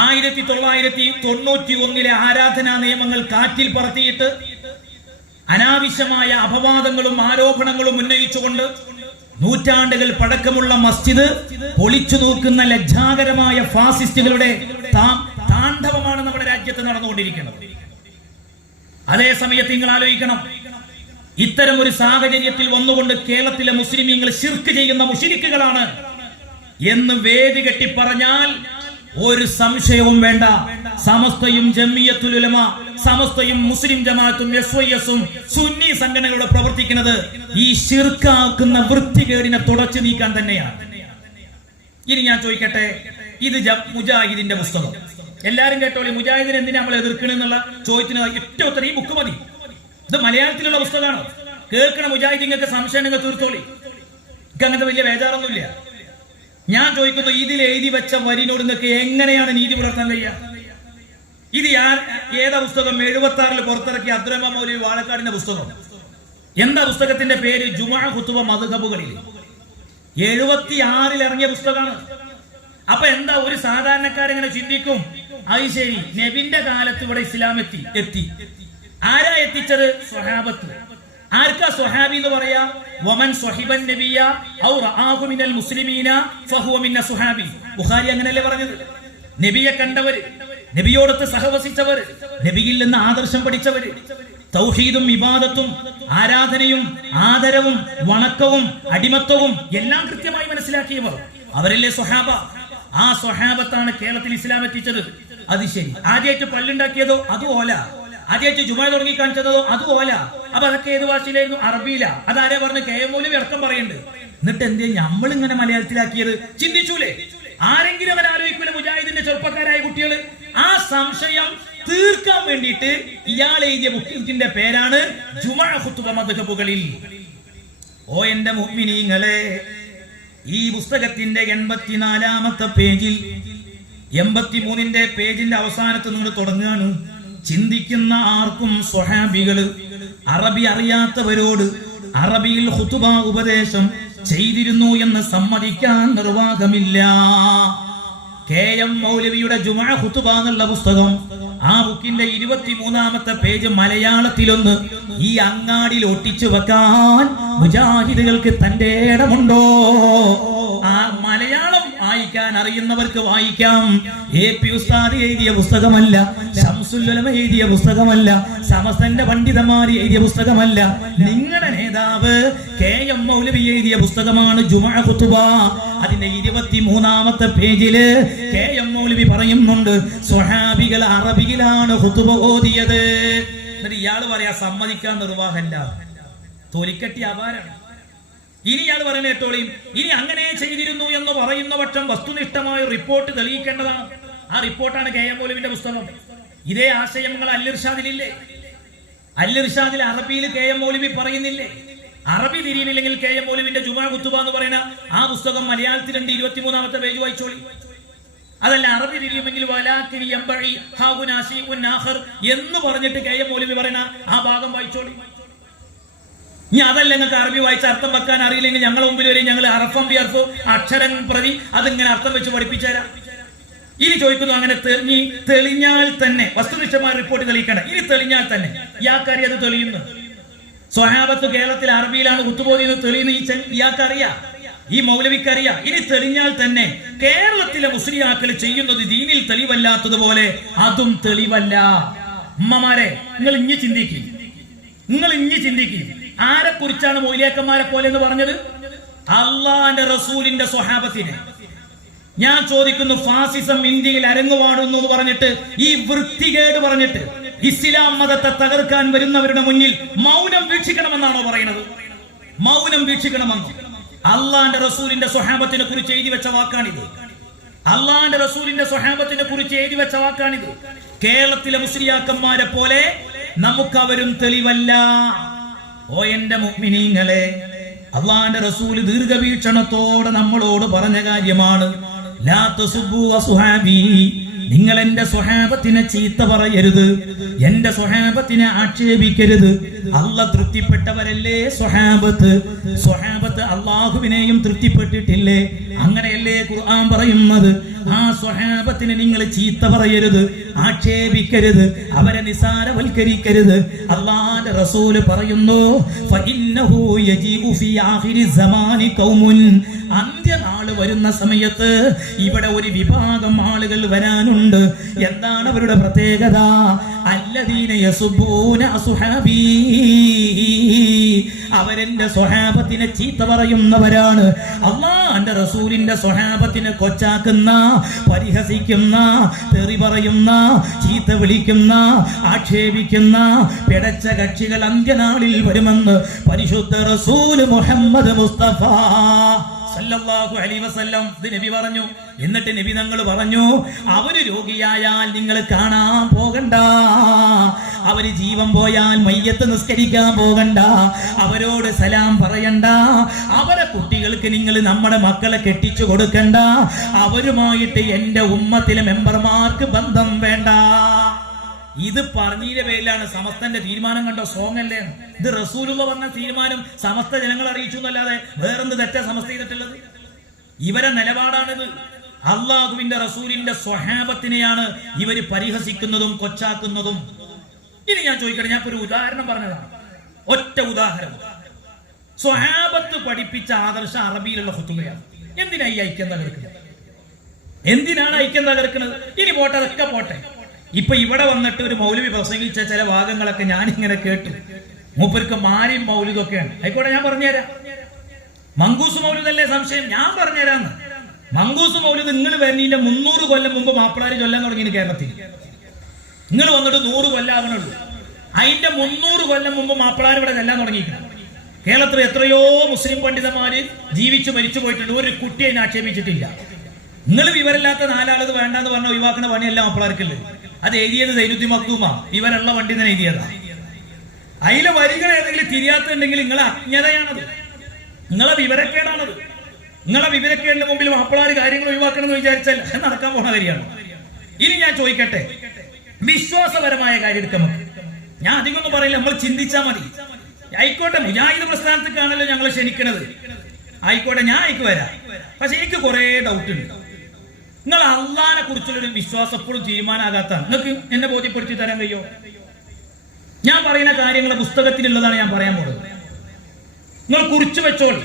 1991 ആരാധനാ നിയമങ്ങൾ കാറ്റിൽ പറത്തിയിട്ട് അനാവശ്യമായ അപവാദങ്ങളും ആരോപണങ്ങളും ഉന്നയിച്ചുകൊണ്ട് നൂറ്റാണ്ടുകൾ പഴക്കമുള്ള മസ്ജിദ് പൊളിച്ചു നോക്കുന്ന ലജ്ജാകരമായ ഫാസിസ്റ്റുകളുടെ താണ്ഡവമാണ് നമ്മുടെ രാജ്യത്ത് നടന്നുകൊണ്ടിരിക്കുന്നത്. അതേ സമയത്ത് നിങ്ങൾ ആലോചിക്കണം, ഇത്തരം ഒരു സാഹചര്യത്തിൽ വന്നുകൊണ്ട് കേരളത്തിലെ മുസ്ലിമീങ്ങൾ ശിർക്ക് ചെയ്യുന്ന മുശ്രിക്കുകളാണ് എന്ന് വേദി കെട്ടി പറഞ്ഞാൽ ഒരു സംശയവും വേണ്ട. സമസ്തയും ജമിയത്തുൽ ഉലമ, സമസ്തയും മുസ്ലിം ജമാഅത്തും SYS-ഉം സുന്നി സംഘടനകളോട് പ്രവർത്തിക്കുന്നത് ഈ ശിർക്കാക്കുന്ന വൃത്തികേടിനെ തുടച്ചു നീക്കാൻ തന്നെയാണ്. ഇനി ഞാൻ ചോദിക്കട്ടെ, ഇത് മുജാഹിദിന്റെ പുസ്തകം, എല്ലാരും കേട്ടോളി. മുജാഹിദിനെ എന്തിനാ നമ്മൾ എതിർക്കണെന്നുള്ള ചോദ്യത്തിന് ഏറ്റവും ഉത്തരം ഈ ബുക്ക് മതി. ഇത് മലയാളത്തിലുള്ള പുസ്തകമാണ്. കേൾക്കണ മുജാഹിദിങ്ങൾക്ക് സംശയം നിങ്ങൾ തീർത്തോളി. എനിക്ക് അങ്ങനത്തെ വലിയ ബേജാറൊന്നുമില്ല. ഞാൻ ചോദിക്കുന്നു, ഇതിൽ എഴുതി വെച്ച വരിനോട് നിങ്ങൾക്ക് എങ്ങനെയാണ് നീതി പുലർത്താൻ കഴിയുക? ഇത് ഏതാ പുസ്തകം? 76 പുറത്തിറക്കിയ അബ്ദുറഹ്മാൻ മൗലവി വാഴക്കാടിന്റെ പുസ്തകം. എന്താ പുസ്തകത്തിന്റെ പേര്? ജുമുഅ ഖുതുബ മദ്ഹബുകളിൽ. 76 ഇറങ്ങിയ പുസ്തകമാണ്. അപ്പൊ എന്താ ഒരു സാധാരണക്കാരെങ്ങനെ ചിന്തിക്കും, അത് ശരി, നബിന്റെ കാലത്ത് ഇവിടെ ഇസ്ലാം എത്തി. ആരാ എത്തിച്ചത്? സ്വഹാബത്ത്. ആർക്കാ സ്വഹാബി എന്ന് പറയാ? വമൻ സ്വഹിബൻ നബിയ ഔ റആഹു മിനൽ മുസ്ലിമീന ഫഹുവ മിന്ന സ്വഹാബി. ബുഖാരി അങ്ങനെയല്ലേ പറഞ്ഞത്? നബിയെ കണ്ടവര്, നബിയോടൊത്ത് സഹവസിച്ചവർ, നബിയിൽ നിന്ന് ആദർശം പഠിച്ചവര്, തൗഹീദും ഇബാദത്തും ആരാധനയും ആദരവും വണക്കവും അടിമത്വവും എല്ലാം കൃത്യമായി മനസ്സിലാക്കിയവർ അവരല്ലേ സ്വഹാബ. ആ സ്വഹാബത്താണ് കേരളത്തിൽ ഇസ്ലാം എത്തിച്ചത്. അത് ശരി. ആദ്യമായിട്ട് പള്ളുണ്ടാക്കിയതോ അതുപോലെ, ആദ്യമായിട്ട് ജുമാ തുടങ്ങി കാണിച്ചതോ അതുപോലെ. അപ്പൊ അതൊക്കെ ഏത് ഭാഷയിലായിരുന്നു? അറബിയില. അതാരെ പറഞ്ഞ് കെ എം മൗലവി അടക്കം പറയുന്നുണ്ട്. എന്നിട്ട് എന്തേ നമ്മളിങ്ങനെ മലയാളത്തിലാക്കിയത്? ചിന്തിച്ചൂലേ? ആരെങ്കിലും അങ്ങനെ ആലോചിക്കൂല? മുജാഹിദിന്റെ ചെറുപ്പക്കാരായ കുട്ടികൾ ആ സംശയം തീർക്കാൻ വേണ്ടിയിട്ട് ഇയാൾ എഴുതിയ ബുക്കിന്റെ പേരാണ് ജുമാ ഖുതുബ മദ്ഹബുകളിൽ. ഓ എന്റെ മുഅ്മിനീങ്ങളെ, ഈ പുസ്തകത്തിന്റെ 84-ാമത്തെ പേജിൽ 83-ന്റെ പേജിന്റെ അവസാനത്ത് നിങ്ങൾ തുടങ്ങുകയാണ്. ചിന്തിക്കുന്ന ആർക്കും സ്വഹാബികള് അറബി അറിയാത്തവരോട് അറബിയിൽ ഖുതുബ ഉപദേശം ചെയ്തിരുന്നു എന്ന് സമ്മതിക്കാൻ നിർവാഹമില്ല. കെ എം മൗലവിയുടെ ജുമാ ഖുതുബ എന്നുള്ള പുസ്തകം, ആ ബുക്കിന്റെ 23-ാമത്തെ പേജ് മലയാളത്തിലൊന്ന് ഈ അങ്ങാടിയിൽ ഒട്ടിച്ചു വെക്കാൻ മുജാഹിദുകൾക്ക് തന്റെ ഇടമുണ്ടോ? ആ മലയാളം വായിക്കാൻ അറിയുന്നവർക്ക് വായിക്കാം. എ പി ഉസ്താദ് എഴുതിയ പുസ്തകമല്ല, ശംസുൽ ഉലമ എഴുതിയ പുസ്തകമല്ല, സമസ്തന്റെ പണ്ഡിതന്മാർ എഴുതിയ പുസ്തകമല്ല. നിങ്ങളുടെ നേതാവ് കെ എം മൗലവി എഴുതിയ പുസ്തകമാണ് ജുമാ ഖുതുബ. അതിന്റെ 23-ാമത്തെ പേജില് കെ എം മൗലവി പറയുന്നുണ്ട്, സ്വഹാബികൾ അറബിയിലാണ് ഖുതുബ ഓതിയത്. എന്നിട്ട് ഇയാൾ പറയാ സമ്മതിക്കാൻ നിർവാഹമല്ല. തൊലിക്കട്ടി അപാരാണ്. ഇനി ഇയാൾ പറയുന്ന കേട്ടോളിയും, ഇനി അങ്ങനെ ചെയ്തിരുന്നു എന്ന് പറയുന്ന പക്ഷം വസ്തുനിഷ്ഠമായ റിപ്പോർട്ട് തെളിയിക്കേണ്ടതാണ്. ആ റിപ്പോർട്ടാണ് കെ എം മൗലവിന്റെ പുസ്തകം. ഇതേ ആശയങ്ങൾ അൽ-ഇർഷാദിലില്ലേ? അൽ-ഇർഷാദിൽ അറബിയിൽ കെ എം മൗലവി പറയുന്നില്ലേ? അറബി തിരിയുന്നില്ലെങ്കിൽ കെ എം മൗലവിന്റെ ജുമാ ഖുതുബ എന്ന് പറയുന്ന ആ പുസ്തകം മലയാളത്തിലുണ്ട്. 23-ാമത്തെ പേജ് വായിച്ചോളി. അതല്ല അറബി തിരിയുമെങ്കിൽ എന്ന് പറഞ്ഞിട്ട് കെ എം മൗലവി പറയുന്ന ആ ഭാഗം വായിച്ചോളി. ഇനി അതല്ല നിങ്ങൾക്ക് അറബി വായിച്ച് അർത്ഥം വെക്കാൻ അറിയില്ലെങ്കിൽ ഞങ്ങളുടെ മുമ്പിൽ വരെ ഞങ്ങൾ അറഫം ബി അർഫ് അക്ഷരം പ്രതി അതിങ്ങനെ അർത്ഥം വെച്ച് പഠിപ്പിച്ചുതരാം. ഇനി ചോദിക്കുന്നു, അങ്ങനെ തെളിഞ്ഞാൽ തന്നെ വസ്തുനിഷ്ഠമായ റിപ്പോർട്ട് തെളിയിക്കണം. ഇനി തെളിഞ്ഞാൽ തന്നെ ഇയാൾക്കറിയാം അത് തെളിയുന്നു. സ്വഹാബത്ത് കേരളത്തിൽ അറബിയിലാണ് ഖുതുബോദിന്ന് തെളിയുന്ന ഇയാൾക്കറിയാം, ഈ മൗലവിക്കറിയാം. ഇനി തെളിഞ്ഞാൽ തന്നെ കേരളത്തിലെ മുസ്ലിയാക്കൾ ചെയ്യുന്നത് ദീനിൽ തെളിവല്ലാത്തതുപോലെ അതും തെളിവല്ല. ഉമ്മമാരെ, നിങ്ങൾ ഇഞ്ഞി ചിന്തിക്കും. ആരെ കുറിച്ചാണ് മൗലിയാക്കന്മാരെ പോലെ എന്ന് പറഞ്ഞത്? അള്ളാന്റെ റസൂലിന്റെ സ്വഹാബത്തിനെ. ഞാൻ ചോദിക്കുന്നു, ഫാസിസം ഇന്ത്യയിൽ അരങ്ങുവാടുന്നു എന്ന് പറഞ്ഞിട്ട്, ഈ വൃത്തികേട് പറഞ്ഞിട്ട് ഇസ്ലാം മതത്തെ തകർക്കാൻ വരുന്നവരുടെ മുന്നിൽ മൗനം വീക്ഷിക്കണമെന്നാണോ പറയുന്നത്? മൗനം വീക്ഷിക്കണമെന്നോ? അള്ളാന്റെ റസൂലിന്റെ സ്വഹാബത്തിനെ കുറിച്ച് എഴുതി വെച്ച വാക്കാണിത്. അള്ളാന്റെ റസൂലിന്റെ സ്വഹാബത്തിനെ കുറിച്ച് എഴുതി വെച്ച വാക്കാണിത്. കേരളത്തിലെ മുസ്ലിയാക്കന്മാരെ പോലെ നമുക്ക് അവരും തെളിവല്ല. ഓ എന്റെ മുഅ്മിനീങ്ങളെ, അള്ളാന്റെ റസൂല് ദീർഘവീക്ഷണത്തോടെ നമ്മളോട് പറഞ്ഞ കാര്യമാണ്, ലാ തസുബ്ബു അസ്ഹാബി, നിങ്ങൾ എന്റെ സ്വഹാബത്തിനെ ചീത്ത പറയരുത്, എന്റെ സ്വഹാബത്തിനെ ആക്ഷേപിക്കരുത്. അള്ളാഹ് തൃപ്തിപ്പെട്ടവരല്ലേ സ്വഹാബത്ത്? സ്വഹാബത്ത് അള്ളാഹുവിനെയും തൃപ്തിപ്പെട്ടിട്ടില്ലേ? അങ്ങനെയല്ലേ ഖുർആൻ പറയുന്നത്? ആ സ്വഹാബത്തിനെ നിങ്ങൾ ചീത്ത പറയരുത്, ആക്ഷേപിക്കരുത്, അവരെ നിസാരവൽക്കരിക്കരുത്. അള്ളാഹുവിന്റെ റസൂല് പറയുന്നു, ഫഇന്നഹു യജീഉ ഫീ ആഖിരി സമാനി ഖൗമുൻ, അന്ത്യനാള് വരുന്ന സമയത്ത് ഇവിടെ ഒരു വിഭാഗം ആളുകൾ വരാനുണ്ട്. എന്താണ് അവരുടെ പ്രത്യേകത? അല്ലദീന യസുബ്ബൂന അസ്ഹാബീ, അവരെന്റെ സ്വഹാബത്തിനെ ചീത്ത പറയുന്നവരാണ്. അല്ലാഹുവിന്റെ റസൂലിന്റെ സ്വഹാബത്തിനെ കൊച്ചാക്കുന്ന, പരിഹസിക്കുന്ന, തെറി പറയുന്ന, ചീത്ത വിളിക്കുന്ന, ആക്ഷേപിക്കുന്ന പിടച്ച കക്ഷികൾ അന്ത്യനാളിൽ വരുമെന്ന് പരിശുദ്ധ റസൂൽ മുഹമ്മദ് മുസ്തഫ സല്ലല്ലാഹു അലൈഹി വസല്ലം നബി പറഞ്ഞു. എന്നിട്ട് നബി തങ്ങൾ പറഞ്ഞു, അവര് രോഗിയായാൽ നിങ്ങൾ കാണാൻ പോകണ്ട, അവര് ജീവൻ പോയാൽ മയ്യത്ത് നിസ്കരിക്കാൻ പോകണ്ട, അവരോട് സലാം പറയണ്ട, അവരെ കുട്ടികൾക്ക് നിങ്ങൾ നമ്മുടെ മക്കളെ കെട്ടിച്ചു കൊടുക്കണ്ട, അവരുമായിട്ട് എന്റെ ഉമ്മത്തിലെ മെമ്പർമാർക്ക് ബന്ധം വേണ്ട. ഇത് പറഞ്ഞതിന്റെ പേരിലാണ് സമസ്തന്റെ തീരുമാനം. കണ്ടോ, സോങ് അല്ലേ ഇത്? റസൂലുള്ള പറഞ്ഞ തീരുമാനം സമസ്ത ജനങ്ങൾ അറിയിച്ചു എന്നല്ലാതെ വേറെന്ത് തെറ്റാ സമസ്ത ചെയ്തിട്ടുള്ളത്? ഇവരെ നിലപാടാണിത്. അള്ളാഹുവിന്റെ റസൂലിന്റെ സ്വഹാബത്തിനെയാണ് ഇവര് പരിഹസിക്കുന്നതും കൊച്ചാക്കുന്നതും. ഇനി ഞാൻ ചോദിക്കട്ടെ, ഞാൻ ഒരു ഉദാഹരണം പറഞ്ഞതാണ്, ഒറ്റ ഉദാഹരണം. സ്വഹാബത്ത് പഠിപ്പിച്ച ആദർശ അറബിയിലുള്ള ഖുതുബയാണ്. എന്തിനാ ഈ ഐക്യം തകർക്കുന്നത്? എന്തിനാണ് ഐക്യം തകർക്കുന്നത്? ഇനി പോട്ടെ, അതൊക്കെ പോട്ടെ. ഇപ്പൊ ഇവിടെ വന്നിട്ട് ഒരു മൗലവി പ്രസംഗിച്ച ചില ഭാഗങ്ങളൊക്കെ ഞാനിങ്ങനെ കേട്ടു. മൂപ്പർക്ക് മാരിയും മൗലിദൊക്കെയാണ്. ആയിക്കോട്ടെ, ഞാൻ പറഞ്ഞുതരാം. മങ്കൂസ് മൗലിദല്ലേ സംശയം? ഞാൻ പറഞ്ഞുതരാന്ന്. മങ്കൂസ് മൗലിദ് നിങ്ങൾ വരുന്നില്ല 300 കൊല്ലം മുമ്പ് മാപ്പിളാര് ചൊല്ലാൻ തുടങ്ങി കേരളത്തിൽ. നിങ്ങൾ വന്നിട്ട് 100 കൊല്ലാകണുള്ളൂ. അതിന്റെ 300 കൊല്ലം മുമ്പ് മാപ്പിളാർ ഇവിടെ ചെല്ലാൻ തുടങ്ങിയിരിക്കണം. കേരളത്തിൽ എത്രയോ മുസ്ലിം പണ്ഡിതന്മാര് ജീവിച്ചു മരിച്ചു പോയിട്ടുണ്ട്. ഒരു കുട്ടിയെ ആക്ഷേപിച്ചിട്ടില്ല. നിങ്ങൾ വിവരമില്ലാത്ത 4 ആളത് വേണ്ടെന്ന് പറഞ്ഞ ഒഴിവാക്കുന്ന പണിയല്ല മാപ്പിളാർക്കുള്ളത്. അത് എഴുതിയത് സൈനുദ്ദീൻ മഖ്ദൂമ, ഇവരുള്ള പണ്ഡിതൻ എഴുതിയതാ. അതിലെ വരികൾ ഏതെങ്കിലും തിരിയാത്തുണ്ടെങ്കിൽ നിങ്ങളെ അജ്ഞതയാണത്, നിങ്ങളെ വിവരക്കേടാണത്. നിങ്ങളെ വിവരക്കേടിന്റെ മുമ്പിൽ മാപ്പിളാർ കാര്യങ്ങൾ ഒഴിവാക്കണം എന്ന് വിചാരിച്ചാൽ നടക്കാൻ പോകുന്ന കാര്യമാണ്. ഇനി ഞാൻ ചോദിക്കട്ടെ, വിശ്വാസപരമായ കാര്യം എടുക്കാം. ഞാൻ അധികമൊന്നും പറയില്ല, നമ്മൾ ചിന്തിച്ചാൽ മതി. ആയിക്കോട്ടെ, മുജാഹിദ് പ്രസ്ഥാനത്തേക്കാണല്ലോ ഞങ്ങൾ ക്ഷണിക്കണത്. ആയിക്കോട്ടെ, ഞാൻ എനിക്ക് വരാം. പക്ഷെ എനിക്ക് കുറെ ഡൗട്ട് ഉണ്ട്. നിങ്ങൾ അള്ളാഹിനെ കുറിച്ചുള്ളൊരു വിശ്വാസം എപ്പോഴും തീരുമാനമാകാത്താണ്. നിങ്ങൾക്ക് എന്നെ ബോധ്യപ്പെടുത്തി തരാൻ കഴിയോ? ഞാൻ പറയുന്ന കാര്യങ്ങൾ പുസ്തകത്തിലുള്ളതാണ് ഞാൻ പറയാൻ പോകുന്നത്. നിങ്ങൾ കുറിച്ച് വെച്ചോളി.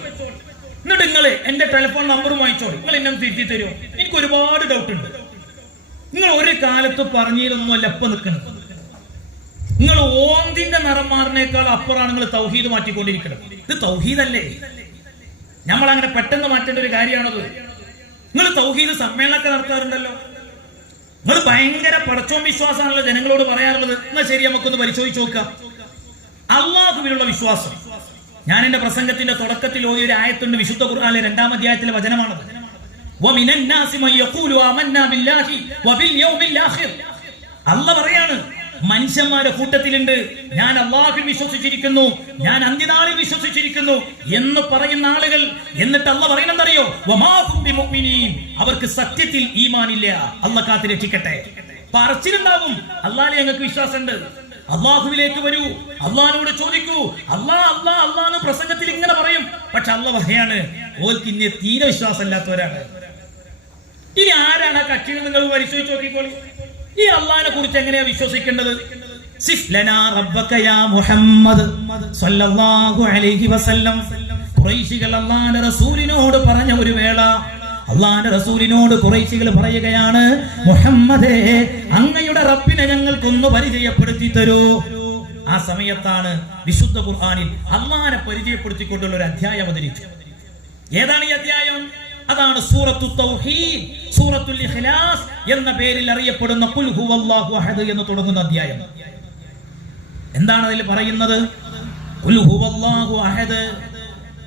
എന്നിട്ട് നിങ്ങൾ എന്റെ ടെലിഫോൺ നമ്പറും വാങ്ങിച്ചോളി. നിങ്ങൾ എന്നെ തിരുത്തി തരുമോ? എനിക്ക് ഒരുപാട് ഡൗട്ട് ഉണ്ട്. നിങ്ങൾ ഒരു കാലത്ത് പറഞ്ഞതിലൊന്നുമല്ല എപ്പോ നിൽക്കുന്നത്. നിങ്ങൾ ഓന്തിന്റെ നിറം മാറിനേക്കാൾ അപ്പുറമാണ് നിങ്ങൾ തൗഹീദ് മാറ്റിക്കൊണ്ടിരിക്കുന്നത്. ഇത് തൗഹീദല്ലേ? നമ്മൾ അങ്ങനെ പെട്ടെന്ന് മാറ്റേണ്ട ഒരു കാര്യമാണത്. നിങ്ങൾ തൗഹീദ് സമ്മേളനമൊക്കെ നടത്താറുണ്ടല്ലോ. നിങ്ങൾ ഭയങ്കര പടച്ചോൻ വിശ്വാസമാണല്ലോ ജനങ്ങളോട് പറയാറുള്ളത്. എന്നാൽ ശരി, നമുക്കൊന്ന് പരിശോധിച്ച് നോക്കാം. അള്ളാഹുവിലുള്ള വിശ്വാസം. ഞാൻ എന്റെ പ്രസംഗത്തിന്റെ തുടക്കത്തിൽ ഓതിയ ഒരു ആയത്തുണ്ട്, വിശുദ്ധ ഖുർആനിലെ 2-ാം അധ്യായത്തിലെ വചനമാണത്. അള്ളാഹ് പറയാണ്, മനുഷ്യന്മാരുടെ കൂട്ടത്തിലുണ്ട് ഞാൻ അള്ളാഹുവിൽ വിശ്വസിച്ചിരിക്കുന്നു, ഞാൻ അന്ത്യനാളിൽ വിശ്വസിച്ചിരിക്കുന്നു എന്ന് പറയുന്ന ആളുകൾ. എന്നിട്ട് അള്ളാഹ് പറയുന്നതറിയോ? അവർക്ക് സത്യത്തിൽ ഈമാനില്ല. അള്ളാഹ് കാത്ത് രക്ഷിക്കട്ടെ. പറച്ചിലുണ്ടാവും, അള്ളാഹിൽ ഞങ്ങൾക്ക് വിശ്വാസമുണ്ട്, അള്ളാഹുവിലേക്ക് വരൂ, അള്ളാഹിനോട് ചോദിക്കൂ, അള്ളാഹ് അള്ളാഹ് അള്ളാഹ് എന്ന് പ്രസംഗത്തിൽ ഇങ്ങനെ പറയും. പക്ഷെ അള്ളാഹ് പറയാണ്, ഓർക്ക് ഇന്നെ തീരെ വിശ്വാസമില്ലാത്തവരാണ്. ഇനി ആരാണ് ആ കക്ഷികൾ? നിങ്ങൾ പരിശോധിച്ച് നോക്കിക്കോളി. ഈ അള്ളാഹിനെ കുറിച്ച് എങ്ങനെയാ വിശ്വസിക്കേണ്ടത്? ഖുറൈശികൾ അള്ളാഹിന്റെ റസൂലിനോട് പറഞ്ഞ ഒരു വേള, അള്ളാഹിന്റെ റസൂലിനോട് ഖുറൈശികൾ പറയുകയാണ്, മുഹമ്മദേ, അങ്ങയുടെ റബ്ബിനെ ഞങ്ങൾക്കൊന്ന് പരിചയപ്പെടുത്തി തരൂ. ആ സമയത്താണ് വിശുദ്ധ ഖുർആനിൽ അള്ളാഹിനെ പരിചയപ്പെടുത്തിക്കൊണ്ടുള്ള ഒരു അധ്യായം അവതരിച്ചു. ഏതാണ് ഈ അധ്യായം? അതാണ് സൂറത്തു തൗഹീദ്, സൂറത്തുൽ ഇഖ്ലാസ് എന്ന പേരിൽ അറിയപ്പെടുന്ന ഖുൽ ഹുവല്ലാഹു അഹദ് എന്ന് തുടങ്ങുന്ന അധ്യായം. എന്താണ് അതിൽ പറയുന്നത്? ഖുൽ ഹുവല്ലാഹു അഹദ്,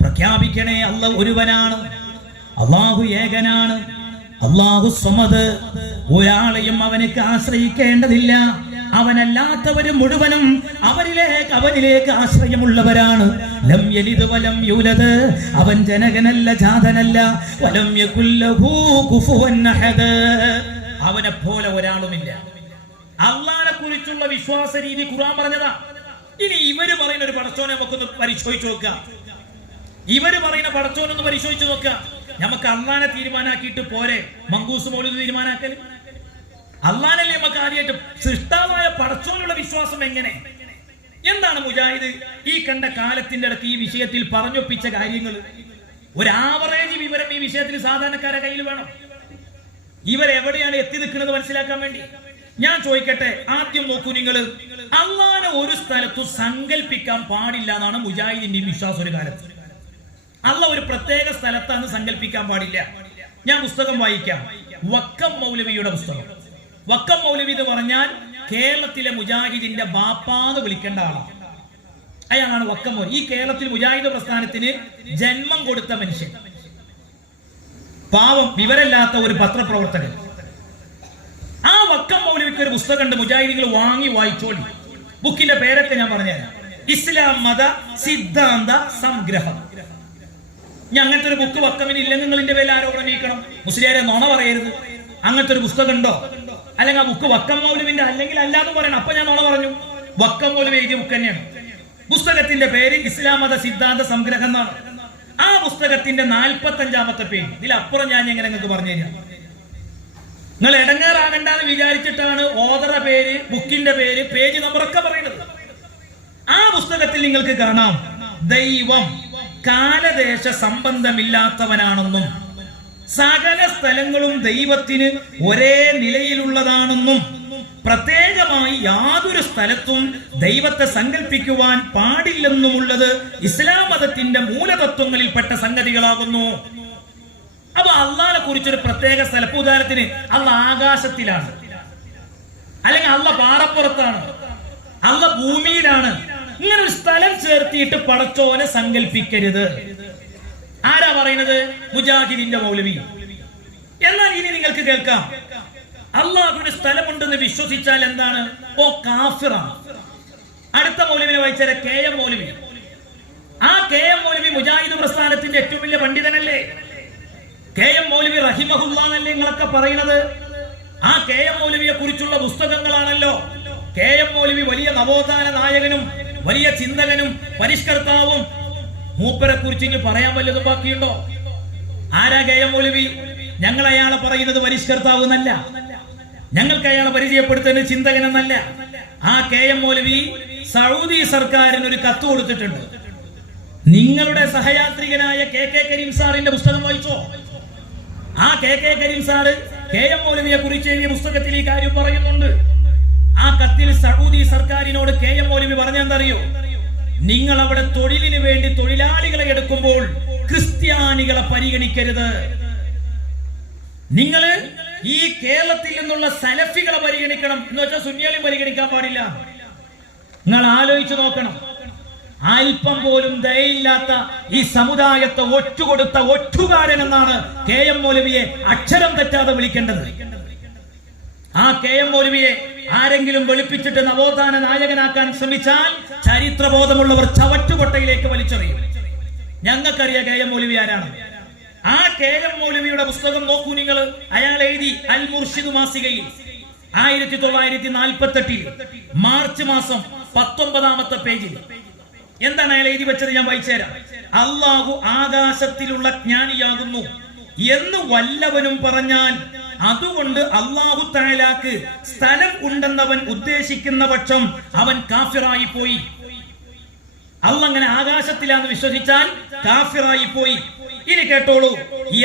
പ്രഖ്യാപിക്കണേ അല്ലാഹു ഒരുവനാണ്, അല്ലാഹു ഏകനാണ്, അല്ലാഹു സമദ്, ഒരാളെയും അവനക്ക് ആശ്രയിക്കേണ്ടതില്ല, അവനല്ലാത്തവര് മുഴുവനും അവനിലേക്ക് ആശ്രയമുള്ളവരാണ്. ലം യലിദ് വലം യൂലദ്, അവൻ ജനകനല്ല ജാതനല്ല. വലം യകുൽ ലഹു കുഫുവൻ അഹദ്, അവനെ പോലെ ഒരാളുമില്ല. അള്ളാഹിനെ കുറിച്ചുള്ള വിശ്വാസ രീതി ഖുർആൻ പറഞ്ഞതാ. ഇനി ഇവര് പറയുന്ന ഒരു പടച്ചോനെ നമുക്കൊന്ന് പരിശോധിച്ച് നോക്കാം. ഇവര് പറയുന്ന പടച്ചോനൊന്ന് പരിശോധിച്ച് നോക്കാം. നമുക്ക് അള്ളാഹിനെ തീരുമാനാക്കിയിട്ട് പോരെ മങ്കൂസ് മൗലിദ് തീരുമാനാക്കൽ? അള്ളാഹനല്ലേ നമുക്ക് ആദ്യമായിട്ട് സൃഷ്ടാവായ പടച്ചോനുള്ള വിശ്വാസം എങ്ങനെ? എന്താണ് മുജാഹിദ് ഈ കണ്ട കാലത്തിന്റെ ഇടയ്ക്ക് ഈ വിഷയത്തിൽ പറഞ്ഞൊപ്പിച്ച കാര്യങ്ങൾ? ഒരു ആവറേജ് വിവരം ഈ വിഷയത്തിൽ സാധാരണക്കാരുടെ കയ്യിൽ വേണം. ഇവരെവിടെയാണ് എത്തി നിൽക്കുന്നത് മനസ്സിലാക്കാൻ വേണ്ടി ഞാൻ ചോദിക്കട്ടെ. ആദ്യം നോക്കൂ, നിങ്ങൾ അള്ളാഹനെ ഒരു സ്ഥലത്തും സങ്കല്പിക്കാൻ പാടില്ല എന്നാണ് മുജാഹിദിന്റെ വിശ്വാസം. ഒരു കാലത്ത് അള്ളാഹ് ഒരു പ്രത്യേക സ്ഥലത്താണ് സങ്കല്പിക്കാൻ പാടില്ല. ഞാൻ പുസ്തകം വായിക്കാം, വക്കം മൗലവിയുടെ പുസ്തകം. വക്കം മൗലവി എന്ന് പറഞ്ഞാൽ കേരളത്തിലെ മുജാഹിദിന്റെ ബാപ്പാന്ന് വിളിക്കേണ്ട ആളാണ്. അയാളാണ് വക്കം മൗലവി. ഈ കേരളത്തിൽ മുജാഹിദ് പ്രസ്ഥാനത്തിന് ജന്മം കൊടുത്ത മനുഷ്യൻ, പാവം വിവരമില്ലാത്ത ഒരു പത്രപ്രവർത്തകൻ. ആ വക്കം മൗലവിക്ക് ഒരു പുസ്തകമുണ്ട്, മുജാഹിദികൾ വാങ്ങി വായിച്ചോളി. ബുക്കിന്റെ പേരൊക്കെ ഞാൻ പറഞ്ഞുതരാം. ഇസ്ലാം മത സിദ്ധാന്ത സംഗ്രഹം. ഞാൻ അങ്ങനത്തെ ഒരു ബുക്ക് വക്കമിന് ഇല്ലെങ്കിൽ നിങ്ങളിന്റെ പേരിൽ ആരോപണം നീക്കണം. മുസ്ലിയാരെ നുണ പറയരുത്. അങ്ങനത്തെ ഒരു പുസ്തകം ഉണ്ടോ? അല്ലെങ്കിൽ ആ ബുക്ക് വക്കം മൗലവിന്റെ അല്ലെങ്കിൽ അല്ലാന്ന് പറയണം. അപ്പൊ ഞാൻ നുണ പറഞ്ഞു. വക്കം മൗലവി എഴുതിയ ബുക്ക് തന്നെയാണ്. പുസ്തകത്തിന്റെ പേര് ഇസ്ലാം മത സിദ്ധാന്ത സംഗ്രഹം എന്നാണ്. ആ പുസ്തകത്തിന്റെ 45-ാമത്തെ പേജ്. ഇതിലപ്പുറം ഞാൻ എങ്ങനെ നിങ്ങൾക്ക് പറഞ്ഞു തരാം. നിങ്ങൾ ഇടങ്ങേറാകണ്ടെന്ന് വിചാരിച്ചിട്ടാണ് ഓദറ പേര്, ബുക്കിന്റെ പേര്, പേജ് നമ്പറൊക്കെ പറയുന്നത്. പുസ്തകത്തിൽ നിങ്ങൾക്ക് കാണാം ദൈവം കാലദേശ സംബന്ധമില്ലാത്തവനാണെന്നും സകല സ്ഥലങ്ങളും ദൈവത്തിന് ഒരേ നിലയിലുള്ളതാണെന്നും പ്രത്യേകമായി യാതൊരു സ്ഥലത്തും ദൈവത്തെ സങ്കല്പിക്കുവാൻ പാടില്ലെന്നുമുള്ളത് ഇസ്ലാം മതത്തിന്റെ മൂലതത്വങ്ങളിൽപ്പെട്ട സംഗതികളാകുന്നു. അപ്പൊ അള്ളാഹിനെ കുറിച്ചൊരു പ്രത്യേക സ്ഥലം, ഉദാഹരണത്തിന് അള്ളാഹ് ആകാശത്തിലാണ്, അല്ലെങ്കിൽ അള്ളാഹ് പാറപ്പുറത്താണ്, അള്ളാഹ് ഭൂമിയിലാണ്, ഇങ്ങനെ ഒരു സ്ഥലം ചേർത്തിയിട്ട് പടച്ചോനെ സങ്കല്പിക്കരുത്. ആരാ പറയുന്നത്? മുജാഹിദിന്റെ മൗലവി. എന്നാൽ ഇനി നിങ്ങൾക്ക് കേൾക്കാം, അള്ളാഹുവിന് സ്ഥലമുണ്ടെന്ന് വിശ്വസിച്ചാൽ എന്താണ്? ഓ കാഫിറാണ്. അടുത്ത മൗലവിനെ വായിച്ചാൽ KM മൗലവി. ആ KM മൗലവി മുജാഹിദ് പ്രസ്ഥാനത്തിന്റെ ഏറ്റവും വലിയ പണ്ഡിതനല്ലേ? KM മൗലവി റഹിമഹുല്ലാ എന്നല്ലേ നിങ്ങളൊക്കെ പറയുന്നത്? ആ KM മൗലവിയെ കുറിച്ചുള്ള പുസ്തകങ്ങളാണല്ലോ. KM മൗലവി വലിയ നവോത്ഥാന നായകനും വലിയ ചിന്തകനും പരിഷ്കർത്താവും. മൂപ്പരെ കുറിച്ച് ഇനി പറയാൻ വല്ലതും ബാക്കിയുണ്ടോ? ആരാ KM മൗലവി? ഞങ്ങൾ അയാളെ പറയുന്നത് പരിഷ്കർത്താവ് എന്നല്ല, ഞങ്ങൾക്ക് അയാളെ പരിചയപ്പെടുത്തുന്നത് ചിന്തകനെന്നല്ല. ആ KM മൗലവി സൗദി സർക്കാരിന് ഒരു കത്ത് കൊടുത്തിട്ടുണ്ട്. നിങ്ങളുടെ സഹയാത്രികനായ KK കരീം സാറിന്റെ പുസ്തകം വായിച്ചോ? ആ KK കരീം സാറ് KM മൗലവിയെ കുറിച്ച് എഴുതിയ പുസ്തകത്തിൽ ഈ കാര്യം പറയുന്നുണ്ട്. ആ കത്തിൽ സൗദി സർക്കാരിനോട് KM മൗലവി പറഞ്ഞെന്തറിയോ? നിങ്ങൾ അവിടെ തൊഴിലിന് വേണ്ടി തൊഴിലാളികളെ എടുക്കുമ്പോൾ ക്രിസ്ത്യാനികളെ പരിഗണിക്കരുത്. നിങ്ങൾ ഈ കേരളത്തിൽ നിന്നുള്ള സലഫികളെ പരിഗണിക്കണം എന്ന് വെച്ചാൽ സുന്നികളെയും പരിഗണിക്കാൻ പാടില്ല. നിങ്ങൾ ആലോചിച്ചു നോക്കണം. അല്പം പോലും ദയയില്ലാത്ത ഈ സമുദായത്തെ ഒറ്റുകൊടുത്ത ഒറ്റുകാരൻ എന്നാണ് KM മൗലവിയെ അക്ഷരം തെറ്റാതെ വിളിക്കേണ്ടത്. ആ KM മൗലവിയെ ആരെങ്കിലും വെളുപ്പിച്ചിട്ട് നവോത്ഥാന നായകനാക്കാൻ ശ്രമിച്ചാൽ ചരിത്രബോധമുള്ളവർ ചവറ്റുകൊട്ടയിലേക്ക് വലിച്ചെറിയും. ഞങ്ങൾക്കറിയാം KM മൗലവി ആരാണ്. ആ KM മൗലവിയുടെ പുസ്തകം നോക്കൂ നിങ്ങൾ. അയാൾ എഴുതി അൽ മുർഷിദ് മാസികയിൽ 1948 മാർച്ച് മാസം 19 പേജിൽ എന്താണ് അയാൾ എഴുതി വെച്ചത്? ഞാൻ വായിച്ചുതരാം. അള്ളാഹു ആകാശത്തിലുള്ള ജ്ഞാനിയാകുന്നു എന്ന് വല്ലവനും പറഞ്ഞാൽ അതുകൊണ്ട് അള്ളാഹു തആലാക്ക് സ്ഥലം ഉണ്ടെന്നവൻ ഉദ്ദേശിക്കുന്ന പക്ഷം അവൻ കാഫിറായി പോയി. അള്ളാഹ് അങ്ങനെ ആകാശത്തിലാന്ന് വിശ്വസിച്ചാൽ കാഫിറായി പോയി. ഇനി കേട്ടോളൂ,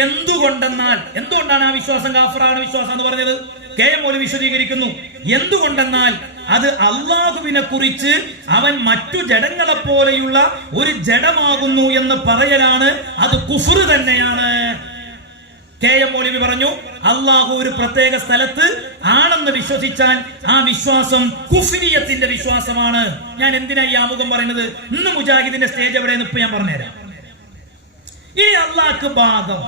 എന്തുകൊണ്ടാണ് ആ വിശ്വാസം കാഫിറാണ് വിശ്വാസം എന്ന് പറഞ്ഞത്? KM മൗലവി വിശദീകരിക്കുന്നു. എന്തുകൊണ്ടെന്നാൽ അത് അള്ളാഹുവിനെ കുറിച്ച് അവൻ മറ്റു ജഡങ്ങളെ പോലെയുള്ള ഒരു ജഡമാകുന്നു എന്ന് പറയലാണ്. അത് കുഫ്ർ തന്നെയാണ്. KM മൗലവി പറഞ്ഞു, അള്ളാഹു ഒരു പ്രത്യേക സ്ഥലത്ത് ആണെന്ന് വിശ്വസിച്ചാൽ ആ വിശ്വാസം കുഫ്രിയത്തിന്റെ വിശ്വാസമാണ്. ഞാൻ എന്തിനാ ഈ ആമുഖം പറയുന്നത്? ഇന്ന് മുജാഹിദിന്റെ സ്റ്റേജ് എവിടെയെന്ന് ഇപ്പൊ ഞാൻ പറഞ്ഞുതരാം. ഈ അള്ളാഹ്ക്ക് ഭാഗം,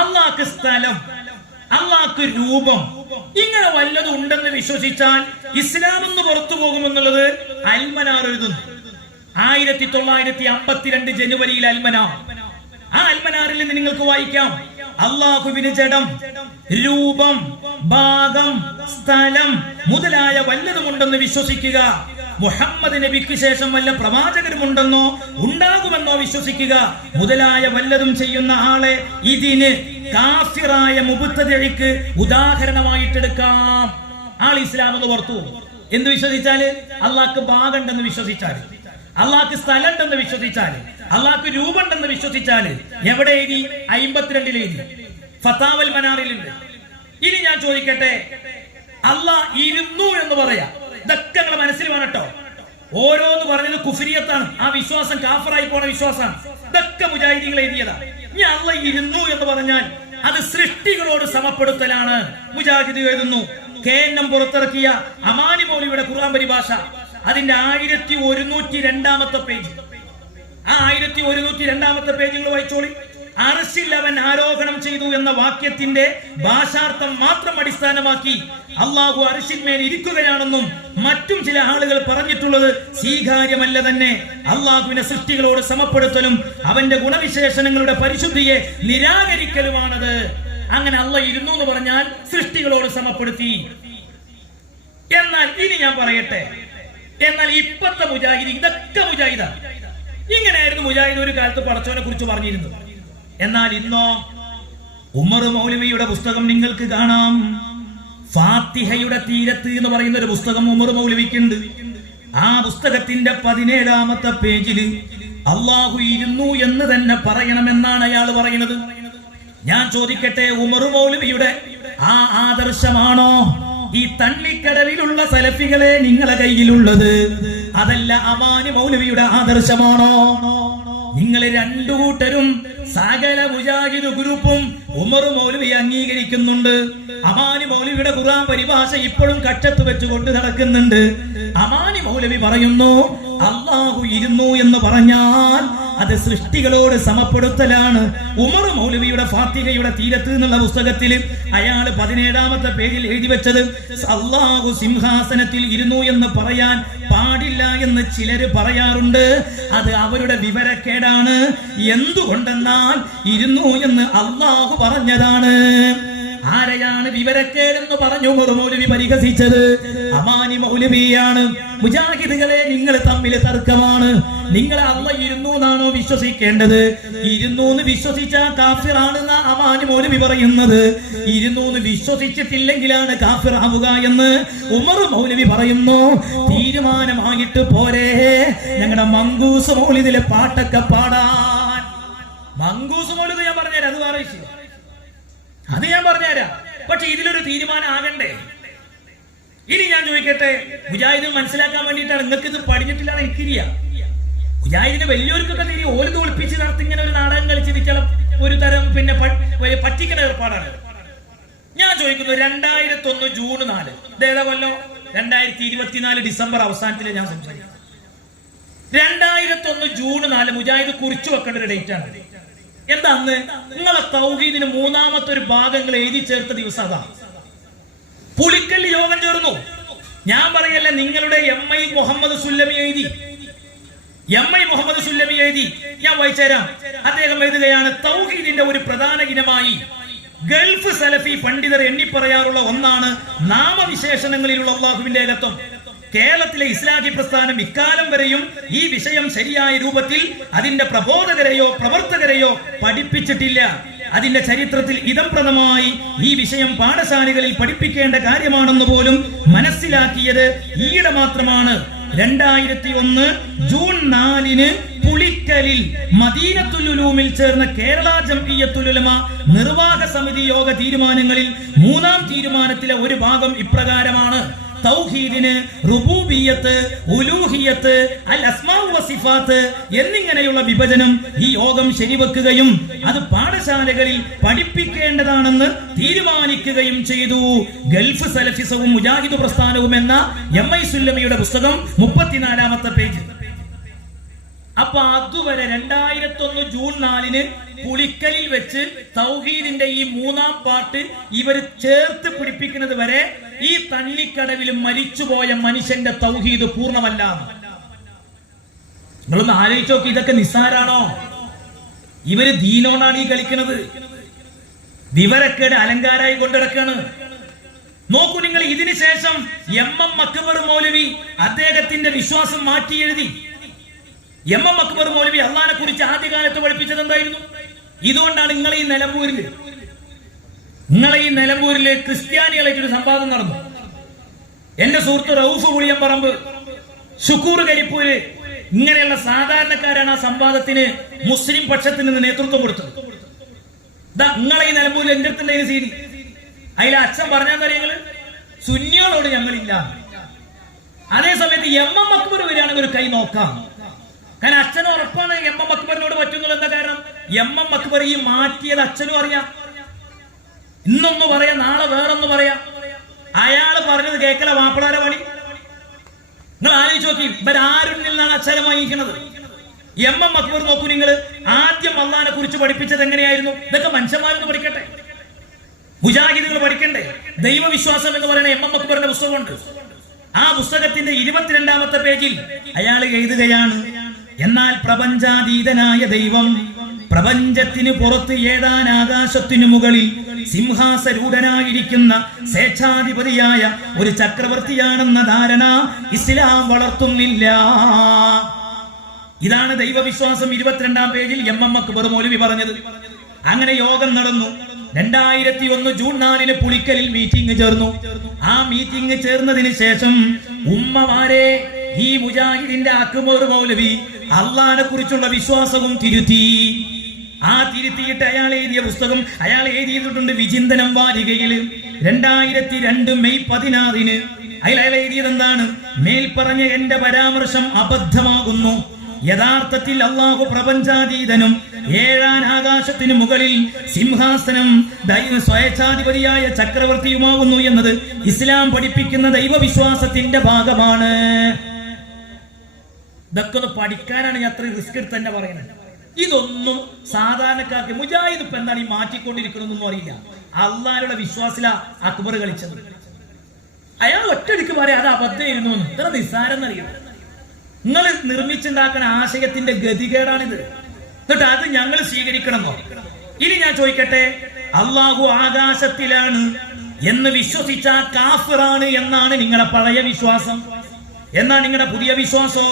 അള്ളാഹ്ക്ക് സ്ഥലം, അള്ളാഹ്ക്ക് രൂപം, ഇങ്ങനെ വല്ലതും ഉണ്ടെന്ന് വിശ്വസിച്ചാൽ ഇസ്ലാം എന്ന് പുറത്തു പോകുമെന്നുള്ളത് അൽമനാർ എഴുതുന്നു. 1952 ജനുവരിയിൽ അൽമനാർ. ആ അൽമനാറിൽ നിന്ന് നിങ്ങൾക്ക് വായിക്കാം, അള്ളാഹുവിന് ജഡം, രൂപം, ഭാഗം, സ്ഥലം മുതലായ വല്ലതുമുണ്ടെന്ന് വിശ്വസിക്കുക. മുഹമ്മദ് നബിക്ക് ശേഷം വല്ല പ്രവാചകരുമുണ്ടെന്നോ ഉണ്ടാകുമെന്നോ വിശ്വസിക്കുക. മുതലായ വല്ലതും ചെയ്യുന്ന ആളെ ഇതിന് കാഫിറായ മുബ്തദിഇക്ക് ഉദാഹരണമായിട്ടെടുക്കാം. ആൾ ഇസ്ലാം എന്ന് പുറത്തു. എന്ത് വിശ്വസിച്ചാല്? അള്ളാഹ്ക്ക് ഭാഗം ഉണ്ടെന്ന് വിശ്വസിച്ചാല്, അള്ളാഹ്ക്ക് സ്ഥലം ഉണ്ടെന്ന് വിശ്വസിച്ചാല്, അള്ളാഹ്ക്ക് രൂപം ഉണ്ടെന്ന് വിശ്വസിച്ചാല്. എവിടെ എഴുതി? 52 എഴുതി. ഫതാവൽ മനാറിലുണ്ട്. ഇനി ഞാൻ ചോദിക്കട്ടെ, അള്ളാഹ് ഇരുന്നു എന്ന് പറയാ, ഇതൊക്കെ നിങ്ങളുടെ മനസ്സിൽ വേണം കേട്ടോ. ഓരോന്ന് പറഞ്ഞത് കുഫ്രിയത്താണ്. ആ വിശ്വാസം കാഫറായി പോണ വിശ്വാസമാണ്. ഇതൊക്കെ മുജാഹിദീങ്ങൾ എഴുതിയതാ. ഇനി അള്ളാഹ് ഇരുന്നു എന്ന് പറഞ്ഞാൽ അത് സൃഷ്ടികളോട് സമപ്പെടുത്തലാണ്. മുജാഹിദ് എഴുതുന്നു. KM പുറത്തിറക്കിയ അമാനി മൗലവിയുടെ ഖുർആൻ പരിഭാഷ, അതിന്റെ 1102 പേജ്. ആ 1102 പേജ് നിങ്ങൾ വായിച്ചോളി. അർശിൽ അവൻ ആരോഹണം ചെയ്തു എന്ന വാക്യത്തിന്റെ ഭാഷാർത്ഥം മാത്രം അടിസ്ഥാനമാക്കി അള്ളാഹു അർശിന്മേൽ ഇരിക്കുകയാണെന്നും മറ്റും ചില ആളുകൾ പറഞ്ഞിട്ടുള്ളത് സ്വീകാര്യമല്ല തന്നെ. അള്ളാഹുവിനെ സൃഷ്ടികളോട് സമപ്പെടുത്തലും അവന്റെ ഗുണവിശേഷണങ്ങളുടെ പരിശുദ്ധിയെ നിരാകരിക്കലുമാണത്. അങ്ങനെ അള്ളാഹ് ഇരുന്നു എന്ന് പറഞ്ഞാൽ സൃഷ്ടികളോട് സമപ്പെടുത്തി. എന്നാൽ ഇനി ഞാൻ പറയട്ടെ, എന്നാൽ ഇപ്പത്തെ മുജാഹിദ്, ഇതൊക്കെ മുജാഹിദാ. ഇങ്ങനെയായിരുന്നു മുജാഹിദ് ഒരു കാലത്ത് പടച്ചവനെ കുറിച്ച് പറഞ്ഞിരുന്നത്. എന്നാൽ ഇന്നോ ഉമർ മൗലവിയുടെ പുസ്തകം നിങ്ങൾക്ക് കാണാം. ഫാത്തിഹയുടെ തീരത്ത് എന്ന് പറയുന്ന ഒരു പുസ്തകം ഉമർ മൗലവിക്കുണ്ട്. ആ പുസ്തകത്തിന്റെ 17-ാമത്തെ പേജിൽ അള്ളാഹു ഇരുന്നു എന്ന് തന്നെ പറയണമെന്നാണ് അയാൾ പറയുന്നത്. ഞാൻ ചോദിക്കട്ടെ, ഉമർ മൗലവിയുടെ ആ ആദർശമാണോ ഈ തള്ളിക്കടവിലുള്ള സലഫികളെ നിങ്ങളെ കയ്യിലുള്ളത്? അതല്ല അമാനി മൗലവിയുടെ ആദർശമാണോ? നിങ്ങൾ രണ്ടു കൂട്ടരും സകല മുജാഹിദ് ഗ്രൂപ്പും ഉമർ മൗലവി അംഗീകരിക്കുന്നുണ്ട്. അമാനി മൗലവിയുടെ ഖുർആൻ പരിഭാഷ ഇപ്പോഴും കച്ചത്ത് വെച്ച് കൊണ്ട് നടക്കുന്നുണ്ട്. അമാനി മൗലവി പറയുന്നു അള്ളാഹു ഇരുന്നു എന്ന് പറഞ്ഞാൽ അത് സൃഷ്ടികളോട് സമപ്പെടുത്തലാണ്. ഉമർ മൗലവിയുടെ ഫാത്തിഹയുടെ തീരത്ത് എന്നുള്ള പുസ്തകത്തിൽ അയാൾ 17-ാമത്തെ പേജിൽ എഴുതി വെച്ചത് അള്ളാഹു സിംഹാസനത്തിൽ ഇരുന്നു എന്ന് പറയാൻ പാടില്ല എന്ന് ചിലര് പറയാറുണ്ട്. അത് അവരുടെ വിവരക്കേടാണ്. എന്തുകൊണ്ടെന്നാൽ ഇരുന്നു എന്ന് അള്ളാഹു പറഞ്ഞതാണ്. ആരെയാണ് വിവരക്കേടെന്ന് പറഞ്ഞു ഉമർ മൗലവി പരിഹസിച്ചത്? അമാനി മൗലവിയാണ്. മുജാഹിദുകളെ, നിങ്ങൾ തമ്മിൽ തർക്കമാണ്. നിങ്ങൾ അള്ളാഹ് ഇരുന്നു എന്നാണോ വിശ്വസിക്കേണ്ടത്? ഇരുന്നു എന്ന് വിശ്വസിച്ചാൽ കാഫിറാണെന്ന അമാനി മൗലവി പറയുന്നത്. ഇരുന്നു എന്ന് വിശ്വസിച്ചിട്ടില്ലെങ്കിലാണ് കാഫിർ ആവുക എന്ന് ഉമർ മൗലവി പറയുന്നു. തീരുമാനമായിട്ട് പോരെ ഞങ്ങളുടെ മങ്കൂസ് മൗലിദിലെ പാട്ടൊക്കെ പാടാൻ? മങ്കൂസ് മൗലിദ് ഞാൻ പറഞ്ഞുതരാം, അത് വേറെ വിഷയം, അത് ഞാൻ പറഞ്ഞുതരാം. പക്ഷെ ഇതിലൊരു തീരുമാനം ആകണ്ടേ? ഇനി ഞാൻ ചോദിക്കട്ടെ, മുജാഹിദ് മനസ്സിലാക്കാൻ വേണ്ടിയിട്ടാണ്. നിങ്ങൾക്ക് ഇത് പഠിച്ചിട്ടില്ലാണ് എനിക്കറിയാം. മുജാഹിദിന് വലിയവർക്കൊക്കെ തിരി ഓരോ ഒളിപ്പിച്ച് നടത്തി ഇങ്ങനെ ഒരു നാടകം കളിച്ചിരിച്ചാൽ ഒരു തരം പിന്നെ പറ്റിക്കുന്ന ഏർപ്പാടാണ്. ഞാൻ ചോദിക്കുന്നു, 2001 ജൂൺ 4 ഇതേതാ കൊല്ലം? 2024 ഡിസംബർ അവസാനത്തില് ഞാൻ സംസാരിക്കും. 2001 ജൂൺ 4 മുജാഹിദ് കുറിച്ചു വെക്കേണ്ട ഒരു ഡേറ്റ് ആണ്. എന്താ അന്ന്? നിങ്ങളെ തൗഹീദിന് 3-ാമത്തെ ഒരു ഭാഗങ്ങൾ എഴുതി ചേർത്ത ദിവസം അതാ. പുളിക്കല്ല് യോഗം ചേർന്നു. ഞാൻ പറയല്ല, നിങ്ങളുടെ MI മുഹമ്മദ് സുല്ലമി എഴുതി. MI മുഹമ്മദ് സുല്ലമി എഴുതി. ഞാൻ വായിച്ചുതരാം. അദ്ദേഹം എഴുതുകയാണ്, തൗഹീദിന്റെ ഒരു പ്രധാന ഇനമായി ഗൾഫ് സലഫി പണ്ഡിതർ എണ്ണിപ്പറയാറുള്ള ഒന്നാണ് നാമവിശേഷണങ്ങളിലുള്ള അല്ലാഹുവിന്റെ ഏകത്വം. കേരളത്തിലെ ഇസ്ലാഹി പ്രസ്ഥാനം ഇക്കാലം വരെയും ഈ വിഷയം ശരിയായ രൂപത്തിൽ അതിന്റെ പ്രബോധകരെയോ പ്രവർത്തകരെയോ പഠിപ്പിച്ചിട്ടില്ല. അതിന്റെ ചരിത്രത്തിൽ ഇതംപ്രദമായി ഈ വിഷയം പാഠശാലകളിൽ പഠിപ്പിക്കേണ്ട കാര്യമാണെന്ന് പോലും മനസ്സിലാക്കിയത് ഈയിടെ മാത്രമാണ്. 2001 ജൂൺ 4 പുളിക്കലിൽ മദീനത്തുൽ ഉലൂമിൽ ചേർന്ന കേരള ജംഇയ്യത്തുൽ ഉലമ നിർവാഹക സമിതി യോഗ തീരുമാനങ്ങളിൽ 3-ാം തീരുമാനത്തിലെ ഒരു ഭാഗം ഇപ്രകാരമാണ്: തൗഹീദിന് റുബൂബിയ്യത്ത്, ഉലൂഹിയ്യത്ത്, അൽ അസ്മാഉ വസിഫാത്ത് എന്നിങ്ങനെയുള്ള വിഭജനം ഈ യോഗം ശരിവെക്കുകയും അത് പാഠശാലകളിൽ പഠിപ്പിക്കേണ്ടതാണെന്ന് തീരുമാനിക്കുകയും ചെയ്തു. ഗൾഫ് സലഫിസവും മുജാഹിദ് പ്രസ്ഥാനവും എന്ന MI സുല്ലമിയുടെ പുസ്തകം 34-ാമത്തെ പേജ്. അപ്പൊ അതുവരെ 2001 ജൂൺ 4 പുളിക്കലിൽ വെച്ച് തൗഹീദിന്റെ ഈ 3-ാം പാർട്ട് ഇവർ ചേർത്ത് പിടിപ്പിക്കുന്നത് വരെ ഈ തള്ളിക്കടവിൽ മരിച്ചുപോയ മനുഷ്യന്റെ തൗഹീദ് പൂർണ്ണമല്ല. നിങ്ങളൊന്ന് ആലോചിച്ച് നോക്കി, ഇതൊക്കെ നിസ്സാരാണോ? ഇവര് ദീനോടാണ് ഈ കളിക്കുന്നത്. വിവരക്കേട് അലങ്കാരായി കൊണ്ടിടക്കാണ്. നോക്കൂ നിങ്ങൾ, ഇതിനു ശേഷം MM അക്ബർ മൗലവി അദ്ദേഹത്തിന്റെ വിശ്വാസം മാറ്റി എഴുതി. MM അക്ബർ മൗലവി അള്ളാഹിനെ കുറിച്ച് ആദ്യകാലത്ത് പഠിപ്പിച്ചത് എന്തായിരുന്നു? ഇതുകൊണ്ടാണ് നിങ്ങളെ ഈ നിലമ്പൂരില് ക്രിസ്ത്യാനികളായിട്ടൊരു സംവാദം നടന്നു. എന്റെ സുഹൃത്ത് റൌഫ് പുളിയംപറമ്പ്, ശുക്കൂർ കരിപ്പൂര്, ഇങ്ങനെയുള്ള സാധാരണക്കാരാണ് ആ സംവാദത്തിന് മുസ്ലിം പക്ഷത്തിൽ നിന്ന് നേതൃത്വം കൊടുത്തത്. നിങ്ങളെ ഈ നിലമ്പൂരിൽ എന്റെ അടുത്തുള്ള സീരി അതിൽ അച്ഛൻ പറഞ്ഞാൽ കാര്യങ്ങള് സുന്നിയോളോട് ഞങ്ങളില്ല. അതേ സമയത്ത് MM അക്ബർ വരികയാണെങ്കിൽ ഒരു കൈ നോക്കാം. കാരണം അച്ഛനും ഉറപ്പാണ് MM അക്ബറിനോട് പറ്റുന്നത്. എന്താ കാരണം? MM അക്ബർ ഈ മാറ്റിയത് അച്ഛനും അറിയാം. ഇന്നൊന്ന് പറയാം, നാളെ വേറൊന്ന് പറയാം. അയാള് പറഞ്ഞത് കേക്കല മാപ്പിളാരെ പണി. നിങ്ങൾ ആലോചിച്ച് നോക്കി, ഇവരാരിൽ നിന്നാണ് അച്ഛനെ വാങ്ങിക്കുന്നത്? MM അക്ബർ നോക്കൂ നിങ്ങൾ, ആദ്യം അള്ളാഹിനെ കുറിച്ച് പഠിപ്പിച്ചത് എങ്ങനെയായിരുന്നു? ഇതൊക്കെ മനുഷ്യന്മാരൊന്ന് പഠിക്കട്ടെ, മുജാഹിദുകൾ പഠിക്കണ്ടേ? ദൈവവിശ്വാസം എന്ന് പറയുന്ന MM അക്ബറിന്റെ പുസ്തകമുണ്ട്. ആ പുസ്തകത്തിന്റെ 22-ാമത്തെ പേജിൽ അയാൾ എഴുതുകയാണ്, എന്നാൽ പ്രപഞ്ചാതീതനായ ദൈവം പ്രപഞ്ചത്തിന് പുറത്ത് 7 ആകാശത്തിനു മുകളിൽ സിംഹാസരൂഢനായിരിക്കുന്ന സ്വേച്ഛാധിപതിയായ ഒരു ചക്രവർത്തിയാണെന്ന ധാരണ ഇസ്ലാം വളർത്തുന്നില്ല. ഇതാണ് ദൈവവിശ്വാസം 22-ാം പേജിൽ MM അക്ബർ മൗലവി പറഞ്ഞത്. അങ്ങനെ യോഗം നടന്നു. 2001 ജൂൺ 4 പുളിക്കലിൽ മീറ്റിംഗ് ചേർന്നു. ആ മീറ്റിംഗ് ചേർന്നതിന് ശേഷം ഉമ്മമാരെ, ഈ മുജാഹിദിന്റെ അക്ബർ മൗലവി അള്ളാഹിനെ കുറിച്ചുള്ള വിശ്വാസവും തിരുത്തി. ആ തിരുത്തിയിട്ട് അയാൾ എഴുതിയ പുസ്തകം അയാൾ എഴുതിയിട്ടുണ്ട് വിചിന്തനം വാരികയിൽ 2002 മെയ് 16 അയാൾ എഴുതിയത് എന്താണ്? മേൽപ്പറഞ്ഞ എന്റെ പരാമർശം അബദ്ധമാകുന്നു. യഥാർത്ഥത്തിൽ അള്ളാഹു പ്രപഞ്ചാതീതനും 7ാം ആകാശത്തിനു മുകളിൽ സിംഹാസനം സ്വയച്ഛാധിപതിയായ ചക്രവർത്തിയുമാകുന്നു എന്നത് ഇസ്ലാം പഠിപ്പിക്കുന്ന ദൈവവിശ്വാസത്തിന്റെ ഭാഗമാണ്. ഇതൊക്കെ ഒന്ന് പഠിക്കാനാണ് ഞാൻ അത്ര റിസ്ക് എടുത്ത് തന്നെ പറയുന്നത്. ഇതൊന്നും സാധാരണക്കാർക്ക് മുജാഹിദ് ഇപ്പൊ എന്താണ് ഈ മാറ്റിക്കൊണ്ടിരിക്കണമെന്നൊന്നും അറിയില്ല. അള്ളാഹുടെ വിശ്വാസില അക്ബർ കളിച്ചത്. അയാൾ ഒറ്റടിക്ക് പറയാം അത് അബദ്ധമായിരുന്നു എന്ന്. ഇത്ര നിസ്സാരം എന്നറിയാം. നിങ്ങൾ നിർമ്മിച്ചുണ്ടാക്കുന്ന ആശയത്തിന്റെ ഗതികേടാണിത്. എന്നിട്ട് അത് ഞങ്ങൾ സ്വീകരിക്കണമെന്നോ? ഇനി ഞാൻ ചോദിക്കട്ടെ, അള്ളാഹു ആകാശത്തിലാണ് എന്ന് വിശ്വസിച്ച കാഫിറാണ് എന്നാണ് നിങ്ങളുടെ പഴയ വിശ്വാസം. എന്നാ നിങ്ങളുടെ പുതിയ വിശ്വാസോ?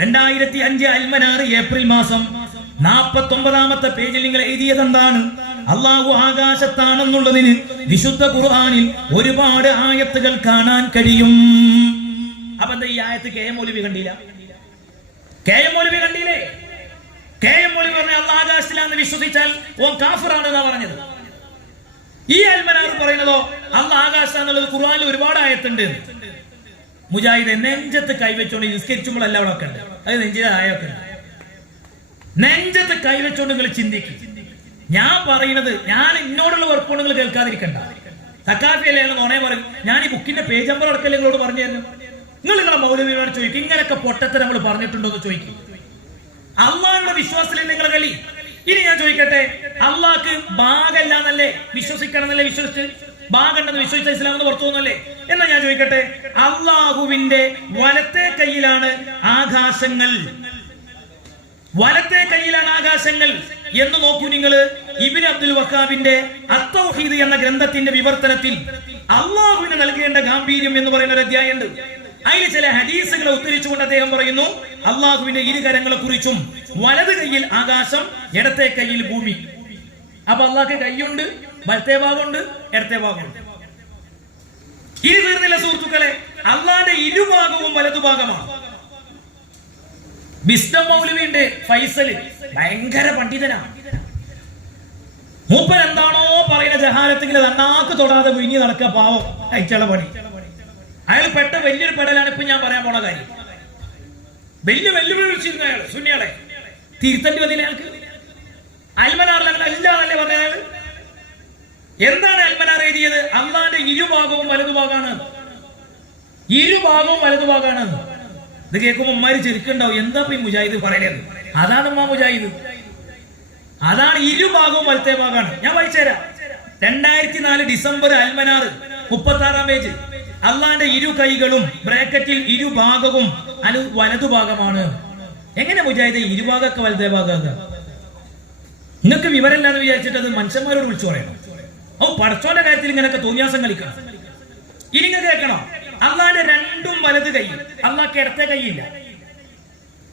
2005 അൽമനാർ ഏപ്രിൽ മാസം 49ാമത്തെ പേജിൽ നിങ്ങൾ എഴുതിയത് എന്താണ്? അള്ളാഹു ആകാശത്താണെന്നുള്ളതിന് വിശുദ്ധ ഖുർആനിൽ ഒരുപാട് ആയത്തുകൾ കാണാൻ കഴിയും. അപ്പൊ എന്താ ഈ ആയത്ത് കെ എം മൗലവി കണ്ടില്ല? കെ എം മൗലവി കണ്ടില്ലേ? കെ എം മൗലവി പറഞ്ഞ അള്ളാഹ് ആകാശത്തിലാണെന്ന് വിശ്വസിച്ചാൽ ഓൻ കാഫിറാണ് എന്നാ പറഞ്ഞത്. ഈ അൽമനാർ പറയുന്നതോ അള്ളാഹ് ആകാശത്താന്നുള്ളത് ഖുർആനിൽ ഒരുപാട് ആയത്തുണ്ട്. മുജാഹിദ് നെഞ്ചത്ത് കൈവച്ചോണ്ട് നിസ്കരിച്ചുമ്പോഴല്ല അവിടെ ഒക്കെ ഉണ്ട്. അത് നെഞ്ചിലെ ആയൊക്കെ ഉണ്ട്. നെഞ്ചത്ത് കൈവച്ചോണ്ട് നിങ്ങൾ ചിന്തിക്കും. ഞാൻ പറയുന്നത്, ഞാൻ എന്നോടുള്ള വെറുപ്പോണ്ട് നിങ്ങൾ കേൾക്കാതിരിക്കണ്ട. തക്കാഫിയല്ലേ നോണേ പറയും. ഞാൻ ഈ ബുക്കിന്റെ പേജ് നമ്പർ അടക്കല്ലേ നിങ്ങളോട് പറഞ്ഞു തരുന്നു. നിങ്ങളെ മൗലവിയോട് ചോദിക്കും, ഇങ്ങനെയൊക്കെ പൊട്ടത്തരം നമ്മൾ പറഞ്ഞിട്ടുണ്ടോ എന്ന് ചോദിക്കും. അള്ളാഹുള്ള വിശ്വാസത്തിൽ നിങ്ങൾ കളി. ഇനി ഞാൻ ചോദിക്കട്ടെ, അള്ളാഹ്ക്ക് ഭാഗമല്ല എന്നല്ലേ വിശ്വസിക്കണം എന്നല്ലേ വിശ്വസിച്ച് ഭാഗമുണ്ടെന്ന് വിശ്വസിച്ച ഇസ്ലാം എന്ന് പുറത്തു പോകുന്നല്ലേ? എന്നാ ഞാൻ ചോദിക്കട്ടെ, അള്ളാഹുവിന്റെ വലത്തെ കയ്യിലാണ് ആകാശങ്ങൾ, വലത്തെ കയ്യിലാണ് ആകാശങ്ങൾ എന്ന് നോക്കൂ നിങ്ങൾ. ഇബ്നു അബ്ദുൽ വഹാബിന്റെ അത്തൗഹീദ് എന്ന ഗ്രന്ഥത്തിന്റെ വിവർത്തനത്തിൽ അള്ളാഹുവിന് നൽകേണ്ട ഗാംഭീര്യം എന്ന് പറയുന്ന ഒരു അധ്യായമുണ്ട്. അതിൽ ചില ഹദീസുകളെ ഉദ്ധരിച്ചുകൊണ്ട് അദ്ദേഹം പറയുന്നു, അള്ളാഹുവിന്റെ ഇരുകരങ്ങളെ കുറിച്ചും വലത് കയ്യിൽ ആകാശം, ഇടത്തെ കയ്യിൽ ഭൂമി. അപ്പൊ അള്ളാഹ്ക്ക് കൈയുണ്ട്, വലത്തെ ഭാഗമുണ്ട്, ഇടത്തെ ഭാഗമുണ്ട്. ഇത് തീർന്നില്ല സുഹൃത്തുക്കളെ, അള്ളാന്റെ ഇരുഭാഗവും വലതുഭാഗമാണ്. ബിസ്ഡം മൗലവിന്റെ ഫൈസൽ ഭയങ്കര പണ്ഡിതനാണ്. മൂപ്പൻ എന്താണോ പറയുന്ന ജഹാലത്തെങ്കിലും നന്നാക്ക് തൊടാതെ വിഴുങ്ങി നടക്കുക. പാവം അയച്ചുള്ള പണി. അയാൾ പെട്ട വലിയൊരു പെടലാണ് ഇപ്പൊ ഞാൻ പറയാൻ പോണ കാര്യം. വലിയ വെല്ലുവിളി വിളിച്ചിരുന്നു അയാൾ സുന്നികളെ തിരുത്തണ്ടി വന്നില്ല. അയാൾക്ക് അൽമനാറിൽ അങ്ങനെ അല്ലാന്നല്ലേ പറഞ്ഞ അയാൾ. എന്താണ് അൽമനാർ എഴുതിയത്? അള്ളാന്റെ ഇരുഭാഗവും വലതുഭാഗമാണ്, ഇരുഭാഗവും വലതുഭാഗമാണ്. ഇത് കേൾക്കുമ്പോ ഉമ്മാര് ചെരുക്കുണ്ടാവും, എന്താ ഈ മുജാഹിദ് പറയുന്നത്? അതാണ് ഉമ്മാ മുജാഹിദ്, അതാണ് ഇരുഭാഗവും വലത്തെ ഭാഗമാണ്. ഞാൻ വായിച്ചുതരാം. 2004 ഡിസംബർ അൽമനാർ 36ാം പേജ്. അള്ളാന്റെ ഇരു കൈകളും ബ്രാക്കറ്റിൽ ഇരുഭാഗവും വലതുഭാഗമാണ്. എങ്ങനെ മുജാഹിദ് ഇരുഭാഗമൊക്കെ വലതേ ഭാഗമാക്കുക? നിങ്ങൾക്ക് വിവരമില്ലാന്ന് വിചാരിച്ചിട്ട് അത് മനുഷ്യന്മാരോട് വിളിച്ചു പറയണം. ഓ പടച്ചോന്റെ കാര്യത്തിൽ ഇങ്ങനെയൊക്കെ തോന്നിയാസം കളിക്കണം. ഇനി കേൾക്കണം, അള്ളാന്റെ രണ്ടും വലത് കൈ, അള്ളാഹ്ക്ക് ഇടത്തെ കൈയില്ല.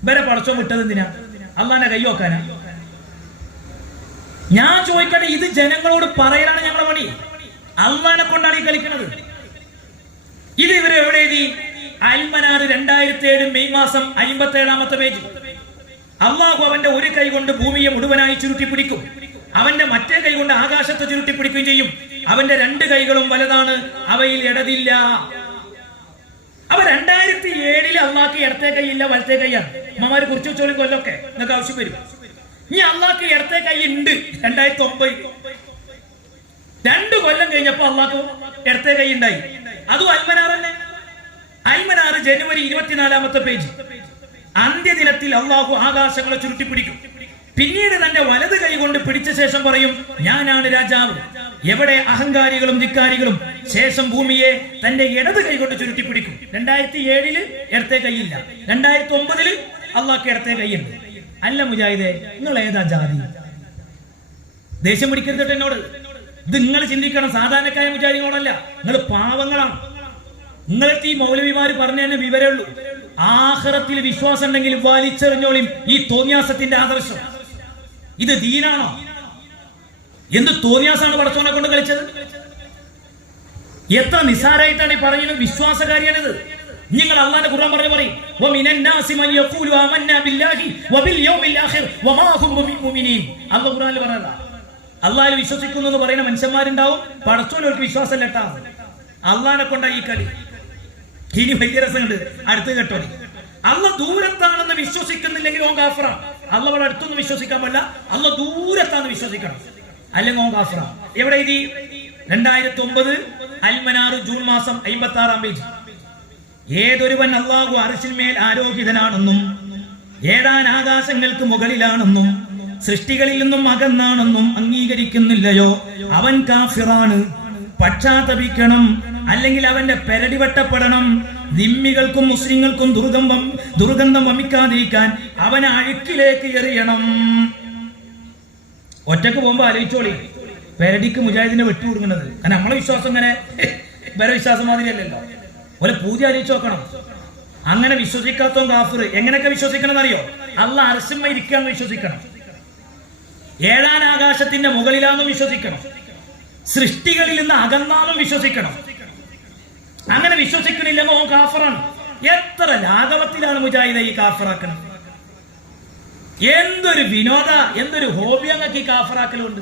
വരെ പടച്ചോൻ വിട്ടത് എന്തിനാ? അള്ളാന്റെ കൈ വെക്കാനാ? ഞാൻ ചോദിക്കട്ടെ, ഇത് ജനങ്ങളോട് പറയലാണ് ഞങ്ങളുടെ പണി. അള്ളാനെ കൊണ്ടാണ് ഈ കളിക്കുന്നത്. ഇത് ഇവരെ എവിടെ എഴുതി? അൽമനാർ 2007 മെയ് മാസം 57ാമത്തെ പേജ്. അള്ളാഹു അവന്റെ ഒരു കൈ കൊണ്ട് ഭൂമിയെ മുഴുവനായി ചുരുട്ടിപ്പിടിക്കും, അവന്റെ മറ്റേ കൈ കൊണ്ട് ആകാശത്തെ ചുരുട്ടിപ്പിടിക്കുകയും ചെയ്യും. അവന്റെ രണ്ട് കൈകളും വലതാണ്, അവയിൽ ഇടതില്ല. അപ്പൊ 2007 അള്ളാഹ്ക്ക് ഇടത്തെ കൈയില്ല, വലത്തെ കൈയാണ്. അമ്മമാര് കുറിച്ച് വെച്ചോളും, കൊല്ലൊക്കെ നിങ്ങൾക്ക് ആവശ്യം വരും. ഇനി അള്ളാഹ്ക്ക് ഇടത്തെ കൈ ഉണ്ട് 2009. 2 കൊല്ലം കഴിഞ്ഞപ്പോ അള്ളാഹ്ക്ക് ഇടത്തെ കൈ ഉണ്ടായി. അതും അൽമനാർ തന്നെ. അൽമനാർ ജനുവരി 24ാമത്തെ പേജ്. അന്ത്യദിനത്തിൽ അള്ളാഹു ആകാശങ്ങളെ ചുരുട്ടിപ്പിടിക്കും. പിന്നീട് തന്റെ വലത് കൈ കൊണ്ട് പിടിച്ച ശേഷം പറയും, ഞാനാണ് രാജാവ്. എവിടെ അഹങ്കാരികളും ധിക്കാരികളും. ശേഷം ഭൂമിയെ തന്റെ ഇടത് കൈ കൊണ്ട് ചുരുട്ടിപ്പിടിക്കും. 2007 ഇടത്തെ കൈയില്ല, 2009 അള്ളാഹ്ക്ക് ഇടത്തെ കൈയുണ്ട്. അല്ല മുജാഹിദേ, നിങ്ങൾ ഏതാ ജാതി? ദേഷ്യം പിടിക്കരുത് എന്നോട്. ഇത് നിങ്ങൾ ചിന്തിക്കണം, സാധാരണക്കായ മുജാഹിദിനോടല്ല. നിങ്ങൾ പാവങ്ങളാണ്. നിങ്ങൾക്ക് ഈ മൗലവിമാര് പറഞ്ഞു തന്നെ വിവരമുള്ളൂ. ആഖിറത്തിൽ വിശ്വാസം ഉണ്ടെങ്കിൽ വലിച്ചെറിഞ്ഞോളിയും ഈ തോന്നിയാസത്തിന്റെ ആദർശം. ഇത് ദീനാണോ? എന്ത് തോന്നിയാസാണ് പടച്ചോനെ കൊണ്ട് കളിച്ചത്? എത്ര നിസാരായിട്ടാണ് ഈ പറയുന്നത്. വിശ്വാസകാരിയാണിത്. നിങ്ങൾ അല്ലാഹുവിന്റെ ഖുർആൻ പറയും വമിനൻ നാസി മൻ യഖൂലു ആമന്നാ ബില്ലാഹി വബിൽ യൗമിൽ ആഖിർ വമാ ഹും ബിമുഅ്മിനീൻ. അല്ലാഹു ഖുർആനിൽ പറയുന്നത് അല്ലാഹുവിൽ വിശ്വസിക്കുന്നു എന്ന് പറയുന്ന മനുഷ്യന്മാരുണ്ടാവും, പടച്ചോനവർക്ക് വിശ്വാസമല്ലട്ടാ. അല്ലാഹുവിനെ കൊണ്ടാ ഈ കളി. ഇനി വലിയ രസമുണ്ട്, അടുത്ത് കേട്ടോ. അല്ലാഹു ദൂരത്താണെന്ന് വിശ്വസിക്കുന്നില്ലെങ്കിൽ ഓൻ കാഫിറാണ്. അല്ലാഹു അവിടെ അടുത്തൊന്നും വിശ്വസിക്കാൻ പാടില്ല, അല്ലാഹു ദൂരത്താണെന്ന് വിശ്വസിക്കണം, അല്ലെങ്കിൽ ഓൻ കാഫിറാണ്. എവിടെ എഴുതി? 2009 അൽമനാർ ജൂൺ മാസം 56-ാം പേജ്. ഏതൊരുവൻ അല്ലാഹു അർശിന്മേൽ ആരോഹിതനാണെന്നും 7 ആകാശങ്ങൾക്ക് മുകളിലാണെന്നും സൃഷ്ടികളിൽ നിന്നും അകന്നാണെന്നും അംഗീകരിക്കുന്നില്ലയോ അവൻ കാഫിറാണ്. പക്ഷാതപിക്കണം, അല്ലെങ്കിൽ അവന്റെ പെരടി വെട്ടപ്പെടണം. ദിമ്മികൾക്കും മുസ്ലിങ്ങൾക്കും ദുർഗന്ധം വമിക്കാതിരിക്കാൻ അവനെ അഴുക്കിലേക്ക് എറിയണം. ഒറ്റക്ക് പോകുമ്പോ ആലോചിച്ചോളി, പെരടിക്ക് മുജാഹിദിനെ വെട്ടു കൊടുക്കുന്നത്. കാരണം നമ്മളെ വിശ്വാസം ഇങ്ങനെ വേറെ വിശ്വാസം മാതിരിയല്ലല്ലോ. ഒരു പൂജ ആലോചിച്ച് നോക്കണം. അങ്ങനെ വിശ്വസിക്കാത്തോ കാഫിർ. എങ്ങനെയൊക്കെ വിശ്വസിക്കണം എന്നറിയോ? അല്ലാഹു അർശിന്മേൽ ഇരിക്കാന്ന് വിശ്വസിക്കണം, 7 ആകാശത്തിന്റെ മുകളിലാണെന്നും വിശ്വസിക്കണം, സൃഷ്ടികളിൽ നിന്ന് അകന്നാലും വിശ്വസിക്കണം. അങ്ങനെ വിശ്വസിക്കണില്ലെന്നോ കാഫറാണ്. എത്ര ലാഘവത്തിലാണ് മുജാഹിദ ഈ കാഫറാക്കണം. എന്തൊരു വിനോദ, എന്തൊരു ഹോബി അങ്ങക്ക് ഈ കാഫറാക്കലുണ്ട്.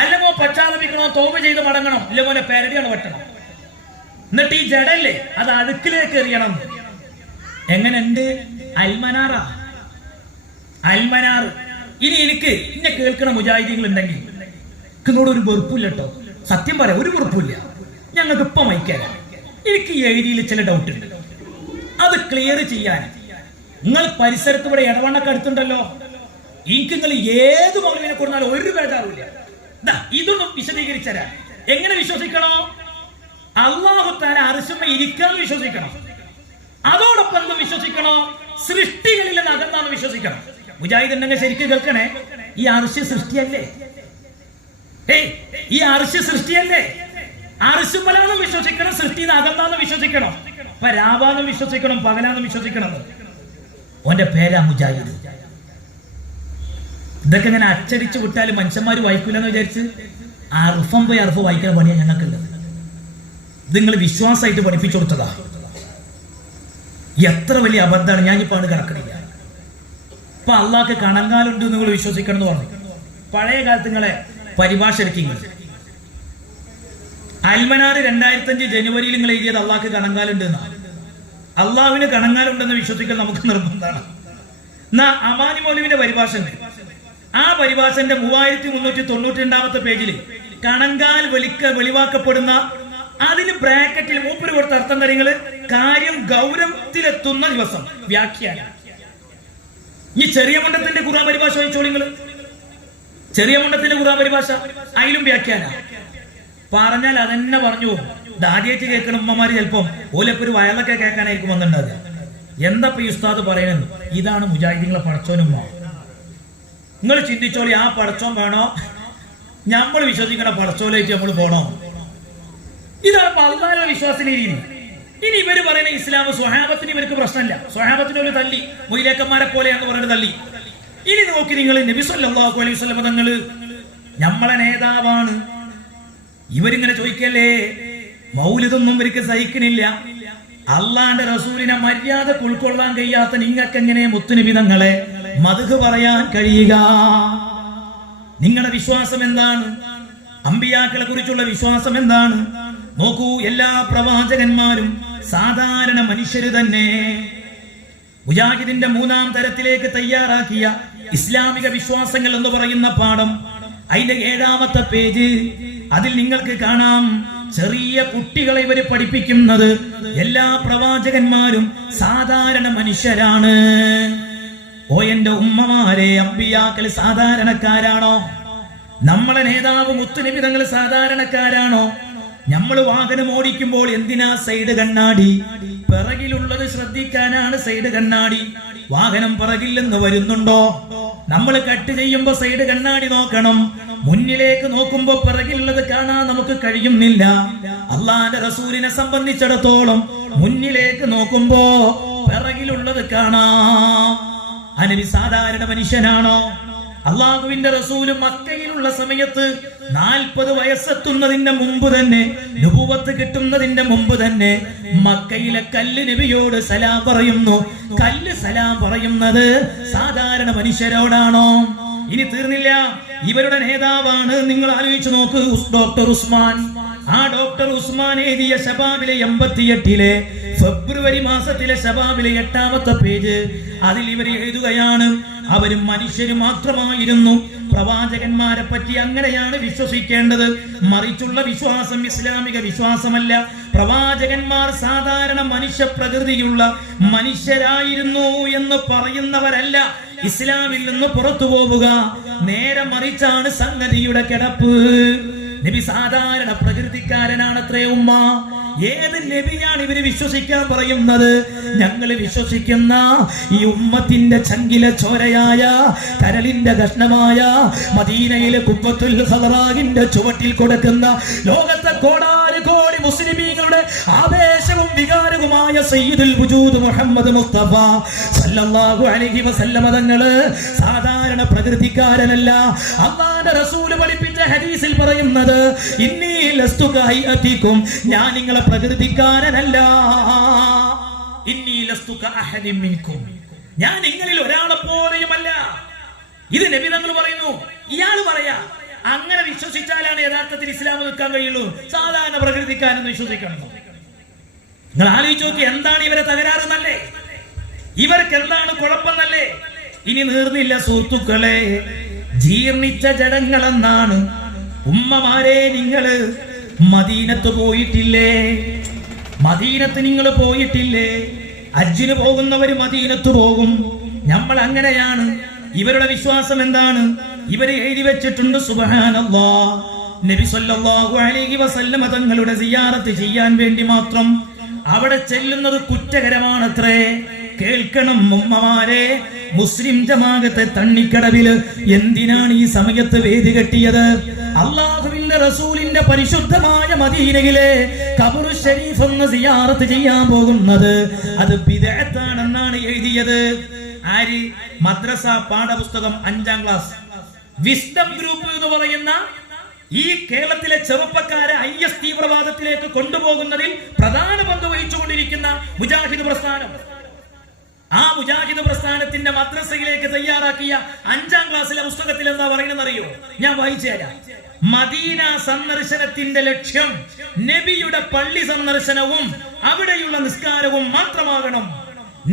അല്ലമോ പശ്ചാത്തപിക്കണോ, തോപ ചെയ്ത് മടങ്ങണം, ഇല്ല പോലെ പെരടിയാണ് വെട്ടണം. എന്നിട്ട് ഈ ജഡല്ലേ അത് അഴുക്കിലേക്ക് എറിയണം. എങ്ങനെയുണ്ട്? അൽമനാറാ, അൽമനാർ. ഇനി എനിക്ക് ഇന്നെ കേൾക്കണ മുജാഹിദീങ്ങൾ ഉണ്ടെങ്കിൽ എന്നോട് ഒരു വെറുപ്പില്ല കേട്ടോ, സത്യം പറയാം, ഒരു വെറുപ്പില്ല. ഞങ്ങൾക്ക് ഇപ്പം വയ്ക്കാനാ. എനിക്ക് ഈ എഴുതിയിൽ ചില ഡൗട്ട് ഉണ്ട്, അത് ക്ലിയർ ചെയ്യാൻ നിങ്ങൾ പരിസരത്ത് ഇവിടെ ഇടവണ്ണൊക്കെ അടുത്തുണ്ടല്ലോ. എനിക്ക് നിങ്ങൾ ഏത് മൗലവിനെ കൊടുത്താലും ഒരു ബേജാറുമില്ല. ഇതൊന്നും വിശദീകരിച്ചരാ. എങ്ങനെ വിശ്വസിക്കണോ? അല്ലാഹു തആല അർശിന്മേൽ ഇരിക്കാൻ വിശ്വസിക്കണം. അതോടൊപ്പം എന്തും വിശ്വസിക്കണോ? സൃഷ്ടികളിൽ അകന്നാന്ന് വിശ്വസിക്കണം. മുജാഹിദ് ഉണ്ടെങ്കിൽ ശരിക്കും കേൾക്കണേ, ഈ അർശ് സൃഷ്ടിയല്ലേ? ഈ അർശ് സൃഷ്ടിയല്ലേ? അർശുമലാന്നും വിശ്വസിക്കണം, സൃഷ്ടിന്ന് അകന്നാന്നും വിശ്വസിക്കണം, അപ്പൊ രാവാന്നും വിശ്വസിക്കണം, പകലാന്നും വിശ്വസിക്കണം. ഓന്റെ പേരാ മുജാഹിദ്. ഇതൊക്കെ ഇങ്ങനെ അച്ചടിച്ചു വിട്ടാലും മനുഷ്യന്മാര് വായിക്കൂലെന്ന് വിചാരിച്ച് അർഫം പോയി അർഫ് വായിക്കാൻ പണിയാ ഞങ്ങൾക്കുള്ളത്. ഇത് നിങ്ങൾ വിശ്വാസമായിട്ട് പഠിപ്പിച്ചു കൊടുത്തതാ. എത്ര വലിയ അബദ്ധമാണ്. ഞാനിപ്പോ ആണ് കിടക്കണില്ല. ഇപ്പൊ അള്ളാഹ്ക്ക് കണങ്കാലുണ്ട് നിങ്ങൾ വിശ്വസിക്കണം എന്ന് പറഞ്ഞു. പഴയ കാലത്ത് നിങ്ങളെ പരിഭാഷ എടുക്കിങ്ങൾ അൽമനാർ 2005 ജനുവരിയിൽ നിങ്ങൾ എഴുതിയത് അള്ളാഹ്ക്ക് കണങ്കാലുണ്ട് എന്നാണ്. അള്ളാഹുവിന് കണങ്കാലുണ്ടെന്ന് വിശ്വസിക്കൽ നമുക്ക് നിർബന്ധമാണ്. എന്നാ അമാനി മൗലവിന്റെ പരിഭാഷ ഉണ്ട്. ആ പരിഭാഷന്റെ 3392 പേജിൽ കണങ്കാൽ വെളിവാക്കപ്പെടുന്ന അതിന് ബ്രാക്കറ്റിൽ മൂപ്പര് കൊടുത്ത അർത്ഥം കാര്യങ്ങള് കാര്യം ഗൗരവത്തിലെത്തുന്ന ദിവസം വ്യാഖ്യാനം. ഈ ചെറിയ മണ്ഡത്തിന്റെ ഖുർആൻ പരിഭാഷ വായിച്ചോളിങ്ങള്. ചെറിയ മണ്ഡത്തിന്റെ ഖുർആൻ പരിഭാഷ അതിലും വ്യാഖ്യാന പറഞ്ഞാൽ അതെന്നെ പറഞ്ഞു. ദാരിയായിട്ട് കേൾക്കണ ഉമ്മമാര് ചിലപ്പം ഓലപ്പോ ഒരു വയലൊക്കെ കേൾക്കാനായിരിക്കും വന്നിട്ടുണ്ടാവുക. എന്താ ഈ ഉസ്താദ് പറയണെന്ന്? ഇതാണ് മുജാഹിദീങ്ങളെ പടച്ചോനുമ്മ. നിങ്ങൾ ചിന്തിച്ചോളി, ആ പടച്ചോൻ വേണോ നമ്മൾ വിശ്വസിക്കണ പടച്ചോലായിട്ട് നമ്മൾ പോണോ? ഇതാണ് അള്ളാഹുവിന്റെ വിശ്വാസത്തിന്റെ രീതി. ഇനി ഇവര് പറയുന്ന ഇസ്ലാം സ്വഹാബത്തിന് ഇവർക്ക് പ്രശ്നമില്ല. സ്വഹാബത്തിന് ഒരു തല്ലി, മൊയിലേക്കന്മാരെ പോലെയാന്ന് പറഞ്ഞിട്ട് തല്ലി. ഇനി നോക്കി നിങ്ങൾ, നബി സല്ലല്ലാഹു അലൈഹി വസല്ലം തങ്ങള് നമ്മളെ നേതാവാണ്. ഇവരിങ്ങനെ ചോദിക്കല്ലേ, മൗലിദൊന്നും ഇവർക്ക് സഹിക്കണില്ല. അള്ളാന്റെ റസൂലിനെ മര്യാദ ഉൾക്കൊള്ളാൻ കഴിയാത്ത നിങ്ങൾക്ക് എങ്ങനെ മുത്തുനബി തങ്ങളെ മദ്ഹ് പറയാൻ കഴിയുക? നിങ്ങളുടെ വിശ്വാസം എന്താണ്? അമ്പിയാക്കളെ കുറിച്ചുള്ള വിശ്വാസം എന്താണ്? നോക്കൂ, എല്ലാ പ്രവാചകന്മാരും സാധാരണ മനുഷ്യര് തന്നെ. മുജാഹിദിന്റെ 3ാം തരത്തിലേക്ക് തയ്യാറാക്കിയ ഇസ്ലാമിക വിശ്വാസങ്ങൾ എന്ന് പറയുന്ന പാഠം, അതിന്റെ 7ാമത്തെ പേജ്, അതിൽ നിങ്ങൾക്ക് കാണാം ചെറിയ കുട്ടികളെ ഇവര് പഠിപ്പിക്കുന്നത് എല്ലാ പ്രവാചകന്മാരും സാധാരണ മനുഷ്യരാണ്. ഓ എന്റെ ഉമ്മമാരെ, അമ്പിയാക്കൾ സാധാരണക്കാരാണോ? നമ്മളെ നേതാവ് മുത്തുനബി തങ്ങൾ സാധാരണക്കാരാണോ? നമ്മൾ വാഹനം ഓടിക്കുമ്പോൾ എന്തിനാ സൈഡ് കണ്ണാടി? പിറകിലുള്ളത് ശ്രദ്ധിക്കാനാണ് സൈഡ് കണ്ണാടി. വാഹനം പിറകിൽ നിന്ന് വരുന്നുണ്ടോ? നമ്മൾ കട്ട് ചെയ്യുമ്പോ സൈഡ് കണ്ണാടി നോക്കണം. മുന്നിലേക്ക് നോക്കുമ്പോ പിറകിലുള്ളത് കാണാൻ നമുക്ക് കഴിയുന്നില്ല. അള്ളാന്റെ റസൂലിനെ സംബന്ധിച്ചിടത്തോളം മുന്നിലേക്ക് നോക്കുമ്പോ പിറകിലുള്ളത് കാണാം. നബി സാധാരണ മനുഷ്യനാണോ? അള്ളാഹുവിന്റെ റസൂല് മക്കയിലുള്ള സമയത്ത് 40 വയസ്സെത്തുന്നതിന്റെ മുമ്പ് തന്നെ, നുബുവത്ത് കിട്ടുന്നതിന്റെ മുമ്പ് തന്നെ മക്കയിലെ കല്ല് നബിയോട് സലാം പറയുന്നു. കല്ല് സലാം പറയുന്നത് സാധാരണ മനുഷ്യരോടാണോ? ഇനി തീർന്നില്ല, ഇവരുടെ നേതാവാണ്. നിങ്ങൾ ആലോചിച്ചു നോക്ക്, ഡോക്ടർ ഉസ്മാൻ. ആ ഡോക്ടർ ഉസ്മാൻ എഴുതിയ ശബാബിലെ 88 ഫെബ്രുവരി മാസത്തിലെ ശബാബിലെ 8ാമത്തെ പേജ്, അതിൽ ഇവർ എഴുതുകയാണ്, അവരും മനുഷ്യര് മാത്രമായിരുന്നു, പ്രവാചകന്മാരെ പറ്റി അങ്ങനെയാണ് വിശ്വസിക്കേണ്ടത്, മറിച്ചുള്ള വിശ്വാസം ഇസ്ലാമിക വിശ്വാസമല്ല. പ്രവാചകന്മാർ സാധാരണ മനുഷ്യ പ്രകൃതിയുള്ള മനുഷ്യരായിരുന്നു എന്ന് പറയുന്നവരല്ല ഇസ്ലാമിൽ നിന്ന് പുറത്തു പോവുക. നേരെ മറിച്ചാണ് സംഗതിയുടെ കിടപ്പ്. നബി സാധാരണ പ്രകൃതിക്കാരനാണത്രേ ഉമ്മ. ഏത് നബിയാണ് ഇവര് വിശ്വസിക്കാൻ പറയുന്നത്? ഞങ്ങൾ വിശ്വസിക്കുന്ന ഈ ഉമ്മത്തിന്റെ ചങ്കിലെ ചോരയായ, കരളിന്റെ കഷ്ണമായ, മദീനയിലെ കുബ്ബത്തുൽ ഖദറാഗിന്റെ ചുവട്ടിൽ കൊടുക്കുന്ന ലോകത്തെ കോടാനുകോടി മുസ്ലിമീങ്ങളുടെ ആവേശവും വികാരവുമായ സയ്യിദുൽ വജൂദ് മുഹമ്മദ് മുസ്തഫ സല്ലല്ലാഹു അലൈഹി വസല്ലമ തങ്ങള് സാധാരണ പ്രകൃതിക്കാരനല്ല. അല്ലാഹുവിന്റെ റസൂൽ പഠിപ്പിച്ച ഹദീസിൽ പറയുന്നത്, ഇന്നി ലസ്തു കഹൈഅതികും, ഞാൻ നിങ്ങളെ പ്രകൃതിക്കാരനല്ല. ഇന്നി ലസ്തു കഅഹദിൻ മിൻകും, ഞാൻ നിങ്ങളിൽ ഒരാളെ പോലെയുമല്ല. ഇത് നബി തങ്ങൾ പറയുന്നു. ഇയാൾ പറയാ അങ്ങനെ വിശ്വസിച്ചാലാണ് യഥാർത്ഥത്തിൽ ഇസ്ലാം നിൽക്കാൻ കഴിയുള്ളൂ. സാധാരണ പ്രകൃതിക്കാരെന്ന് വിശ്വസിക്കണം. നിങ്ങൾ ആലോചിച്ച് നോക്കി, എന്താണ് ഇവരെ തകരാറെന്നല്ലേ? ഇവർക്ക് എന്താണ് കുഴപ്പമെന്നല്ലേ? ഇനി നീർന്നില്ല സുഹൃത്തുക്കളെ, ജീർണിച്ച ജഡങ്ങളെന്നാണ്. ഉമ്മമാരെ, നിങ്ങള് മദീനത്ത് പോയിട്ടില്ലേ? മദീനത്ത് നിങ്ങൾ പോയിട്ടില്ലേ? ഹജ്ജിന് പോകുന്നവര് മദീനത്ത് പോകും. നമ്മൾ അങ്ങനെയാണ്. ഇവരുടെ വിശ്വാസം എന്താണ്? ഇവര് എഴുതി വെച്ചിട്ടുണ്ട്, സുബ്ഹാനല്ലാഹ്, നബി സല്ലല്ലാഹു അലൈഹി വസല്ലമ തങ്ങളുടെ സിയാറത്ത് ചെയ്യാൻ വേണ്ടി മാത്രം അവിടെ ചെല്ലുന്നത് കുറ്റകരമാണത്രേ. കേൾക്കണം ഉമ്മമാരെ, മുസ്ലിം ജമാഅത്തെ തണ്ണിക്കടവില് എന്തിനാണ് ഈ സമയത്ത് വേദി കെട്ടിയത്? അല്ലാഹുവിന്റെ റസൂലിന്റെ പരിശുദ്ധമായ മദീനയിലെ ഖബർ ശരീഫ് ഒന്ന് സിയാറത്ത് ചെയ്യാൻ പോകുന്നത് അത് ബിദ്അത്താണെന്നാണ് എഴുതിയത്. ആര്? മദ്രസ പാഠപുസ്തകം 5ാം ക്ലാസ് വിസ്ഡം ഗ്രൂപ്പ് എന്ന് പറയുന്ന ഈ കേരളത്തിലെ ചെറുപ്പക്കാരെ IS തീവ്രവാദത്തിലേക്ക് കൊണ്ടുപോകുന്നതിൽ പ്രധാന പങ്ക് വഹിച്ചുകൊണ്ടിരിക്കുന്ന മുജാഹിദ് പ്രസ്ഥാനം. ആ മുജാഹിദ് പ്രസ്ഥാനത്തിന്റെ മദ്രസയിലേക്ക് തയ്യാറാക്കിയ 5ാം ക്ലാസ്സിലെ പുസ്തകത്തിൽ എന്താ പറയുന്നത് അറിയോ? ഞാൻ വായിച്ചു തരാം. മദീന സന്ദർശനത്തിന്റെ ലക്ഷ്യം നബിയുടെ പള്ളി സന്ദർശനവും അവിടെയുള്ള നിസ്കാരവും മാത്രമാകണം.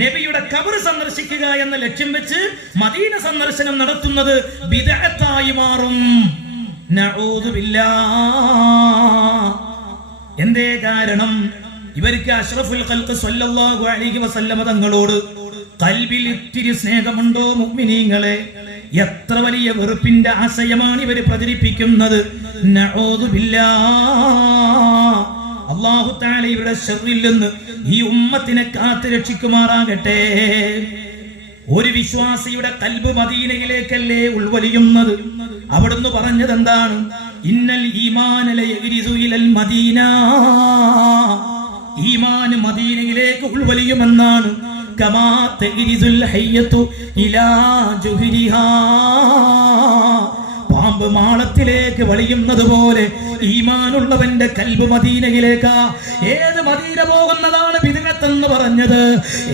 നബിയുടെ ഖബർ സന്ദർശിക്കുക എന്ന ലക്ഷ്യം വെച്ച് മദീന സന്ദർശനം നടത്തുന്നത് ബിദ്അത്തായി മാറും. നഊദു ബില്ലാഹ്. എന്തേ കാരണം? ഇവർക്ക് അഷ്റഫുൽ ഖൽഖ് സല്ലല്ലാഹു അലൈഹി വസല്ലമ തങ്ങളോട് ഖൽബിൽ ഇത്തിരി സ്നേഹമുണ്ടോ മുഅ്മിനീങ്ങളെ? എത്ര വലിയ വെറുപ്പിന്റെ ആശയമാണ് ഇവർ പ്രചരിപ്പിക്കുന്നത്. നഊദു ബില്ലാഹ്. അല്ലാഹു തആല ഇവരുടെ ശർറിൽ നിന്ന് ഈ ഉമ്മത്തിനെ കാത്തു രക്ഷിക്കുമാറാകട്ടെ. ഒരു വിശ്വാസിയുടെ ഖൽബ് മദീനയിലേക്കല്ലേ ഉൾവലിയുന്നത്. അവിടുന്ന് പറഞ്ഞത് എന്താണ്? ഇന്നൽ ഈമാന ലയഗ്രിസു ഇലൽ മദീന. ഈമാൻ മദീനയിലേക്ക് ഉൾവലിയുമെന്നാണ്. കമാ തഗ്രിസുൽ ഹയ്യതു ഇലാ ജുഹരിഹാ. പാമ്പ് മാളത്തിലേക്ക് വലിയുന്നത് പോലെ ഈമാനുള്ളവന്റെ കൽബ് മദീനയിലേക്കാ. ഏത് മദീന പോകുന്നതാണ് ബിദ്അത്തെന്ന് പറഞ്ഞത്?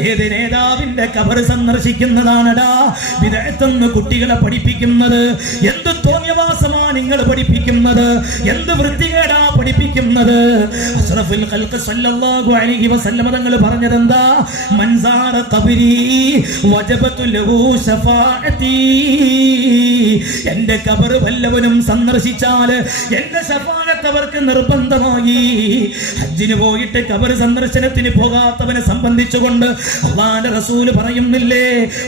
ഏത് നേതാവിന്റെ ഖബർ സന്ദർശിക്കുന്നതാണടാ ബിദ്അത്തെന്ന് കുട്ടികളെ പഠിപ്പിക്കുന്നത്? എന്ത് തോന്നിയവാസമാ നിങ്ങൾ പഠിപ്പിക്കുന്നത്? എന്ത് വൃത്തികേടാ പഠിപ്പിക്കുന്നത്? അഷ്റഫുൽ ഖൽഖ് സല്ലല്ലാഹു അലൈഹി വസല്ലമ തങ്ങൾ പറഞ്ഞതെന്താ? മൻസാറ ഖബരി വജബതു ലഹു ശഫാഅതി. എന്റെ ഖബർ വല്ലവനും സന്ദർശിച്ചാൽ എന്റെ ശഫാഅത്ത് അവർക്ക് നിർബന്ധമായി. ഹജ്ജിന് പോയിട്ട് ഖബർ സന്ദർശനത്തിന് പോകാത്തവനെ സംബന്ധിച്ചുകൊണ്ട് അല്ലാഹുവിന്റെ റസൂൽ പറയുന്നില്ലേ,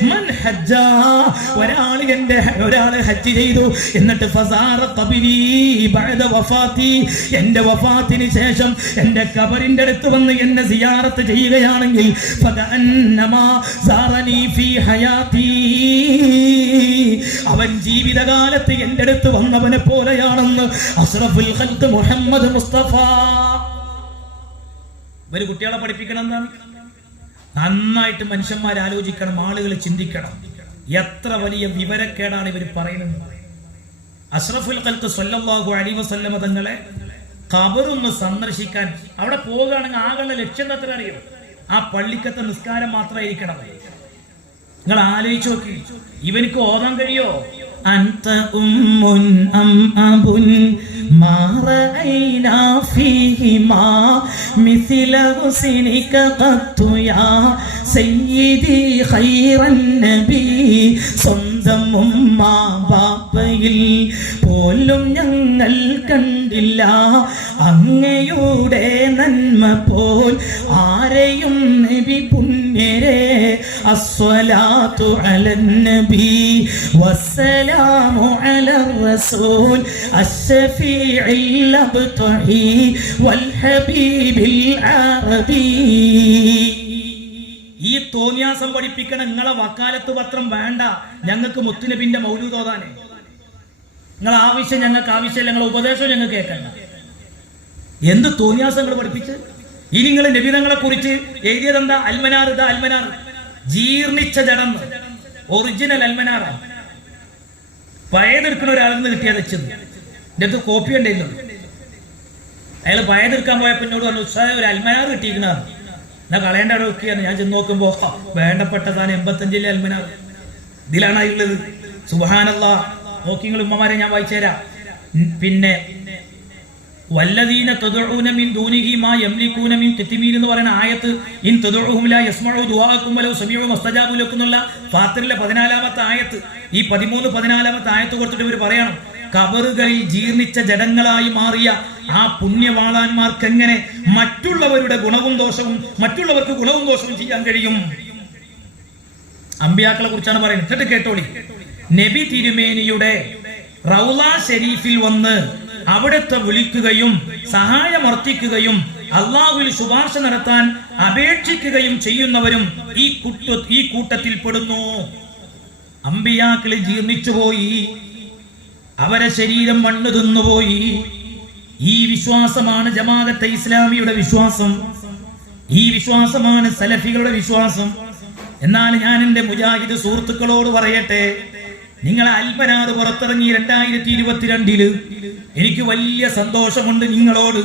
മൻ ഹജ്ജ, ഒരാള് ഹജ്ജ് ചെയ്തു എന്നിട്ട് ഫസാറ ഖബരി ബഅദ വഫാതി, എന്റെ വഫാത്തിന് ശേഷം എന്റെ ഖബറിന്റെ അടുത്ത് വന്ന് എന്നെ സിയാറത്ത് ചെയ്യുകയാണെങ്കിൽ ഫകഅന്നമാ സാറനി ഫീ ഹയാതി, അവൻ ജീവിതകാലത്ത് എന്റെ അടുത്ത് വന്നവനെ പോലെയാണെന്ന് അഷ്റഫുൽ ഖൽഖ് മുഹമ്മദ് മുസ്തഫ. ഇവര് കുട്ടികളെ പഠിപ്പിക്കണം എന്താണ്? നന്നായിട്ട് മനുഷ്യന്മാർ ആലോചിക്കണം, ആളുകൾ ചിന്തിക്കണം. എത്ര വലിയ വിവരക്കേടാണ് ഇവർ പറയുന്നത്. അഷ്റഫുൽ ഖൽഖ് സ്വല്ലല്ലാഹു അലൈഹി വസല്ലം തങ്ങളെ ഖബറൊന്ന് സന്ദർശിക്കാൻ അവിടെ പോകുകയാണെങ്കിൽ ആകെയുള്ള ലക്ഷ്യം എത്ര അറിയോ? ആ പള്ളിക്കത്തെ നിസ്കാരം മാത്രമായിരിക്കണം. നിങ്ങൾ ആലോചിച്ച് നോക്കി, ഇവനിക്ക് ഓതാൻ കഴിയോ? അൻത ഉമ്മുൻ അം അബുൻ മാ റഅയ്നാ ഫീഹിമാ മിസ്ല ഹുസ്നിക ഖത്തു യാ സയ്യിദി ഖൈറൻ നബി. സ്വന്തം ഉമ്മ ബാപ്പയിൽ പോലും ഞങ്ങൾ കണ്ടില്ല അങ്ങയുടെ നന്മ പോൽ ആരെയും നബി പുണ്യരെ. അസ്സലാത്തു അലൻ നബി വസ്സലാമു അലർ റസൂൽ അശ്ശഫീഇൽ അബ്തഹി വൽ ഹബീബിൽ അറബി. ഈ തോന്നിയാസം പഠിപ്പിക്കണ നിങ്ങളെ വക്കാലത്ത് പത്രം വേണ്ട. ഞങ്ങൾക്ക് മുത്തുനബിന്റെ മൗലൂദ് ഓതാനേ നിങ്ങളെ ആവശ്യം ഞങ്ങൾക്ക് ആവശ്യമില്ല. നിങ്ങളെ ഉപദേശം ഞങ്ങൾക്ക് കേൾക്കണ്ട. എന്ത് തോന്നിയാസങ്ങൾ പഠിപ്പിച്ച് ഇനി നിങ്ങൾ നബിതങ്ങളെ കുറിച്ച് എഴുതിയതെന്താ? അൽമനാർ. ഇതാ അൽമനാർ, ജീർണിച്ച ജഡം, ഒറിജിനൽ അൽമനാറാണ്. പഴയതെടുക്കുന്ന ഒരാളിൽ നിന്ന് കിട്ടിയത് വെച്ചത്. എൻ്റെ അടുത്ത് കോപ്പി ഉണ്ടായിരുന്നു. അയാൾ പഴയതെടുക്കാൻ പോയപ്പോൾ എന്നോട് പറഞ്ഞു, ഉസ്താദേ ഒരു അൽമനാർ കിട്ടിയിരിക്കണ. എന്നാ കളയേണ്ട അവിടെ വെക്കുകയാണ്. ഞാൻ ചെന്ന് നോക്കുമ്പോ വേണ്ടപ്പെട്ട സാധനം 85 അൽമനാർ ഇതിലാണ് ഉള്ളത്. സുബ്ഹാനല്ലാഹ്. നോക്കിങ്ങൾ ഉമ്മമാരെ ഞാൻ വായിച്ചുതരാം. പിന്നെ വല്ലദീന തദ്ഉന മിൻ ദൂനിഹി മാ യംലികൂന മിൻ ഖിത്മീൻ എന്ന് പറയുന്ന ആയത്ത്, ഇൻ തദ്ഉഹും ലാ യസ്മഉ ദുആഅക്കും വലൗ സമീഉ മസ്തജാബു ലക്കും എന്നുള്ള ഫാത്തിറിലെ 14ാമത്തെ ആയത്ത്. ഈ 13, 14ാമത്തെ ആയത്ത് കൊടുത്തിട്ട് ഇവർ പറയണം, കബറുകളിൽ ജീർണിച്ച ജഡങ്ങളായി മാറിയ ആ പുണ്യവാളന്മാർക്ക് എങ്ങനെ മറ്റുള്ളവരുടെ ഗുണവും ദോഷവും മറ്റുള്ളവർക്ക് ഗുണവും ദോഷവും ചെയ്യാൻ കഴിയും? അമ്പിയാക്കളെ കുറിച്ചാണ് പറയുന്നത്. എന്നിട്ട് കേട്ടോളി. നബി തിരുമേനിയുടെ റൗള ഷരീഫിൽ വന്ന് അവിടുത്തെ വിളിക്കുകയും സഹായമർത്ഥിക്കുകയും അള്ളാഹുവിൽ ശുപാർശ നടത്താൻ അപേക്ഷിക്കുകയും ചെയ്യുന്നവരും ഈ കൂട്ടത്തിൽ പെടുന്നു. അമ്പിയാക്കളിൽ ജീർണിച്ചുപോയി, അവരെ ശരീരം മണ്ണ് തിന്നുപോയി. ഈ വിശ്വാസമാണ് ജമാഅത്തെ ഇസ്ലാമിയുടെ വിശ്വാസം. ഈ വിശ്വാസമാണ് സലഫികളുടെ വിശ്വാസം. എന്നാൽ ഞാൻ എന്റെ മുജാഹിദ് സുഹൃത്തുക്കളോട് പറയട്ടെ, നിങ്ങൾ അൽമനാർ പുറത്തിറങ്ങി 2022 എനിക്ക് വലിയ സന്തോഷമുണ്ട് നിങ്ങളോട്.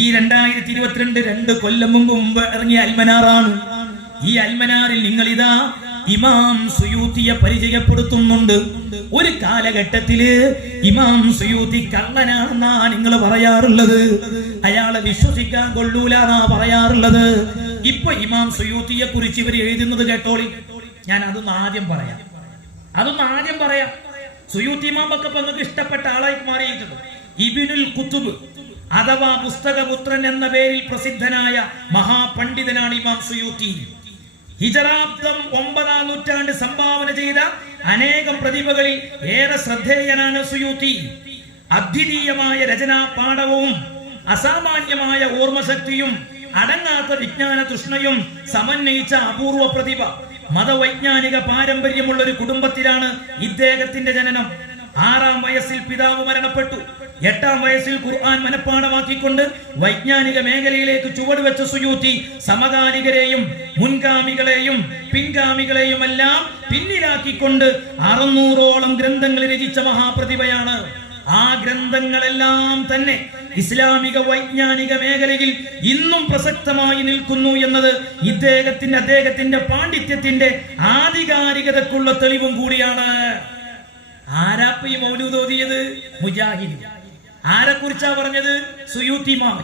ഈ 2022 2 കൊല്ലം മുമ്പ് ഇറങ്ങിയ അൽമനാറാണ്. ഈ അൽമനാറിൽ നിങ്ങൾ ഇതാ ഇമാം സുയൂത്തിയെ പരിചയപ്പെടുത്തുന്നുണ്ട്. ഒരു കാലഘട്ടത്തില് ഇമാം സുയൂത്തി കള്ളനാണെന്നാ നിങ്ങൾ പറയാറുള്ളത്. അയാളെ വിശ്വസിക്കാൻ കൊള്ളൂലെന്നാ പറയാറുള്ളത്. ഇപ്പൊ ഇമാം സുയൂത്തിയെ കുറിച്ച് ഇവർ എഴുതുന്നത് കേട്ടോളി. ഞാൻ അതൊന്ന് ആദ്യം പറയാം. സുയൂത്തി ഇമാം ഒക്കെ നിങ്ങൾക്ക് ഇഷ്ടപ്പെട്ട ആളായി മാറിയിട്ടുണ്ട്. ഇബ്നുൽ ഖുതുബ് അഥവാ പുസ്തകപുത്രൻ എന്ന പേരിൽ പ്രസിദ്ധനായ മഹാപണ്ഡിതനാണ് ഇമാം സുയൂത്തി. ഹിജറാബ്ദം 9ാം നൂറ്റാണ്ട് സംഭാവന ചെയ്ത അനേകം പ്രതിഭകളിൽ ഏറെ ശ്രദ്ധേയനാണ് സുയൂത്തി. അദ്വിതീയമായ രചനാ പാടവവും അസാമാന്യമായ ഓർമ്മശക്തിയും അടങ്ങാത്ത വിജ്ഞാന തൃഷ്ണയും സമന്വയിച്ച അപൂർവ പ്രതിഭ. മതവൈജ്ഞാനിക പാരമ്പര്യമുള്ള ഒരു കുടുംബത്തിലാണ് ഇദ്ദേഹത്തിന്റെ ജനനം. 6ാം വയസ്സിൽ പിതാവ് മരണപ്പെട്ടു. 8ാം വയസ്സിൽ ഖുർആൻ മനഃപ്പാഠമാക്കിക്കൊണ്ട് വൈജ്ഞാനിക മേഖലയിലേക്ക് ചുവടുവെച്ച സുയൂത്തി സമകാലികരെയും മുൻഗാമികളെയും പിൻഗാമികളെയും എല്ലാം പിന്നിലാക്കിക്കൊണ്ട് 600ഓളം ഗ്രന്ഥങ്ങൾ രചിച്ച മഹാപ്രതിഭയാണ്. ആ ഗ്രന്ഥങ്ങളെല്ലാം തന്നെ ഇസ്ലാമിക വൈജ്ഞാനിക മേഖലയിൽ ഇന്നും പ്രസക്തമായി നിൽക്കുന്നു എന്നത് അദ്ദേഹത്തിന്റെ പാണ്ഡിത്യത്തിന്റെ ആധികാരികതക്കുള്ള തെളിവും കൂടിയാണ്. ആരാപ്പ ഈ മൗലൂദ് ഓതിയത്? മുജാഹിദ്. ആരെ കുറിച്ചാ പറഞ്ഞത്? സുയൂത്തി ഇമാം.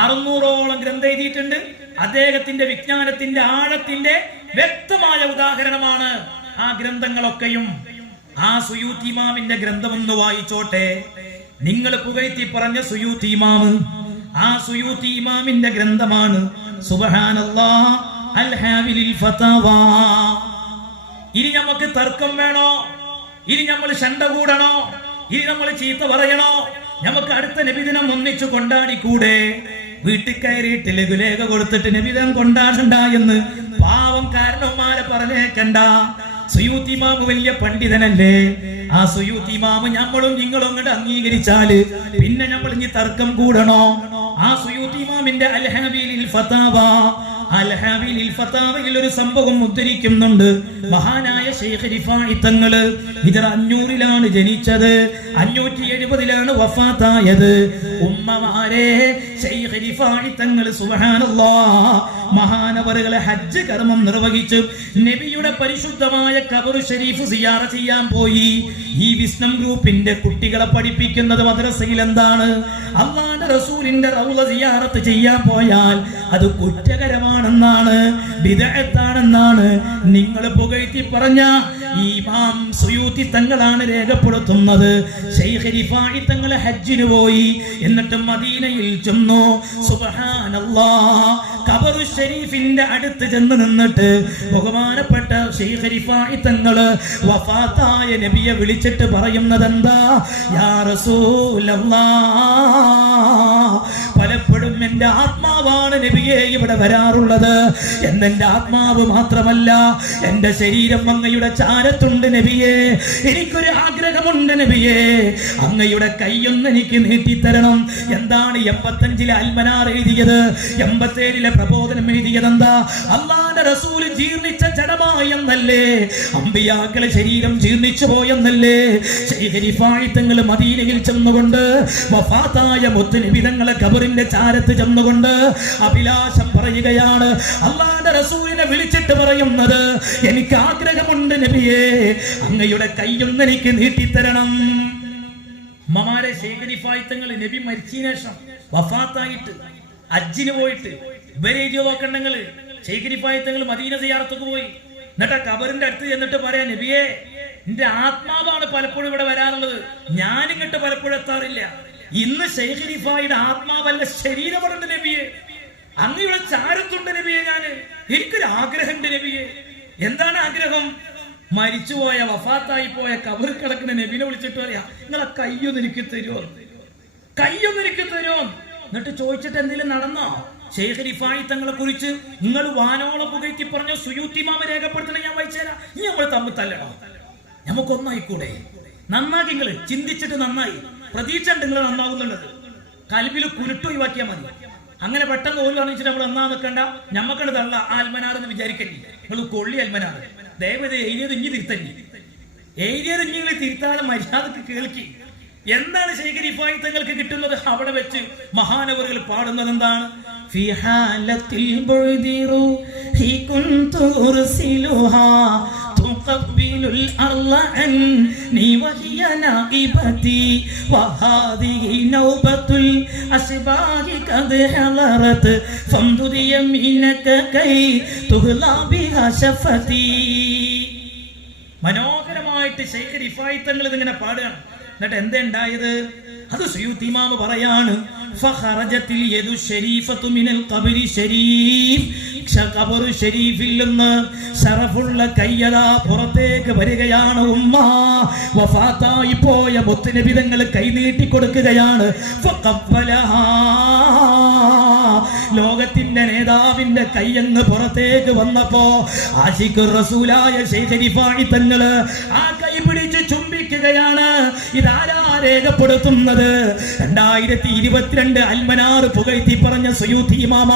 600ഓളം ഗ്രന്ഥം എഴുതിയിട്ടുണ്ട്. അദ്ദേഹത്തിന്റെ വിജ്ഞാനത്തിന്റെ ആഴത്തിന്റെ വ്യക്തമായ ഉദാഹരണമാണ് ആ ഗ്രന്ഥങ്ങളൊക്കെയും. ആ സുയൂത്തി ഇമാമിന്റെ ഗ്രന്ഥം ഒന്ന് വായിച്ചോട്ടെ. നിങ്ങൾ പുകഴ്ത്തി പറഞ്ഞ സുയൂത്തി ഇമാം, ആ സുയൂത്തി ഇമാമിന്റെ ഗ്രന്ഥമാണ് സുബ്ഹാനല്ലാഹ് അൽ ഹാവിലിൽ ഫതവാ. ഇനി നമുക്ക് തർക്കം വേണോ? ഇനി നമ്മൾ ശണ്ട കൂടണോ? ഇനി നമ്മൾ ചീത്ത പറയണോ? നമുക്ക് അടുത്ത നബിദിനം ഒന്നിച്ചു കൊണ്ടാടിക്കൂടെ? വീട്ടിൽ കയറിയിട്ട് ലഘുലേഖ കൊടുത്തിട്ട് നബിദിനം കൊണ്ടാടണ്ട എന്ന് പാവം കാരണവന്മാരെ പറഞ്ഞേക്കണ്ട. സുയൂത്തി ഇമാം വലിയ പണ്ഡിതനല്ലേ? ആ സുയൂത്തി ഇമാം നമ്മളും നിങ്ങളും അങ്ങോട്ട് അംഗീകരിച്ചാല് പിന്നെ നമ്മൾ ഇനി തർക്കം കൂടണോ? ആ സുയൂത്തി ഇമാമിന്റെ അൽ ഹാവിലിൽ ഫതവാ, അൽ-ഹാവിലിൽ ഫതാവയിൽ ഒരു സംഭവം ഉദ്ധരിക്കുന്നുണ്ട്. മഹാനായ ശൈഖ് റിഫാഇ തങ്ങൾ ഹിജ്റ 500-ലാണ് ജനിച്ചത്, 570-ലാണ് വഫാത്തായത്. ഉമ്മമാരെ, ശൈഖ് റിഫാഇ തങ്ങൾ സുബ്ഹാനല്ലാഹ് മഹാനവറുകളെ ഹജ്ജ് കർമ്മം നിർവഹിച്ചു നബിയുടെ പരിശുദ്ധമായ ഖബർ ഷരീഫ് സിയാറ ചെയ്യാൻ പോയി. ഈ വിസ്ഡം ഗ്രൂപ്പിന്റെ കുട്ടികളെ പഠിപ്പിക്കുന്നത് മദ്രസയിൽ എന്താണ്? അല്ലാഹുവിന്റെ റസൂലിന്റെ റൗള സിയാറത്ത് ചെയ്യാൻ പോയാൽ അത് കുറ്റകരമാണെന്നാണ്, ബിദ്അത്താണെന്നാണ് നിങ്ങൾ പുകഴ്ത്തി പറഞ്ഞ ഇമാം സുയൂത്തി തങ്ങളാണ് രേഖപ്പെടുത്തുന്നത്. ശൈഖ് റിഫാഇ തങ്ങൾ ഹജ്ജിന് പോയി, എന്നിട്ട് മദീനയിൽ ചെന്നു. സുബ്ഹാനല്ലാഹ്, ഖബർ ഷരീഫിന്റെ അടുത്ത് ചെന്ന് നിന്നിട്ട് ബഹുമാനപ്പെട്ട ശൈഖ് റിഫാഇ തങ്ങൾ വഫാത്തായ നബിയെ വിളിച്ചിട്ട് പറയുന്നത് എന്താ? യാ റസൂലല്ലാഹ്, പലപ്പോഴും എന്റെ ആത്മാവാണ് നബിയെ ഇവിടെ വരാറുള്ളത്. എന്റെ ആത്മാവ് മാത്രമല്ല, എന്റെ ശരീരം അങ്ങയുടെ ചാരത്തുണ്ട് നബിയെ. എനിക്കൊരു ആഗ്രഹമുണ്ട് നബിയെ, അങ്ങയുടെ കൈയൊന്ന് എനിക്ക് നീട്ടിത്തരണം. എന്താണ് 85-ലെ അൽമനാർ എഴുതിയത്? 87-ലെ പ്രബോധനം എഴുതിയത് എന്താ? അല്ലാഹുവിന്റെ റസൂൽ ജീർണിച്ച ജഡമായെന്നല്ലേ, അമ്പിയാക്കളെ ശരീരം ജീർണിച്ചു പോയെന്നല്ലേ. ശൈഖ് റിഫാഇ തങ്ങൾ മദീനയിൽ ചെന്നുകൊണ്ട് വഫാത്തായ മുത്തുനബി തങ്ങളെ ഖബറിന്റെ ചാരത്ത് ചെന്നുകൊണ്ട് അഭിലാഷം പറയുകയാണ്. അല്ലാഹുവിന്റെ റസൂലിനെ വിളിച്ചിട്ട് പറയുന്നത്, എനിക്ക് ആഗ്രഹമുണ്ട് നബിയെ, അങ്ങയുടെ കൈയൊന്ന് എനിക്ക് നീട്ടിത്തരണം. ഉമ്മമാരെ, ശൈഖ് റിഫാഇ തങ്ങൾ നബി മരിച്ചതിന് ശേഷം വഫാത്തായിട്ട് ഹജ്ജിന് പോയിട്ട് ഇവരെഴുതിയ നോക്കണ്ടെങ്കിൽ ശൈഖ് റിഫാഇ തങ്ങൾ മദീന സിയാറത്തൊക്കെ പോയി. എന്നിട്ട് ഖബറിന്റെ അടുത്ത് ചെന്നിട്ട് പറയാ, നബിയെ, എന്റെ ആത്മാവാണ് പലപ്പോഴും ഇവിടെ വരാനുള്ളത്, ഞാനിങ്ങോട്ട് പലപ്പോഴും എത്താറില്ല. ഇന്ന് ശൈഖ് റിഫാഇയുടെ ആത്മാവല്ല, ശരീരമുണ്ട് നബിയെ, അങ്ങയുടെ ചാരത്തുണ്ട് നബിയെ. എനിക്കൊരു ആഗ്രഹമുണ്ട് നബിയെ. എന്താണ് ആഗ്രഹം? മരിച്ചുപോയ, വഫാത്തായി പോയ ഖബറിൽ കിടക്കുന്ന നബിനെ വിളിച്ചിട്ട് പറയാ, നിങ്ങളെ കയ്യൊന്ന് എനിക്ക് തരുമോ, കയ്യൊന്ന് എനിക്ക് തരുമോ. എന്നിട്ട് ചോദിച്ചിട്ട് എന്തെങ്കിലും നടന്നോ? ശൈഖ് റിഫാഇ തങ്ങളെ കുറിച്ച് നിങ്ങൾ വാനോളം പുകഴ്ത്തി പറഞ്ഞ സുയൂത്തി ഇമാം രേഖപ്പെടുത്തണ ഞാൻ വായിച്ചുതരാം. ഇനി നമ്മൾ തമ്മിൽ തല്ലണോ? നമുക്കൊന്നായിക്കൂടെ? നന്നാക്കി, നിങ്ങൾ ചിന്തിച്ചിട്ട് നന്നായി. പ്രതീക്ഷ ഉണ്ട് നിങ്ങൾ നന്നാകുന്നുള്ളത്. കൽബിൽ കുരുട്ട് ഒഴിവാക്കിയാൽ മതി. അങ്ങനെ പെട്ടെന്ന് ഓല് കാണിച്ചിട്ട് നമ്മൾ നന്നാ നിൽക്കണ്ട. ഞമ്മക്കണ്ട് തള്ള ആൽമനാർ എന്ന് വിചാരിക്കല്ലേ. നിങ്ങൾ കൊള്ളി അൽമനാർ ദയവത് എഴുതിയത് ഇഞ്ഞി തിരുത്തല്ലേ. എഴുതിയത് ഇഞ്ഞിങ്ങളെ തിരുത്താതെ മര്യാദക്ക് കേൾക്കി. എന്താണ് ശൈഖ് റിഫാഇ തങ്ങൾക്ക് കിട്ടുന്നത്? അവിടെ വെച്ച് മഹാനവറുകൾ പാടുന്നത് എന്താണ്? ഫി ഹാലത്തിൽ ബുദിറു ഹി കുൻതു ഉർസിലുഹാ തുഖബ്ബിലുൽ അർള അന്നി വഹിയ നാഇബതി വഹാദിഹി നൗബത്തുൽ അസ്ബാഹി ഖദ് ഹളറത് ഫംദുദി യമീനക കൈ തുഹ്ലാ ബിഹാ ശഫതി. മനോഹരമായിട്ട് ശൈഖ് റിഫാഇ തങ്ങൾ ഇതിങ്ങനെ പാടുകയാണ്. എന്നിട്ട് എന്താ ഉണ്ടായത്? അത് സുയൂത്തി ഇമാം പറയാണ്, ഫഖറജത്തിൽ യദു ശരീഫതു മിനൽ ഖബരി ശരീഫ്, ഖബർ ശരീഫിൽ നിന്ന് ശറഫുള്ള കയ്യതാ പുറത്തേക്ക് വരികയാണ്. ഉമ്മ വഫാത്തായി പോയ മുത്തുനബി തങ്ങൾ കൈ നീട്ടി കൊടുക്കുകയാണ്. ഫഖബ്ബലഹാ, ലോകത്തിന്റെ നേതാവിന്റെ കൈയങ്ങ് പുറത്തേക്ക് വന്നപ്പോ ആശിഖുർ റസൂലായ ശൈഖ് റിഫാഇ തങ്ങൾ ആ കൈ പിടിച്ച് ചുംബിക്കുകയാണ്. ഇതാരാ രേഖപ്പെടുത്തുന്നത്? 2022 അൽമനാർ പുകഴ്ത്തി പറഞ്ഞ സുയൂത്തി ഇമാമ,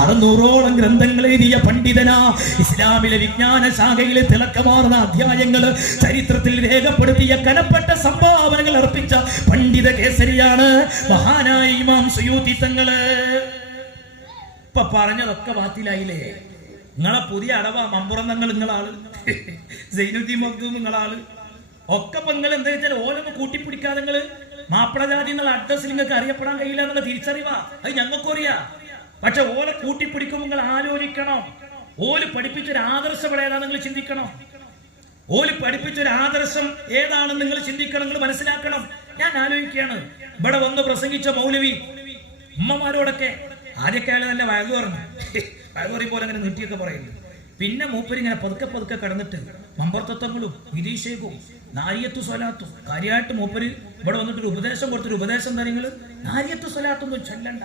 600ഓളം ഗ്രന്ഥങ്ങൾ എഴുതിയ പണ്ഡിതനാ. ഇസ്ലാമിലെ വിജ്ഞാന ശാഖയിലെ തിളക്കമാർന്ന അധ്യായങ്ങൾ ചരിത്രത്തിൽ രേഖപ്പെടുത്തിയ കനപ്പെട്ട സംഭാവനകൾ അർപ്പിച്ച പണ്ഡിത കേസരിയാണ് മഹാനായ ഇമാം സുയൂത്തി തങ്ങള്. ഇപ്പൊ പറഞ്ഞതൊക്കെ ബാത്തിലായില്ലേ? നിങ്ങളെ പുതിയ അടവാ മമ്പുറം തങ്ങൾ നിങ്ങളാള്, സൈനുദ്ദീൻ മഖ്ദൂം നിങ്ങളാള് ഒക്കെ. ഇപ്പൊ നിങ്ങൾ എന്താ വെച്ചാൽ ഓലൊന്ന് കൂട്ടിപ്പിടിക്കാതെ നിങ്ങള് മാപ്പിളജാതി എന്നുള്ള അഡ്രസ്സിൽ നിങ്ങൾക്ക് അറിയപ്പെടാൻ കഴിയില്ല എന്നുള്ള തിരിച്ചറിവാ. അത് ഞങ്ങൾക്കും അറിയാം. പക്ഷെ ഓലെ കൂട്ടിപ്പിടിക്കുമ്പോൾ നിങ്ങൾ ആലോചിക്കണം. ഓല് പഠിപ്പിച്ചൊരു ആദർശം ഏതാണെന്ന് നിങ്ങൾ ചിന്തിക്കണം. ഓല് പഠിപ്പിച്ചൊരു ആദർശം ഏതാണെന്ന് നിങ്ങൾ ചിന്തിക്കണം, നിങ്ങൾ മനസ്സിലാക്കണം. ഞാൻ ആലോചിക്കുകയാണ്, ഇവിടെ വന്ന് പ്രസംഗിച്ച മൗലവി ഉമ്മമാരോടൊക്കെ ആദ്യമൊക്കെ അയാൾ നല്ല വയലു പറഞ്ഞു, വയലു പറയുമ്പോൾ അങ്ങനെ നീട്ടിയൊക്കെ പറയുന്നു. പിന്നെ മൂപ്പര് ഇങ്ങനെ പതുക്കെ പതുക്കെ കടന്നിട്ട് മമ്പർത്തത്വങ്ങളും വിരീശേക്കും നാരിയത്തു സ്വലാത്തും കാര്യമായിട്ട് മൂപ്പര് ഇവിടെ വന്നിട്ടൊരു ഉപദേശം കൊടുത്തൊരു ഉപദേശം കാര്യങ്ങൾ, നാരിയത്തു സ്വലാത്തൊന്നും ചൊല്ലണ്ട.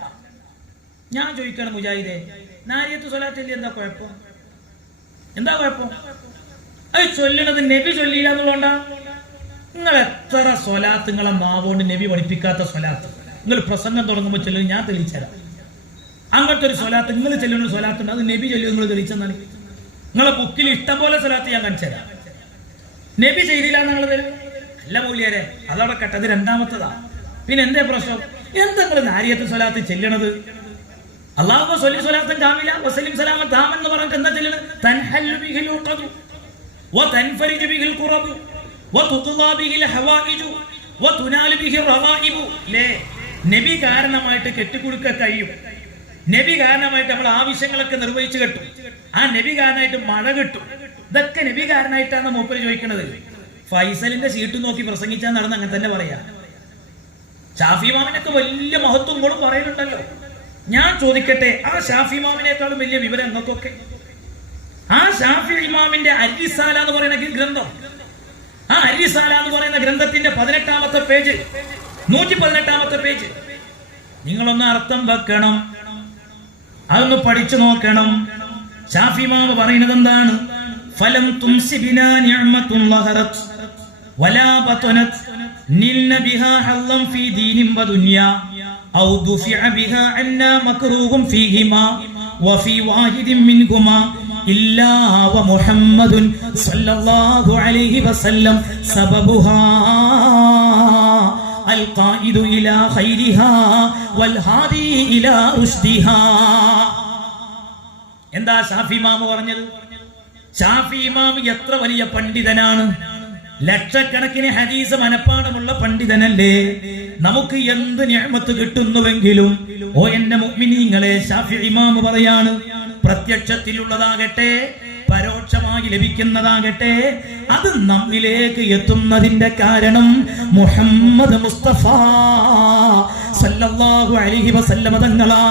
ഞാൻ ചോദിക്കണം മുജാഹിദേ, നാരിയത്തു സ്വലാത്തിൽ എന്താ കുഴപ്പം? എന്താ കുഴപ്പം? അത് ചൊല്ലണത് നബി ചൊല്ലില്ല എന്നുള്ളതുകൊണ്ടാ. നിങ്ങൾ എത്ര സ്വലാത്ത് നിങ്ങളെ മാവോണ്ട് നബി പഠിപ്പിക്കാത്ത സ്വലാത്ത് നിങ്ങൾ പ്രസംഗം തുടങ്ങുമ്പോൾ ചൊല്ലുന്നത് ഞാൻ തെളിയിച്ചുതരാം. അങ്ങനത്തെ ഒരു സ്വലാത്ത് നിങ്ങൾ ചെല്ലുന്ന സ്വലാത്തുണ്ട്, അത് നബി ചൊല്ലി നിങ്ങൾ തെളിച്ചെന്നാണ്. നിങ്ങളെ ബുക്കിൽ ഇഷ്ടം പോലെ സ്വലാത്ത് ഞാൻ കാണിച്ചു തരാം. നബി ചെയ്തില്ല നിങ്ങൾ അല്ല മൂല്യരെ, അതവിടെ കെട്ടത് രണ്ടാമത്തതാ. പിന്നെ എന്തേ പ്രശ്നം? എന്താ നിങ്ങൾ നാരിയത്ത് സ്വലാത്ത് ചെല്ലണത്? അല്ലാഹു സ്വല്ലി സ്വലാത്തൻ കാമില വസല്ലിം സലാമൻ താമൻ എന്ന് പറഞ്ഞിട്ട് എന്താ ചെല്ലണത്? തൻഹല്ലു ബിഹിൽ ഉഖദു വതൻഫരിജു ബിഹിൽ ഖുറബു വതുഖ്ളാ ബിഹിൽ ഹവായിജു വതുനാലു ബിഹിൽ റവായിബു. ലേ നബി കാരണമായിട്ട് കെട്ടിക്കൊടുക്ക കഴിയും. നബി കാരണമായിട്ട് നമ്മൾ ആവശ്യങ്ങളൊക്കെ നിർവഹിച്ചു കിട്ടും. ആ നബി കാരണമായിട്ട് മഴ കിട്ടും. ഇതൊക്കെ നബി കാരണമായിട്ടാണ് മൂപ്പര് ചോദിക്കുന്നത്. ഫൈസലിന്റെ സീറ്റ് നോക്കി പ്രസംഗിച്ചാൽ നടന്ന് അങ്ങനെ തന്നെ പറയാ. ഷാഫി ഇമാമിനൊക്കെ വലിയ മഹത്വങ്ങളും പറയുന്നുണ്ടല്ലോ. ഞാൻ ചോദിക്കട്ടെ, ആ ഷാഫി ഇമാമിനേക്കാളും വലിയ വിവരം നിങ്ങൾക്കൊക്കെ? ആ ഷാഫി ഇമാമിന്റെ അരിസാല എന്ന് പറയുന്ന ഗ്രന്ഥം, ആ അരിസാല എന്ന് പറയുന്ന ഗ്രന്ഥത്തിന്റെ 18ാമത്തെ പേജ്, 118ാമത്തെ പേജ് നിങ്ങളൊന്ന് അർത്ഥം വെക്കണം, അതൊന്ന് പഠിച്ചു നോക്കണം. ഷാഫി ഇമാം പറയുന്നത് എന്താണ്? ഫലം തുംസി ബിനാ നിഅമത്തുൻ ലഹറത് വലാ ബതനത് നിൽന ബിഹാ ഹല്ലം ഫീ ദീനിൻ വദുനിയാ ഔ ദുഫിഅ ബിഹാ അന്നാ മക്റൂഹും ഫീഹിമാ വഫീ വാഹിദിൻ മിൻഹുമാ ഇല്ലാ വമുഹമ്മദുൻ സ്വല്ലല്ലാഹു അലൈഹി വസല്ലം സബബുഹാ അൽ ഖായിദു ഇലാ ഖൈരിഹാ വൽ ഹാദി ഇലാ റുഷ്ദിഹാ. എന്താ ഷാഫി ഇമാം പറഞ്ഞത്? ഷാഫി ഇമാം എത്ര വലിയ പണ്ഡിതനാണ്! ലക്ഷക്കണക്കിന് ഹദീസ് മനപ്പാടമുള്ള പണ്ഡിതനല്ലേ? നമുക്ക് എന്ത് നിഅമത്ത് കിട്ടുന്നുവെങ്കിലും ഓ എന്റെ മുഅ്മിനീങ്ങളെ, ഷാഫി ഇമാം പറയാണ്, പ്രത്യക്ഷത്തിലുള്ളതാകട്ടെ പരോക്ഷമായി ലഭിക്കുന്നതാകട്ടെ, അത് നമ്മിലേക്ക് എത്തുന്നതിന്റെ കാരണം മുഹമ്മദ് മുസ്തഫ സല്ലല്ലാഹു അലൈഹി വസല്ലമ തങ്ങളാ.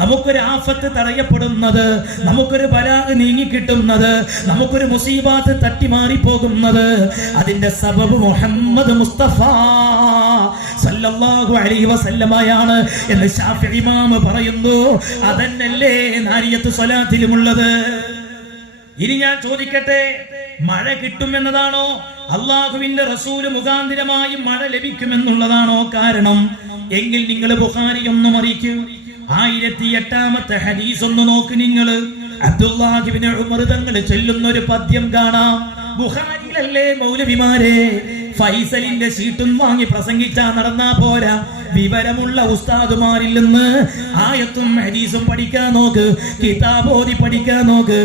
നമുക്കൊരു ആഫത്ത് തടയപ്പെടുന്നത്, നമുക്കൊരു ബലാഗ് നീങ്ങിക്കിട്ടുന്നത്, നമുക്കൊരു മുസീബാത്ത് തട്ടിമാറി പോകുന്നത്, അതിന്റെ സബബ് മുഹമ്മദ് മുസ്തഫ സല്ലല്ലാഹു അലൈഹി വസല്ലമയാണ് എന്ന് ശാഫിഈ ഇമാം പറയുന്നു. അതന്നല്ലേ നാരിയത്ത് സ്വലാത്തിലുമുള്ളത്. ഇനി ഞാൻ ചോദിക്കട്ടെ, മഴ കിട്ടുമെന്നതാണോ അള്ളാഹുവിന്റെ റസൂല് മുഖാന്തിരമായി മഴ ലഭിക്കുമെന്നുള്ളതാണോ കാരണം? എങ്കിൽ നിങ്ങൾ ബുഖാരി ഒന്ന് മറിക്കൂ. 1008ാമത്തെ ഹദീസ് ഒന്ന് നോക്ക് നിങ്ങൾ. അബ്ദുല്ലാഹ് ഇബ്നു ഉമർ തങ്ങൾ ചൊല്ലുന്ന ഒരു പദ്യം കാണാം. ബുഖാരിയിലല്ലേ മൗലവിമാരെ? ഫൈസലിന്റെ സീറ്റും വാങ്ങി പ്രസംഗിച്ചാ നടന്നാ പോരാ, വിവരമുള്ള ഉസ്താദുമാരിൽ നിന്ന് ആയത്തും ഹദീസും പഠിക്കാൻ നോക്ക്, കിതാബോധി പഠിക്കാൻ നോക്ക്.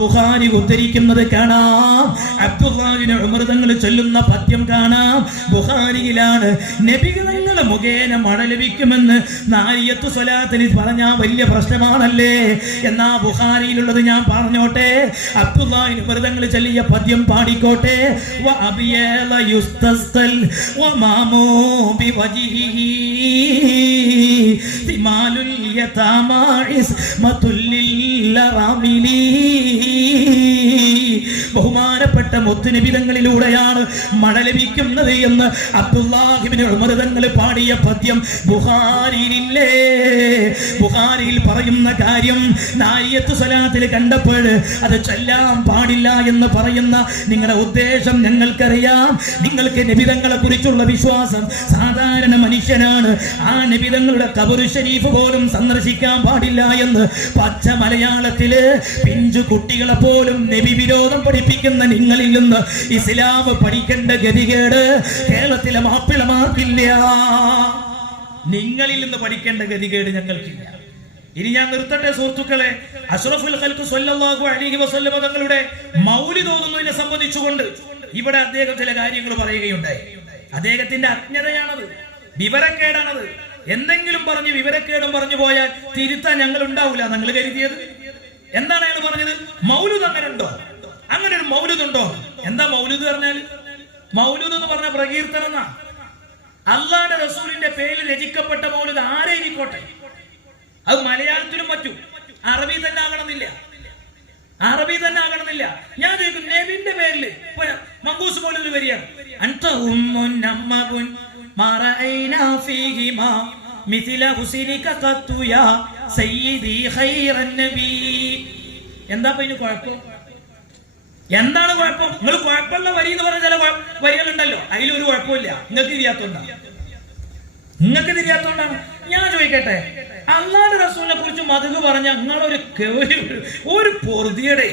ബുഖാരി ഉദ്ധരിക്കുന്നത് കാണാം. അബ്ദുല്ലാഹ് ഇബ്നു ഉമർ തങ്ങൾ ചൊല്ലുന്ന പദ്യം കാണാം. ബുഖാരിയിലാണ്. നബി തങ്ങൾ മുഖേന മഴ ലഭിക്കുമെന്ന് നാരിയത്ത് സ്വലാത്തിൽ പറഞ്ഞാൽ വലിയ പ്രശ്നമാണല്ലേ? എന്നാ ബുഖാരിയിലുള്ളത് ഞാൻ പറഞ്ഞോട്ടെ. അബ്ദുല്ലാഹ് ഇബ്നു ഉമർ തങ്ങൾ ചൊല്ലിയ പദ്യം പാടിക്കോട്ടെ. വ അബിയല യുസ്തസ്തൽ വമാമു ബിവജിഹി തിമാലുൽ യതാമാ ഇസ്മതുൽ ലിൽറാമിലി. ബഹുമാനപ്പെട്ട മുത്തുനബി തങ്ങളിലൂടെയാണ് മഴ ലഭിക്കുന്നത് എന്ന് അബ്ദുല്ലാഹ് ഇബ്നു ഉമർ തങ്ങൾ പാടിയ പദ്യം ബുഖാരിയിലില്ലേ? ബുഖാരിയിൽ പറയുന്ന കാര്യം നാരിയത്ത് സ്വലാത്തിൽ കണ്ടപ്പോൾ അത് ചൊല്ലാൻ പാടില്ല എന്ന് പറയുന്ന നിങ്ങളുടെ ഉദ്ദേശം ഞങ്ങൾക്കറിയാം. നിങ്ങൾക്ക് നബിതങ്ങളെ കുറിച്ചുള്ള വിശ്വാസം സാധാരണ മനുഷ്യനാണ്. ആ നബിതങ്ങളുടെ ഖബർ ശരീഫ് പോലും സന്ദർശിക്കാൻ പാടില്ല എന്ന് പച്ച മലയാളത്തില് പിഞ്ചു കുട്ടികളെ പോലും നബി വിരോധം പഠിപ്പിക്കുന്ന നിങ്ങളിൽ നിന്ന് ഇസ്ലാം പഠിക്കേണ്ട ഗതികേട് കേരളത്തിലെ മാപ്പിളമാർക്കില്ല. നിങ്ങളിൽ നിന്ന് പഠിക്കേണ്ട ഗതികേട് ഞങ്ങൾക്കില്ല. ഇനി ഞാൻ നിർത്തട്ടെ സുഹൃത്തുക്കളെ. അഷ്റഫുൽ ഖൽഖ് സ്വല്ലല്ലാഹു അലൈഹി വസല്ലം തങ്ങളുടെ മൗലിദ് ഓതുന്നതിനെ സംബന്ധിച്ചുകൊണ്ട് ഇവിടെ അദ്ദേഹം ചില കാര്യങ്ങൾ പറയുകയുണ്ടായി. അദ്ദേഹത്തിന്റെ അജ്ഞതയാണത്, വിവരക്കേടാണത്. എന്തെങ്കിലും പറഞ്ഞ് വിവരക്കേടും പറഞ്ഞു പോയാൽ തിരുത്താൻ ഞങ്ങൾ ഉണ്ടാവില്ല ഞങ്ങൾ കരുതിയത്. എന്താണ് അയാൾ പറഞ്ഞത്? മൗലിദ് അങ്ങനെ ഉണ്ടോ? അങ്ങനെ ഒരു മൗലിദ് ഉണ്ടോ? എന്താ മൗലിദ് പറഞ്ഞാൽ? മൗലിദ് എന്ന് പറഞ്ഞ പ്രകീർത്തനം എന്നാ. അള്ളാഹുവിന്റെ റസൂലിന്റെ പേരിൽ രചിക്കപ്പെട്ട മൗലിദ് ആരെയിരിക്കോട്ടെ, അത് മലയാളത്തിലും പറ്റും, അറബി തന്നെ ആകണമെന്നില്ല. അറബി തന്നെ ആകണമെന്നില്ല. ഞാൻ ചോദിക്കും, നബിന്റെ പേരിൽ മങ്കൂസ് മൗലിദ് വരികയാണ്. എന്താ ഇതിന് കുഴപ്പം? എന്താണ് കുഴപ്പം? നിങ്ങൾ കുഴപ്പമുള്ള വരി എന്ന് പറഞ്ഞ ചില വരികളുണ്ടല്ലോ, അതിലൊരു കുഴപ്പമില്ല. നിങ്ങൾക്ക് തിരിയാത്തോണ്ടാണ്. ഞാൻ ചോദിക്കട്ടെ, അള്ളാഹുവിന്റെ റസൂലിനെ കുറിച്ച് മധു പറഞ്ഞ നിങ്ങളൊരു ഒരു പൊറുതിയുടെ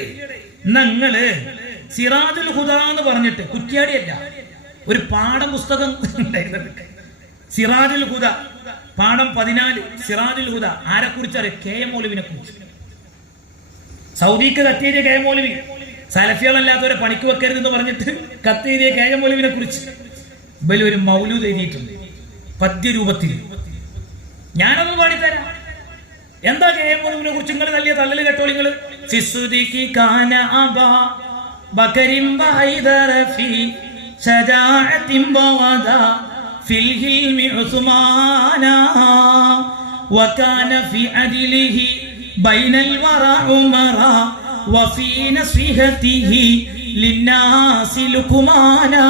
ഞങ്ങള് സിറാജുൽ ഹുദ എന്ന് പറഞ്ഞിട്ട്, കുറ്റ്യാടിയല്ല, ഒരു പാഠം പുസ്തകം ഉണ്ടായിരുന്നത് സിറാജുൽ ഹുദ, പാഠം 14 സിറാജുൽ ഹുദ. ആരെ കുറിച്ചറിയാം? KM മൗലവിനെ കുറിച്ച്. സൗദിക്ക് കത്തേരിയ KM മൗലവി, സലഫികളല്ലാത്തവരെ പണിക്ക് വെക്കരുതെന്ന് പറഞ്ഞിട്ട് കത്തേരിയ KM മൗലവിനെ കുറിച്ച് ഒരു മൗലൂദ് എഴുതിയിട്ടുണ്ട് പദ്യരൂപത്തിൽ. ഞാനൊന്ന് പാടിത്തരാം. എന്താ KM മൗലവിനെ കുറിച്ച് നിങ്ങൾ തല്ലിയ തല്ലല് കേട്ടോ നിങ്ങൾ. സിസുദിക്കി കാന അബാ ബക്കരിം ബഹൈദർ ഫീ ശജാഅത്തിൻ ബവദാ ഫിൽ ഹിൽമി ഉസ്മാനാ വകാന ഫീ അദിലിഹി ബൈനൽ വറാ ഉമറാ വഫീ നസിഹതിഹി ലിന്നാസി ലുക്മാനാ.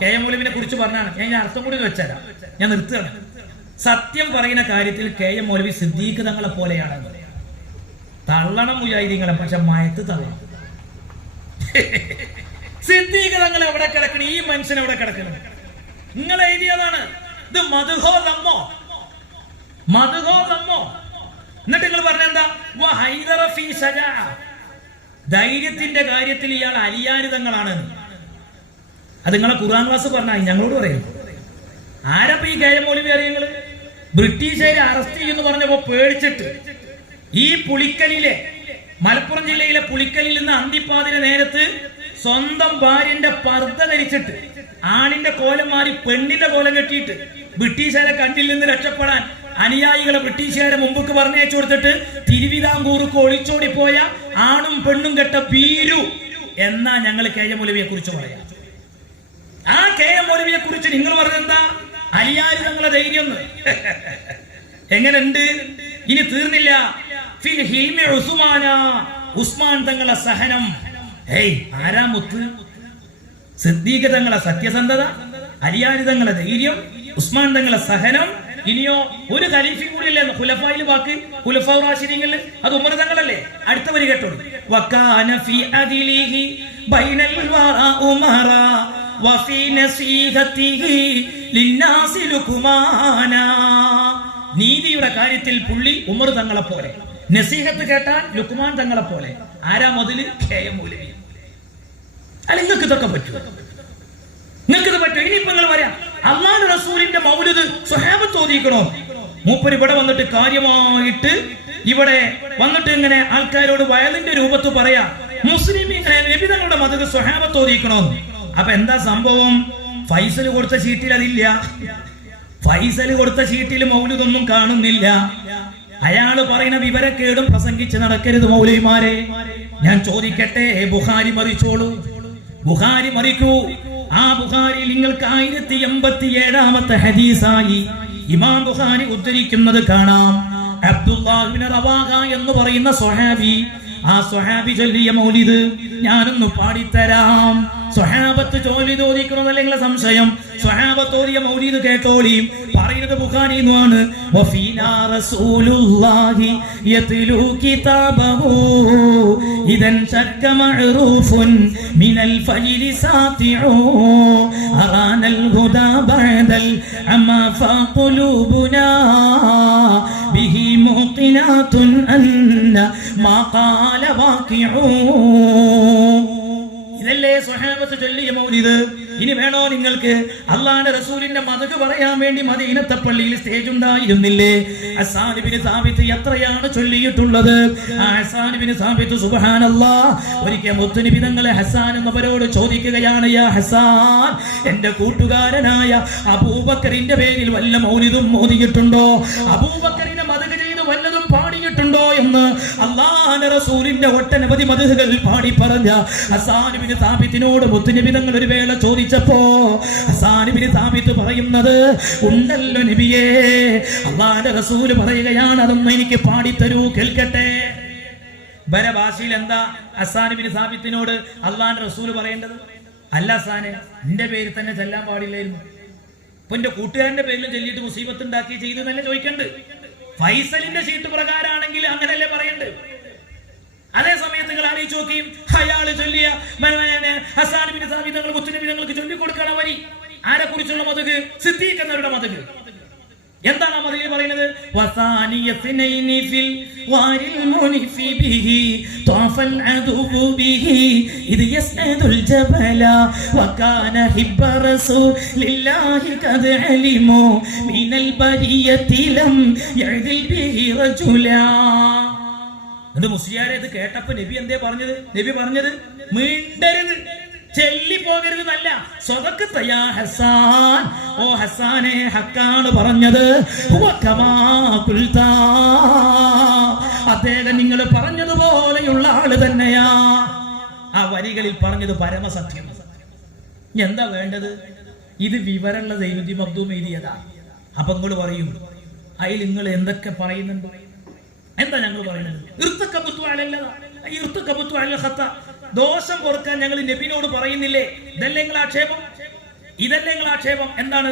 KM മൗലവിനെ കുറിച്ച് പറഞ്ഞാണ്. ഞാൻ അർത്ഥം കൂടി വെച്ചാൽ ഞാൻ നിർത്തുകയാണ്. സത്യം പറയുന്ന കാര്യത്തിൽ KM മൗലവി സിദ്ദീഖ് തങ്ങളെ പോലെയാണ്. തള്ളണം മുജാഹിദീങ്ങളെ, പക്ഷെ മയത്ത് തള്ളണം. സിദ്ദീഖ് തങ്ങൾ എവിടെ കിടക്കണം? ഈ മനുഷ്യൻ എവിടെ കിടക്കണം? നിങ്ങൾ എഴുതിയതാണ് ഇത്. മധുഹോ നമ്മോ, മധുഹോ നമ്മോ. എന്നിട്ട് നിങ്ങൾ പറഞ്ഞെന്താ? ധൈര്യത്തിന്റെ കാര്യത്തിൽ ഇയാൾ അലിയാരി തങ്ങളാണ്. അത് നിങ്ങളെ ഖുർആൻ ക്ലാസ് പറഞ്ഞാൽ ഞങ്ങളോട് പറയും. ആരപ്പ ഈ KM മൗലവി അറിയങ്ങള്? ബ്രിട്ടീഷുകാരെ അറസ്റ്റ് ചെയ്യുമെന്ന് പറഞ്ഞപ്പോ പേടിച്ചിട്ട് ഈ പുളിക്കലിലെ, മലപ്പുറം ജില്ലയിലെ പുളിക്കലിൽ നിന്ന് അന്തിപ്പാതിര നേരത്ത് സ്വന്തം ഭാര്യന്റെ പർദ്ദ ധരിച്ചിട്ട് ആണിന്റെ കോലം മാറി പെണ്ണിന്റെ കോലം കെട്ടിയിട്ട് ബ്രിട്ടീഷുകാരെ കണ്ണിൽ നിന്ന് രക്ഷപ്പെടാൻ അനുയായികളെ ബ്രിട്ടീഷുകാരെ മുമ്പ് പറഞ്ഞയച്ചു കൊടുത്തിട്ട് തിരുവിതാംകൂർക്ക് ഒളിച്ചോടിപ്പോയ ആണും പെണ്ണും കെട്ട ഭീരു എന്നാ ഞങ്ങൾ KM മൗലവിയെ കുറിച്ച് പറയാം. ആ KM മൗലവിയെ കുറിച്ച് നിങ്ങൾ പറഞ്ഞെന്താ? അലിയാരി തങ്ങളെ ധൈര്യം. എങ്ങനെയുണ്ട്? ഇനി തീർന്നില്ല. ഫിൽ ഹിൽമി ഉസ്മാനാ, ഉസ്മാൻ തങ്ങളെ സഹനം. ആരാ മുത്ത്? സിദ്ദീഖ് തങ്ങളെ സത്യസന്ധത, അലിയാരി തങ്ങളെ ധൈര്യം, ഉസ്മാൻ തങ്ങളെ സഹനം. ഇനിയോ ഒരു ഖലീഫി കൂടിയല്ലേ ഖുലഫായിൽ ബാക്കി? ഖുലഫാ റാഷിദീങ്ങളിൽ അത് ഉമർ തങ്ങളല്ലേ? അടുത്ത വരി കേട്ടോളൂ. വകാന ഫീ അദിലിഹി ബൈനൽ വറാ ഉമറാ വഫീ നസീഹതിഹി ലിന്നാസി ലുക്മാനാ. നീതിയുടെ കാര്യത്തിൽ പുള്ളി ഉമർ തങ്ങളെ പോലെ, നസീഹത്ത് കേട്ടാൽ ലുക്മാൻ തങ്ങളെ പോലെ. ആരാ മുതല്? KM മൗലവി. അല്ല, നിങ്ങൾക്ക് ഇതൊക്കെ പറ്റുമോ? നിങ്ങൾക്ക് ഇത് പറ്റുമോ? ഇനിയിപ്പോ നിങ്ങൾ പറയാം അല്ലാഹുവിന്റെ റസൂലിന്റെ മൗലിദ് സ്വഹാബത്ത് ഓതിക്കണോ? മൂപ്പര് ഇവിടെ വന്നിട്ട് കാര്യമായിട്ട് ഇവിടെ വന്നിട്ട് ഇങ്ങനെ ആൾക്കാരോട് വയലിന്റെ രൂപത്തിൽ പറയാ മുസ്ലിമീങ്ങളെ നബി തങ്ങളുടെ മതത് സ്വഹാബത്ത് ഓതിക്കണോ? അപ്പൊ എന്താ സംഭവം? ഫൈസൽ കൊടുത്ത ചീട്ടിൽ അതില്ല. ഫൈസൽ കൊടുത്ത ചീട്ടിൽ മൗലിദൊന്നും കാണുന്നില്ല. അയാള് പറയുന്ന വിവരക്കേടും പ്രസംഗിച്ച് നടക്കരുത് മൗലവിമാരെ. ഞാൻ ചോദിക്കട്ടെ, ബുഖാരി മറിച്ചോളൂ, ബുഖാരി മറിക്കൂ. ആ ബുഖാരിയിൽ നിങ്ങൾക്ക് 1087 ഹദീസായി ഇമാം ബുഖാരി ഉദ്ധരിക്കുന്നത് കാണാം. അബ്ദുല്ലാഹ് ഇബ്നു റവാഹ എന്ന് പറയുന്ന സ്വഹാബി, ആ സ്വഹാബി ചൊല്ലിയ മൗലിദ് ഞാനൊന്ന് പാടിത്തരാം. സ്വഹാബത്ത് മൗലിദ് ഓതിക്കണമെന്നല്ല നിങ്ങളെ സംശയം. സ്വഹാബത്ത് ഓതിയ മൗലിദ് കേട്ടോളി. പറയുന്നത് ബുഖാരി എന്നാണ്. വഫീനാ റസൂലുള്ളാഹി യത്ലു കിതാബഹു ഇദൻ ശക്ക മഅറൂഫുൻ മിനൽ ഫജ്രി സാതിഉ അറാനൽ ഹുദാ ബഅദൽ അമാ ഫഖുലൂബുനാ ബിഹി മുഖിനാതുൻ അന്ന മാ ഖാല വാഖിഉ. ഇതല്ലേ സ്വഹാബത്ത് ചൊല്ലിയ മൗലിദ്? ഇനി വേണോ നിങ്ങൾക്ക്? അല്ലാഹുവിന്റെ റസൂലിന്റെ മദഹ് പറയാൻ വേണ്ടി മദീനത്തെ പള്ളിയിൽ സ്റ്റേജ് ഉണ്ടായിരുന്നില്ലേ? ഹസ്സാൻ ഇബ്നു സാബിത്ത് എത്രയാണ് ചൊല്ലിയിട്ടുള്ളത്? ആ ഹസ്സാൻ ഇബ്നു സാബിത്ത് സുബ്ഹാനല്ലാഹ് ഒരിക്കൽ മുത്തുനബി തങ്ങളെ ഹസ്സാൻ എന്നവരോട് ചോദിക്കുകയാണ്, യാ ഹസ്സാൻ, എന്റെ കൂട്ടുകാരനായ അബൂബക്കറിന്റെ പേരിൽ വല്ല മൗലിദും ഓതിയിട്ടുണ്ടോ? അബൂബക്കറിനെ മദഹ് ചെയ്ത് വല്ലതും പാടിയിട്ടുണ്ടോ എന്ന് അല്ലാഹുവിന്റെ റസൂലിന്റെ ഒട്ടനവധി മദഹുകൾ പാടി പറഞ്ഞ ഹസ്സാൻ ഇബ്നു സാബിത്തിനോട് മുത്തുനബി തങ്ങൾ ഒരു വേള ചോദിച്ചപ്പോ ഹസ്സാൻ ഇബ്നു സാബിത്ത് പറയുന്നത്, ഉണ്ടല്ലോ നബിയേ. അല്ലാഹുവിന്റെ റസൂൽ പറയുകയാണ്, അതൊന്നും എനിക്ക് പാടിത്തരൂ, കേൾക്കട്ടെ. ഭാഷയിൽ എന്താ ഹസ്സാൻ ഇബ്നു സാബിത്തിനോട് അല്ലാഹുവിന്റെ റസൂൽ പറയേണ്ടത്? അല്ല ഹസ്സാനെ, എന്റെ പേര് തന്നെ ചെല്ലാൻ പാടില്ലായിരുന്നു. ഇപ്പൊ എന്റെ കൂട്ടുകാരന്റെ പേരിലും ചൊല്ലിയിട്ട് മുസീബത്ത് ഉണ്ടാക്കി ചെയ്തു എന്നല്ലേ ചോദിക്കണ്ട്. ഫൈസലിന്റെ ഷീട്ട് പ്രകാരമാണെങ്കിൽ അങ്ങനെയല്ലേ പറയണ്ട്. അതേ സമയത്ത് നിങ്ങൾ ആലോചിച്ച് നോക്കിയും അയാള് ചൊല്ലിയ ഹസ്സാൻ ഇബ്നു സാബിത്ത് തങ്ങൾ മുത്തുനബി തങ്ങൾക്ക് ചൊല്ലിക്കൊടുക്കണ വരി ആരെ കുറിച്ചുള്ള മദഹ്? സിദ്ദീഖ് എന്നവരുടെ മദഹ്. എന്താണ് ആ മദീന പറയുന്നത്? വസാനിയസ്നൈനി ഫിൽ വാരിൽ മുനിഫി ബിഹി ത്വാഫൽ അദുബു ബിഹി ഇദ് യസ്അദുൽ ജബല വകാന ഹിബ്ബ റസൂലില്ലാഹി ഖദ് അലിമു മിനൽ ബരിയതി ലം യഅദിൽ ബിഹി റജുലാ. എന്നിട്ട് മുസ്ലിയാരെ ഇത് കേട്ടപ്പോ നബി എന്തേ പറഞ്ഞത്? നബി പറഞ്ഞത് മിണ്ടരുത്, ചെല്ലി പോകരുത് എന്നല്ല, സ്വതക്കത്ത് യാ ഹസാൻ, ഓ ഹസാനെ ഹക്കാണ് പറഞ്ഞത്. ഹുവ കമാ ഖുൽതാ, അദ്ദേഹം നിങ്ങൾ പറഞ്ഞതുപോലെയുള്ള ആള് തന്നെയാ. ആ വരികളിൽ പറഞ്ഞത് പരമസത്യം. എന്താ വേണ്ടത്? ഇത് വിവരമുള്ള സൈനുദ്ദീൻ മഖ്ദൂം എഴുതിയതാ. അപ്പൊ നിങ്ങൾ പറയും അതിൽ നിങ്ങൾ എന്തൊക്കെ പറയുന്നുണ്ട്? എന്താ ഞങ്ങൾ പറയുന്നത്? ദോഷം പൊറുക്കാൻ ഞങ്ങൾ നബിനോട് പറയുന്നില്ലേ? ഇതല്ലേ നിങ്ങൾ ആക്ഷേപം? ഇതല്ലേ നിങ്ങൾ ആക്ഷേപം? എന്താണ്?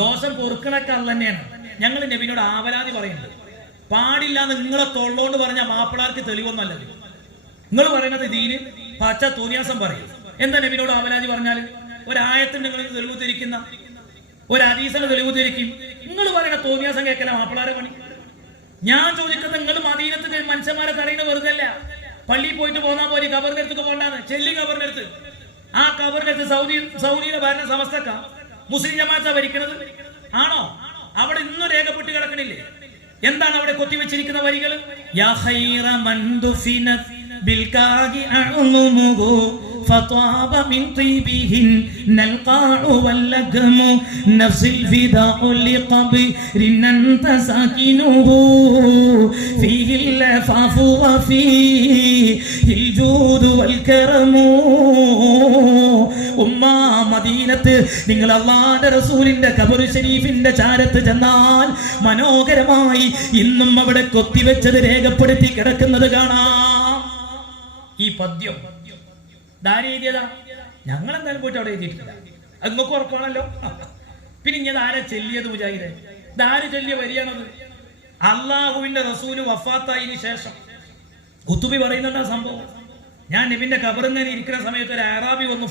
ദോഷം പൊറുക്കണൊക്കെ അല്ല തന്നെയാണ്. ഞങ്ങൾ നബിനോട് ആവലാതി പറയുന്നത്. പാടില്ല എന്ന് നിങ്ങളെ തൊള്ളോണ്ട് പറഞ്ഞ മാപ്പിളാർക്ക് തെളിവൊന്നല്ലത്. നിങ്ങൾ പറയുന്നത് ദീന് പച്ച തോന്നിയാസം പറയും. എന്താ നബിനോട് ആവലാതി പറഞ്ഞാൽ? ഒരായത്തിന് നിങ്ങൾ തെളിവ് തിരിക്കുന്ന, ഒരു ഹദീസിന് തെളിവ് തിരിക്കും. നിങ്ങൾ പറയുന്ന തോന്നിയാസം കേൾക്കല മാപ്പിളാരെ പണി. ഞാൻ ചോദിക്കുന്നത്, നിങ്ങൾ മദീനത്ത് മനുഷ്യന്മാരെ തടയുന്ന വെറുതെ അല്ല. പള്ളിയിൽ പോയിട്ട് പോന്നാ പോലെ കബറിനടുത്തൊക്കെ പോണ്ടാന്ന്. ചെല്ലി കബറിനടുത്ത്. ആ കബറിനടുത്ത് സൗദിയിലെ ഭരണ സമസ്തക്ക മുസ്ലിം ജമാഅത്ത ഭരിക്കുന്നത് ആണോ? അവിടെ ഇന്നും രേഖപ്പെട്ട് കിടക്കണില്ലേ? എന്താണ് അവിടെ കൊത്തിവെച്ചിരിക്കുന്ന വരികൾ? യാ ഖൈറ മൻ ദുഫിനത് ബിൽകാഹി അഉമുഹു ഫത്വാബ മിൻ തീബിഹിൻ നൽഖാഉ വല്ലഗമു നഫ്സിൽ ഫിദാഉ ലിഖബ്രിൻ അൻത സാകിനുഹു ഫീഹിൽ ലഫാഫു വഫീഹിൽ ജൂദു വൽ കറമു. ഉമ്മാ മദീനത്ത് നിങ്ങൾ അല്ലാഹുവിന്റെ റസൂലിന്റെ ഖബർ ശരീഫിന്റെ ചാരത്ത് ചെന്നാൽ മനോഹരമായി ഇന്നും അവിടെ കൊത്തിവെച്ചത് രേഖപ്പെടുത്തി കിടക്കുന്നത് കാണാം. ഈ പദ്യം ധാരെഴുതിയതാ. ഞങ്ങൾ എന്തായാലും പോയിട്ട് അവിടെ എഴുതിയിട്ടില്ല. അങ്ങൊക്കെ ഉറപ്പാണല്ലോ. പിന്നെ ഇങ്ങനെ ആരെ ചെല്ലിയത്? മുജാഹിദെ, ധാര ചൊല്ലിയ വരിയാണത്. അള്ളാഹുവിന്റെ റസൂല് വഫാത്തായതിനു ശേഷം ഖുതുബി പറയുന്നുണ്ട് സംഭവം. ഞാൻ നബിന്റെ ഖബറിങ്ങനെ ഇരിക്കുന്ന സമയത്ത് ഒരു അറാബി വന്നു.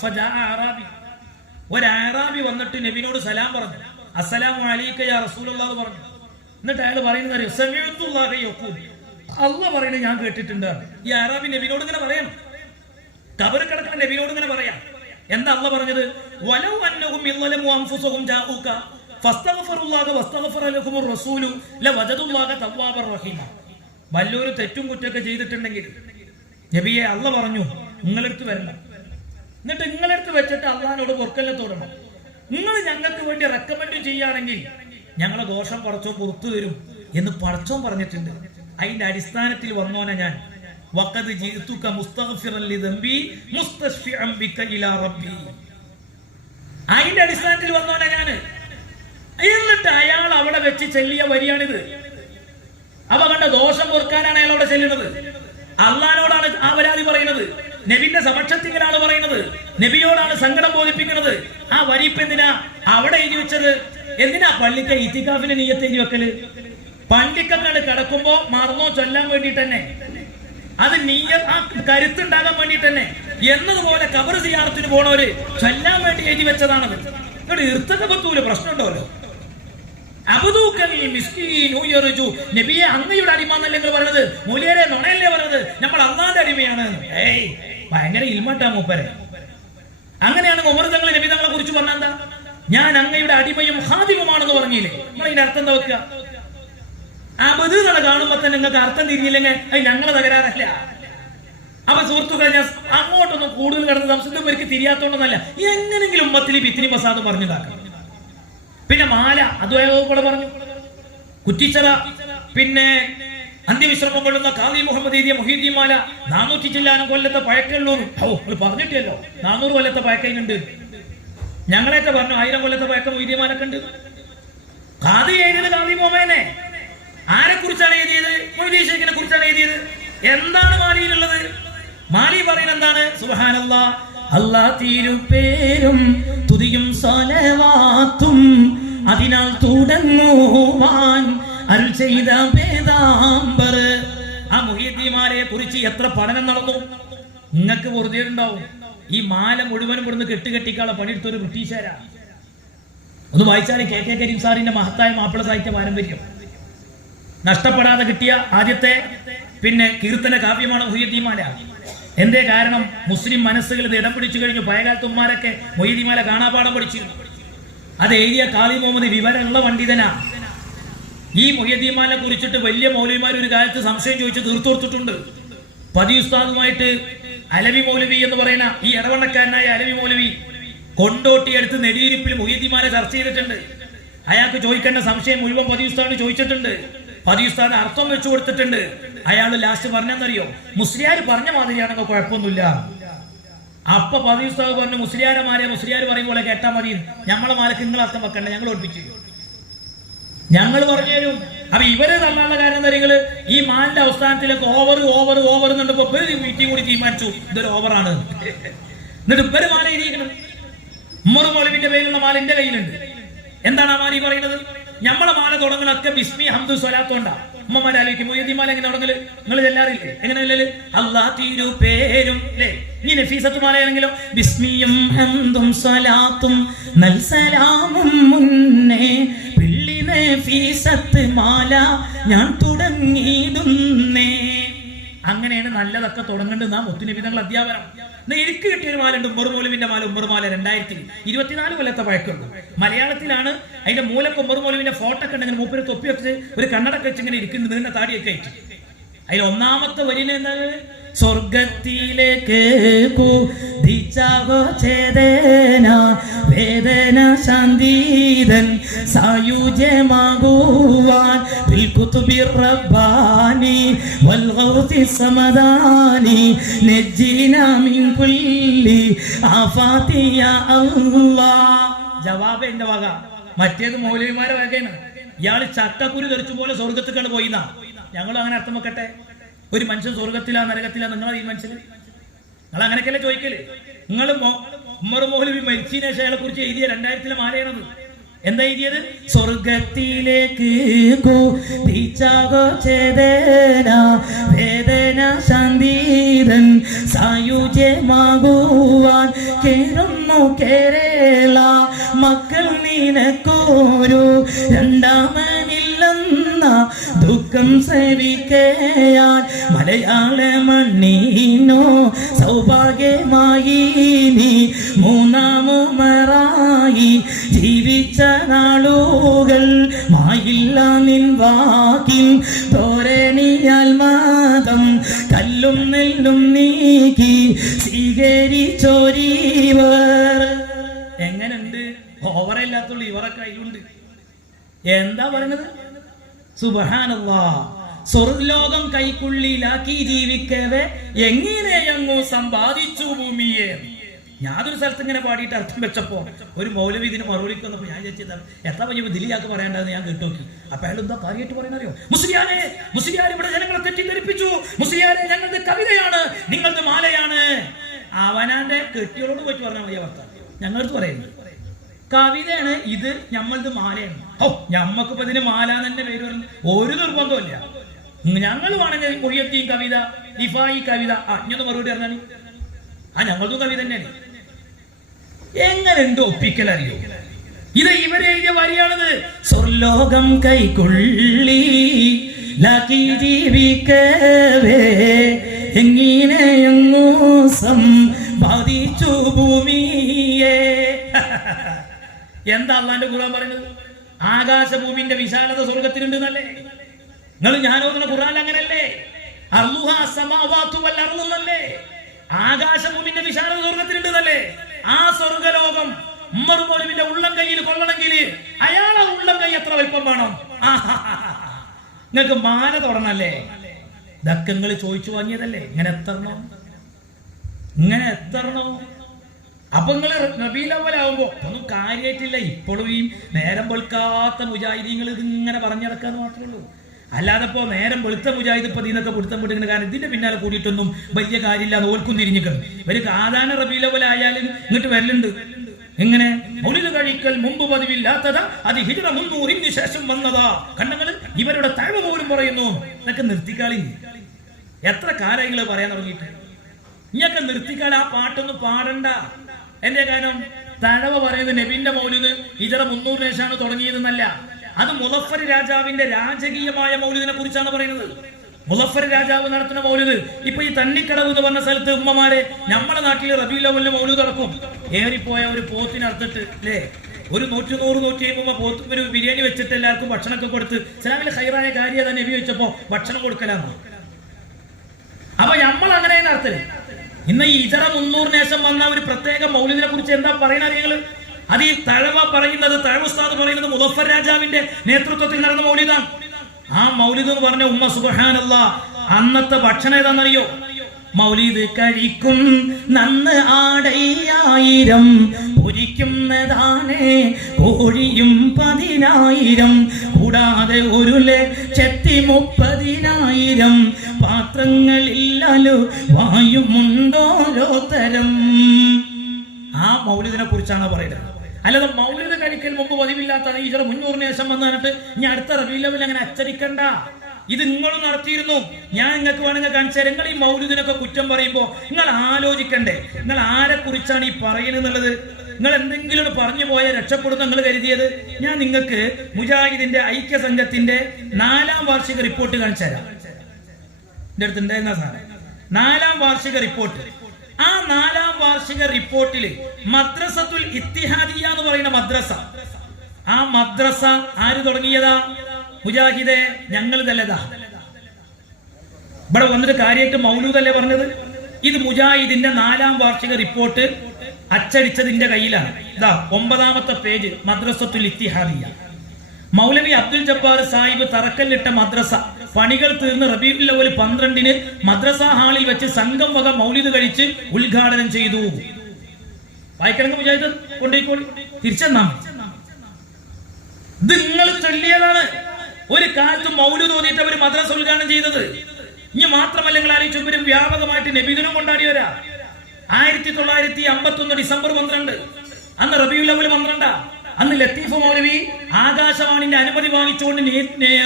ഒരു അറാബി വന്നിട്ട് നബിനോട് സലാം പറഞ്ഞു. അസ്സലാമു അലൈക യാ റസൂലല്ലാഹ് പറഞ്ഞു. എന്നിട്ട് അയാൾ പറയുന്നത് അള്ളാഹ് പറയുന്നത് ഞാൻ കേട്ടിട്ടുണ്ട്. ഈ അറാബി നബിനോട് ഇങ്ങനെ പറയണം. ഖബറിൽ കിടക്കുന്ന നബിനോട് ഇങ്ങനെ പറയാം. എന്താ അള്ളാഹ് പറഞ്ഞത്? വലൗ അന്നഹും യളമു അൻഫുസഹും ജാഊക ഫസ്തഗ്ഫിറുല്ലാഹ വസ്തഗ്ഫറ ലഹുമുർ റസൂലു ലവജദുല്ലാഹ തവ്വാബർ റഹീമ. വല്ലൊരു തെറ്റും കുറ്റമൊക്കെ ചെയ്തിട്ടുണ്ടെങ്കിൽ നബിയെ അള്ളാഹ് പറഞ്ഞു നിങ്ങളെടുത്ത് വരണം. എന്നിട്ട് നിങ്ങളെടുത്ത് വെച്ചിട്ട് അള്ളാഹിനോട് പൊറുക്കലിനെ തോന്നണം. നിങ്ങൾ ഞങ്ങൾക്ക് വേണ്ടി റെക്കമെൻഡ് ചെയ്യുകയാണെങ്കിൽ ഞങ്ങളെ ദോഷം പടച്ചോൻ പുറത്തു തരും എന്ന് പടച്ചോൻ പറഞ്ഞിട്ടുണ്ട്. അതിന്റെ അടിസ്ഥാനത്തിൽ വന്നോനെ ഞാൻ വഖദ് ജിഅ്തുക മുസ്തഗ്ഫിറൻ ലിദംബി മുസ്തശ്ഫിഅൻ ബിക ഇലാ റബ്ബി. അതിന്റെ അടിസ്ഥാനത്തിൽ വന്നോനെ ഞാൻ. എന്നിട്ട് അയാൾ അവിടെ വെച്ച് ചെല്ലിയ വരിയാണിത്. അവ കണ്ട ദോഷം പൊറുക്കാനാണ് അയാൾ അവിടെ ചെല്ലുന്നത്. അള്ളാഹിനോടാണ് ആ പരാതി പറയുന്നത്. നബിന്റെ സമക്ഷത്തിലാണ് പറയുന്നത്. നബിയോടാണ് സങ്കടം ബോധിപ്പിക്കുന്നത്. ആ വരിപ്പ് എന്തിനാ അവിടെ എഴുതി വെച്ചത്? എന്തിനാ പള്ളിക്ക് ഇത്തിക്കാഫിന്റെ നിയ്യത്ത് എഴുതി വെക്കല്? പള്ളിക്കങ്ങാട് കിടക്കുമ്പോ മറന്നോ ചൊല്ലാൻ വേണ്ടിട്ട് തന്നെ, അത് ആ കരുത്തുണ്ടാകാൻ വേണ്ടിട്ട് തന്നെ എന്നതുപോലെ ഖബർ സിയാറത്തിന് പോണവര് ചൊല്ലാൻ വേണ്ടി എഴുതി വെച്ചതാണത്. ഇവിടെ ഇർത്തഖബത്തൂല് പ്രശ്നമുണ്ടല്ലോ. നബിയെ അങ്ങയുടെ അടിമ എന്നല്ലേ നിങ്ങൾ പറഞ്ഞത്? മൂല്യരെ നുണയല്ലേ പറഞ്ഞത്? നമ്മൾ അള്ളാന്റെ അടിമയാണ്. ഏയ് ഭയങ്കര ഇൽമട്ടാ മൂപ്പരെ. അങ്ങനെയാണ് ഉമർ തങ്ങൾ നബി തങ്ങളെ കുറിച്ച് പറഞ്ഞ എന്താ? ഞാൻ അങ്ങയുടെ അടിമയും ഖാദിമുമാണെന്ന് പറഞ്ഞില്ലേ? നിങ്ങൾ ഇതിന്റെ അർത്ഥം എന്താ വെക്കുക? അബദ് എന്ന് കാണുമ്പോ തന്നെ നിങ്ങൾക്ക് അർത്ഥം തിരിഞ്ഞില്ലെങ്കിൽ അത് ഞങ്ങളെ തകരാറല്ല. അപ്പൊ സുഹൃത്തുക്കളെ, ഞാൻ അങ്ങോട്ടൊന്നും കൂടുതൽ കിടന്ന് സംശയം പേർക്ക് തിരിയാത്തോണ്ടൊന്നല്ല. എങ്ങനെങ്കിലും ഉമ്മത്തിൽ ബിത്തിനി പ്രസാദ് പറഞ്ഞിട്ടാക്കാം. പിന്നെ മാല അതുപോലെ പറഞ്ഞു. കുറ്റിച്ചറ, പിന്നെ അന്ത്യവിശ്രമം കൊള്ളുന്ന ഖാദി മുഹമ്മദ് എഴുതിയ മുഹീദ്ദീൻ മാല 400 ചില്ലാനം കൊല്ലത്തെ പഴക്കമുള്ളൂ. പറഞ്ഞിട്ടല്ലോ 400 കൊല്ലത്തെ പഴക്കമുണ്ട്. ഞങ്ങളെയൊക്കെ പറഞ്ഞു 1000 കൊല്ലത്തെ പഴക്കം മുഹീദ്ദീൻ മാലൊക്കെ ഉണ്ട്. ഖാദി എഴുതിയത് ഖാദി മുഹമ്മദിനെ ആരെ കുറിച്ചാണ് എഴുതിയത്? മൊയ്തീൻ ശൈഖിനെ കുറിച്ചാണ് എഴുതിയത്. എന്താണ് മാലിയിലുള്ളത്? മാലി പറയുന്നത് എന്താണ്? സുബ്ഹാനല്ലാഹ്, അല്ലാഹ് തിരുപേരും തുതിയും സ്വലവാത്തും അതിനാൽ തുടങ്ങുവാൻ അരുൾ ചെയ്ത വേദാംബർ. ആ മുഹീദ്ദീൻ മാലയെ കുറിച്ച് എത്ര പഠനം നടന്നു. നിങ്ങൾക്ക് വെറുതെ ഉണ്ടാവും. ഈ മാല മുഴുവനും ഇവിടുന്ന് കെട്ടുകെട്ടിക്കാനുള്ള പണിയെടുത്തൊരു ബ്രിട്ടീഷുകാരാ. ഒന്ന് വായിച്ചാൽ കെ കെ കരീം സാറിന്റെ മഹത്തായ മാപ്പിള സാഹിത്യ പാരമ്പര്യം നഷ്ടപ്പെടാതെ കിട്ടിയ ആദ്യത്തെ കീർത്തന കാവ്യമാണ് മുഹീദ്ദീൻ മാല. എന്തേ കാരണം? മുസ്ലിം മനസ്സുകളിൽ ഇടം പിടിച്ചു കഴിഞ്ഞു. പഴയകാലത്തുമാരൊക്കെ മുഹീദ്ദീൻ മാല കാണാപാഠം പഠിച്ചിരുന്നു. അത് എഴുതിയ കാളി മുഹമ്മദ് വിവരമുള്ള പണ്ഡിതനാ. ഈ മുഹീദ്ദീൻ മാലയെ കുറിച്ചിട്ട് വലിയ മൗലവിമാർ ഒരു കാലത്ത് സംശയം ചോദിച്ച് തീർത്തു കൊടുത്തിട്ടുണ്ട്. പതി ഉസ്താദുമായിട്ട് അലവി മൗലവി എന്ന് പറയുന്ന ഈ ഇടവണ്ണക്കാരനായ അലവി മൗലവി കൊണ്ടോട്ടി അടുത്ത് നെടിയിരിപ്പിൽ മുഹീദ്ദീൻ മാല ചർച്ച ചെയ്തിട്ടുണ്ട്. അയാൾക്ക് ചോദിക്കേണ്ട സംശയം മുഴുവൻ പതി ഉസ്താദിന് ചോദിച്ചിട്ടുണ്ട്. പതി ഉസ്താദ് അർത്ഥം വെച്ചു കൊടുത്തിട്ടുണ്ട്. അയാൾ ലാസ്റ്റ് പറഞ്ഞെന്നറിയോ? മുസ്ലിയാർ പറഞ്ഞ മാതിരിയാണെങ്കിൽ കുഴപ്പമൊന്നുമില്ല. അപ്പൊ പതി ഉസ്താദ് പറഞ്ഞു, മുസ്ലിയാരെ മാല മുസ്ലിയാർ പറയും പോലെ കേട്ടാ മതി, ഞമ്മളെ മാലക്ക് നിങ്ങൾ അർത്ഥം വെക്കണ്ട, ഞങ്ങൾ ഒളിപ്പിച്ചു, ഞങ്ങൾ പറഞ്ഞു തരും. അപ്പൊ ഇവര് തമ്മിലുള്ള കാര്യം എന്താ? നിങ്ങള് ഈ മാലിന്റെ അവസാനത്തിലേക്ക് ഓവർ എന്നുണ്ടപ്പോ മീറ്റിംഗ് കൂടി തീരുമാനിച്ചു ഇതൊരു ഓവറാണ്. എന്നിട്ട് ഇവര് മാല ഇരിക്കണം. ഉമ്മർ മൗലവിന്റെ പേരിലുള്ള മാല എന്റെ കയ്യിലുണ്ട്. എന്താണ് ആ മാല ഈ പറയുന്നത്? നമ്മളെ മാല തുടങ്ങണൊക്കെ ബിസ്മി ഹംദു സ്വലാത്തോണ്ടാ. ഉമ്മമാരെ ആലോചിക്കും, മുഹീദ്ദീൻ മാല എങ്ങനെ തുടങ്ങല്? നിങ്ങൾ ചെല്ലാറില്ലേ? എങ്ങനെയല്ലേ? അല്ലാ തിരു പേരും അല്ലേ? ഈ നഫീസത്ത് മാലയാണെങ്കിലോ ബിസ്മിയും ഹംദും സ്വലാത്തും നൽ സലാമും മുന്നേ പിള്ളി നഫീസത്ത് മാല ഞാൻ തുടങ്ങിയിടുന്നേ. അങ്ങനെയാണ് നല്ലതൊക്കെ തുടങ്ങേണ്ടത്. മുത്തുനബി തങ്ങൾ അധ്യാപനം. എനിക്ക് കിട്ടിയൊരു മാലുണ്ട്, ഉമ്മർ മൗലവിന്റെ മാല. ഉമ്മർ മാല 2024 കൊല്ലത്തെ പഴക്കമുണ്ട്. മലയാളത്തിലാണ്. അതിന്റെ മൂലക്ക് ഉമ്മർ മൗലവിന്റെ ഫോട്ടോ ഒക്കെ ഉണ്ടെങ്കിൽ മൂപ്പര് തൊപ്പി വെച്ച് ഒരു കണ്ണടക്ക് വെച്ച് ഇങ്ങനെ ഇരിക്കുന്നത്, നീണ്ട താടിയൊക്കെ ആയിട്ട്. അതിൽ ഒന്നാമത്തെ വരിന് എന്താണ്? സ്വർഗത്തിലേക്ക് വേദന ശാന്തീതൻ സായുജ്യമാകുവാൻ റബ്ബാനി വൽ ഗൗതി സമദാനി നജ്ജിനാ മിൻ കുല്ലി ആഫാതി യാ അല്ലാഹ്. ജവാബ് എന്റെ വക, മറ്റേത് മൗലവിമാരെ വകയാണ്. ഇയാള് ചട്ടക്കുരു തെറിച്ചു പോലെ സ്വർഗത്തേക്കാണ് പോയിന്നാ. ഞങ്ങൾ അങ്ങനെ അർത്ഥം വെക്കട്ടെ. ഒരു മനുഷ്യൻ സ്വർഗത്തിലാ നരകത്തിലാ നിങ്ങളാ തീരുമാനിച്ചത്? നിങ്ങൾ അങ്ങനെയൊക്കെയല്ലേ ചോദിക്കല്? നിങ്ങൾ ഉമ്മർ മൗലവി മരിച്ചതിന് ശേഷം അയാളെ കുറിച്ച് എഴുതിയ 2000 മാലയാണത്. എന്താ എഴുതിയത്? സ്വർഗത്തിലേക്ക് വേദന ശാന്തീതൻ സായുജ്യമാകുവാൻ കേറുന്നു കേരള മക്കൾ നിനക്കൊരു രണ്ടാമനില്ലെന്ന ദുഃഖം സേവിക്കയാൻ മലയാള മണ്ണിനോ സൗഭാഗ്യമായി നീ മൂന്നാമുമറായി ജീവിച്ച നാളുകൾ മായില്ല നിൻ വാക്കിൻ തോരണിയാൽ മാതം കല്ലും നെല്ലും നീക്കി സ്വീകരിച്ചോരീവർ. എങ്ങനുണ്ട്? ഓവറില്ലാത്തുള്ളൂ, ഇവരൊക്കെ കയ്യിലുണ്ട്. എന്താ പറയുന്നത്? സുബ്ഹാനല്ലാഹ്. സ്വർഗ്ഗലോകം കൈക്കുള്ളിലാക്കി ജീവിക്കവേ എങ്ങനെയങ്ങോ സമ്പാദിച്ചു ഭൂമിയെ. ഞാനൊരു സ്ഥലത്ത് ഇങ്ങനെ പാടിയിട്ട് അർത്ഥം വെച്ചപ്പോ ഒരു മൗലവി ഇതിന് മറുപടിക്ക് വന്നപ്പോ ഞാൻ ചോദിച്ചതാണ് എത്ര വലിയ ദിലിയാക്ക് പറയേണ്ടതെന്ന് ഞാൻ കേട്ടോക്കി. അപ്പൊ അയാൾ എന്താ കാര്യമായിട്ട് പറയുന്നറിയോ? മുസ്ലിയാരെ ഇവിടെ ജനങ്ങളെ തെറ്റിദ്ധരിപ്പിച്ചു. മുസ്ലിയാരെ ഞങ്ങളുടെ കവിതയാണ്, നിങ്ങളുടെ മാലയാണ്. അവനാന്റെ കെട്ടിയോട് പോയിട്ട് പറഞ്ഞാൽ മതി അവസ്ഥ. ഞങ്ങളടുത്ത് പറയുന്നത് കവിതയാണ് ഇത്, ഞമ്മളത് മാലയാണ്. ഓ, ഞമ്മക്കിപ്പോ ഇതിന് മാല തന്നെ പേര് പറയുന്നത് ഒരു നിർബന്ധമില്ല. ഞങ്ങൾ വേണമെങ്കിൽ മുഹിയുദ്ദീൻ കവിത, ഇഫായി കവിത, അഞ്ഞൊന്ന് മറുപടി പറഞ്ഞാൽ ഞങ്ങളതും കവിത തന്നെയാണ്. എങ്ങനെയുണ്ട് ഒപ്പിക്കലറിയോ? ഇത് ഇവരെഴുതിയ വരിയാണത്. സ്വർലോകം കൈക്കൊള്ളി ലാക്കി ജീവിക്കവേ എങ്ങനെയെങ്ങോ സമ്പാദിച്ചു ഭൂമിയെ. എന്താ അള്ളാന്റെ ഖുർആൻ പറയുന്നത്? ആകാശഭൂമിന്റെ വിശാലത സ്വർഗത്തിലുണ്ട് എന്നല്ലേ? നിങ്ങൾ ഞാനോതുന്ന ഖുർആൻ അങ്ങനല്ലേ? അർളുന്നല്ലേ? ആകാശഭൂമിന്റെ വിശാലത സ്വർഗത്തിലുണ്ട് എന്നല്ലേ? ആ സ്വർഗലോകം ഉമ്മർ മൗലവിന്റെ ഉള്ളം കയ്യിൽ കൊള്ളണമെങ്കിൽ അയാളെ ഉള്ളം കൈ എത്ര വലിപ്പം വേണം? നിങ്ങൾക്ക് മാല തൊടണല്ലേ? ഇതൊക്കെ നിങ്ങൾ ചോദിച്ചു വാങ്ങിയതല്ലേ? ഇങ്ങനെ എത്തരണോ? അപ്പൊ നിങ്ങൾ റബീഉൽ അവ്വൽ ആവുമ്പോ ഒന്നും കാര്യമായിട്ടില്ല. ഇപ്പോഴും ഈ നേരം വെളുക്കാത്ത മുജാഹിദീങ്ങൾ ഇതിങ്ങനെ പറഞ്ഞു നടക്കാന്ന് മാത്രമേ ഉള്ളൂ. അല്ലാതെ ഇപ്പോ നേരം വെളുത്ത മുജാഹിദ് ഇപ്പൊ ഇതിനൊക്കെ പിടുത്തം പിടിക്കുന്ന കാരണം ഇതിന്റെ പിന്നാലെ കൂടിയിട്ടൊന്നും വലിയ കാര്യമില്ല. ഓൽക്കും തിരിഞ്ഞിക്കണം. ഇവര് സാധാരണ റബീഉൽ അവ്വൽ ആയാലും ഇങ്ങോട്ട് വരലുണ്ട്. എങ്ങനെ? മൗലിദ് കഴിക്കൽ മുമ്പ് പതിവില്ലാത്തതാ, അത് ഹിജ്റ 300 ശേഷം വന്നതാ. കണ്ടങ്ങള് ഇവരുടെ തഴവ് പോലും പറയുന്നു. ഇതൊക്കെ നിർത്തിക്കാളി. എത്ര കാലങ്ങൾ പറയാൻ തുടങ്ങിയിട്ട്? ഇനിയൊക്കെ നിർത്തിക്കാൽ ആ പാട്ടൊന്നും പാടണ്ട. എന്റെ കാരണം തഴവ പറയുന്നത് നബിന്റെ മൗലിദ് ഹിജറ 300 ശേഷമാണ് തുടങ്ങിയതെന്നല്ല. അത് മുളഫർ രാജാവിന്റെ രാജകീയമായ മൗലിദിനെ കുറിച്ചാണ് പറയുന്നത്. മുളഫർ രാജാവ് നടത്തുന്ന മൗലിദ്. ഇപ്പൊ ഈ തണ്ണിക്കടവ് എന്ന് പറഞ്ഞ സ്ഥലത്ത് ഉമ്മമാരെ നമ്മുടെ നാട്ടിൽ റബീഉൽ അവ്വലിന് മൗലിദ് നടക്കും. ഏറിപ്പോയ ഒരു പോത്തിനടുത്തിട്ട് അല്ലേ, ഒരു 100-150 പോത്ത് ഒരു ബിരിയാണി വെച്ചിട്ട് എല്ലാവർക്കും ഭക്ഷണമൊക്കെ കൊടുത്ത് ഇസ്ലാമിലെ ഹൈറായ കാര്യം തന്നെ നബി വെച്ചപ്പോ ഭക്ഷണം കൊടുക്കലാന്ന്. അപ്പൊ നമ്മൾ അങ്ങനെ നടത്തല്. ഇന്ന് ഈ ഹിജറ 300 ശേഷം വന്ന ഒരു പ്രത്യേക മൗലിദിനെ കുറിച്ച് എന്താ പറയുന്നത് നിങ്ങൾ? അത് ഈ തഴവ പറയുന്നത്, തഴവ ഉസ്താദ് പറയുന്നത് മുളഫർ രാജാവിന്റെ നേതൃത്വത്തിൽ നടന്ന മൗലിദാണ്. ആ മൗലിദ് എന്ന് പറഞ്ഞ ഉമ്മ സുബ്ഹാനല്ലാഹ്, അന്നത്തെ ഭക്ഷണം ഏതാണെന്നറിയോ? മൗലിദ് കഴിക്കും നന്ന് ആടയ്യായിരം, പൊരിക്കുന്നതാണേ കോഴിയും 10,000, കൂടാതെ 1,30,000 പാത്രങ്ങളില്ലല്ലോ വായുമുണ്ടോരോ തരം. ആ മൗലിദിനെ കുറിച്ചാണ് പറയുന്നത്. അല്ലാതെ മൗലിദ് കഴിക്കൽ മുമ്പ് പതിവില്ലാത്ത ഹിജറ 300 ശേഷം വന്നിട്ട് ഇനി അടുത്ത റബീഉൽ അവ്വൽ അങ്ങനെ അച്ചടിക്കണ്ട. ഇത് നിങ്ങളും നടത്തിയിരുന്നു. ഞാൻ നിങ്ങൾക്ക് വേണമെങ്കിൽ കാണിച്ചാൽ. നിങ്ങൾ ഈ മൗലിദിനൊക്കെ കുറ്റം പറയുമ്പോൾ നിങ്ങൾ ആലോചിക്കണ്ടേ, നിങ്ങൾ ആരെ കുറിച്ചാണ് ഈ പറയുന്നത്? നിങ്ങൾ എന്തെങ്കിലും പറഞ്ഞു പോയാൽ രക്ഷപ്പെടുന്ന നിങ്ങൾ കരുതിയത്? ഞാൻ നിങ്ങൾക്ക് മുജാഹിദിന്റെ ഐക്യസംഘത്തിന്റെ 4ാം വാർഷിക റിപ്പോർട്ട് കാണിച്ചു തരാം. എന്റെ അടുത്ത് ഉണ്ടായിരുന്ന സാധനം 4ാം വാർഷിക റിപ്പോർട്ട്. ആ 4ാം വാർഷിക റിപ്പോർട്ടിൽ മദ്രസത്തുൽ ഇത്തിഹാദിയ എന്ന് പറയുന്ന മദ്രസ, ആ മദ്രസ ആര് തുടങ്ങിയതാ? മുജാഹിദെ ഞങ്ങൾ തല്ലതാ. ഇവിടെ വന്നിട്ട് കാര്യമായിട്ട് മൗലൂദല്ലേ പറഞ്ഞത്. ഇത് മുജാഹിദിന്റെ 4ാം വാർഷിക റിപ്പോർട്ട് അച്ചടിച്ചതിന്റെ കയ്യിലാണ്. ഇതാ 9ാമത്തെ പേജ്, മദ്രസത്തുൽ ഇത്തിഹാദിയ. മൗലവി അബ്ദുൽ ജബ്ബാർ സാഹിബ് തറക്കല്ലിട്ട മദ്രസ പണികൾ തീർന്ന് റബീഉൽ അവ്വൽ 12-ന് മദ്രസ ഹാളിൽ വെച്ച് സംഘം വക മൗലിദ് കഴിച്ച് ഉദ്ഘാടനം ചെയ്തു. വായിക്കണമെങ്കിൽ മുജാഹിദ് കൊണ്ടേക്കോളി, തിരിച്ചെന്നാ. ഇത് നിങ്ങൾ ചൊല്ലിയതാണ്. ഒരു കാലത്ത് മൗലിദ് ഓതിയിട്ട് അവർ മദ്രസ ഉദ്ഘാടനം ചെയ്തത്. ഇനി മാത്രമല്ല, നിങ്ങൾ ആലോചിച്ചു, ഇവരും വ്യാപകമായിട്ട് നബിദിനം കൊണ്ടാടിയവരാ. 1951 ഡിസംബർ 12, അന്ന് റബീഉൽ അവ്വൽ 12. അന്ന് ലത്തീഫ് മൗലവി ആകാശവാണിന്റെ അനുമതി വാങ്ങിച്ചുകൊണ്ട്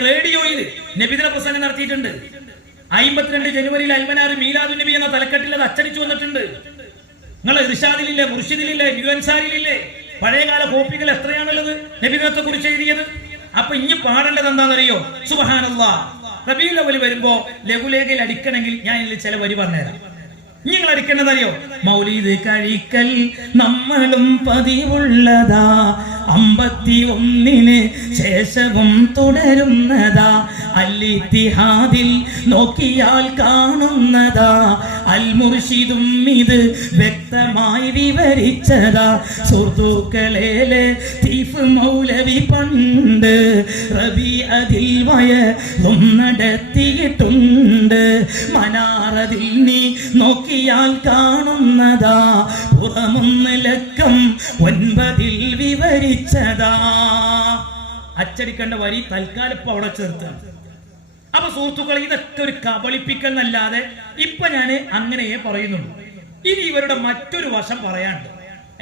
റേഡിയോയിൽ നബിദിന പ്രസംഗം നടത്തിയിട്ടുണ്ട്. 52 ജനുവരിയിൽ അൽമനാർ മീലാദുൻ നബി എന്ന തലക്കെട്ടിൽ അത് അച്ചടിച്ചു വന്നിട്ടുണ്ട്. നിങ്ങൾ ഇർഷാദിലില്ലേ, മുർഷിദിലില്ലേ, യുഎൻസാരിലില്ലേ, പഴയകാല കോപ്പികൾ എത്രയാണുള്ളത് നബിദിനത്തെ കുറിച്ച് എഴുതിയത്. അപ്പൊ ഇനി പാടേണ്ടത് എന്താണെന്നറിയോ? സുബ്ഹാനല്ലാഹ്, റബീഉൽ അവ്വൽ വരുമ്പോ ലഘുലേഖയിൽ അടിക്കണമെങ്കിൽ ഞാൻ ഇതിൽ ചില വരി പറഞ്ഞുതരാം. നിങ്ങൾ അടിക്കേണ്ടതറിയോ? മൗലിദ് കഴിക്കൽ നമ്മളും പതിവുള്ളതാ, 51-ന് ശേഷവും തുടരുന്നതാ, അൽ-ഇത്തിഹാദിൽ നോക്കിയാൽ കാണുന്നതാ, അൽ മുർഷിദും ഇത് വ്യക്തമായി വിവരിച്ചതാ. സുഹൃത്തുക്കളെ, ലത്തീഫ് മൗലവി പണ്ട് റബീഅതിൽ വയലും നടത്തിയിട്ടുണ്ട്, മനാറതിൽ നീ നോക്കിയാൽ കാണുന്നതാ, പുറമൊന്ന് ലക്കം 9-ൽ വിവരിച്ചതാ. അച്ചടിക്കേണ്ട വരി തൽക്കാലം ഇപ്പൊ അവിടെ ചേർത്താണ്. അപ്പൊ സുഹൃത്തുക്കളെ, ഇതൊക്കെ ഒരു കബളിപ്പിക്കൽ എന്നല്ലാതെ ഇപ്പൊ ഞാന് അങ്ങനെയേ പറയുന്നുള്ളൂ. ഇനി ഇവരുടെ മറ്റൊരു വശം പറയാണ്ട്.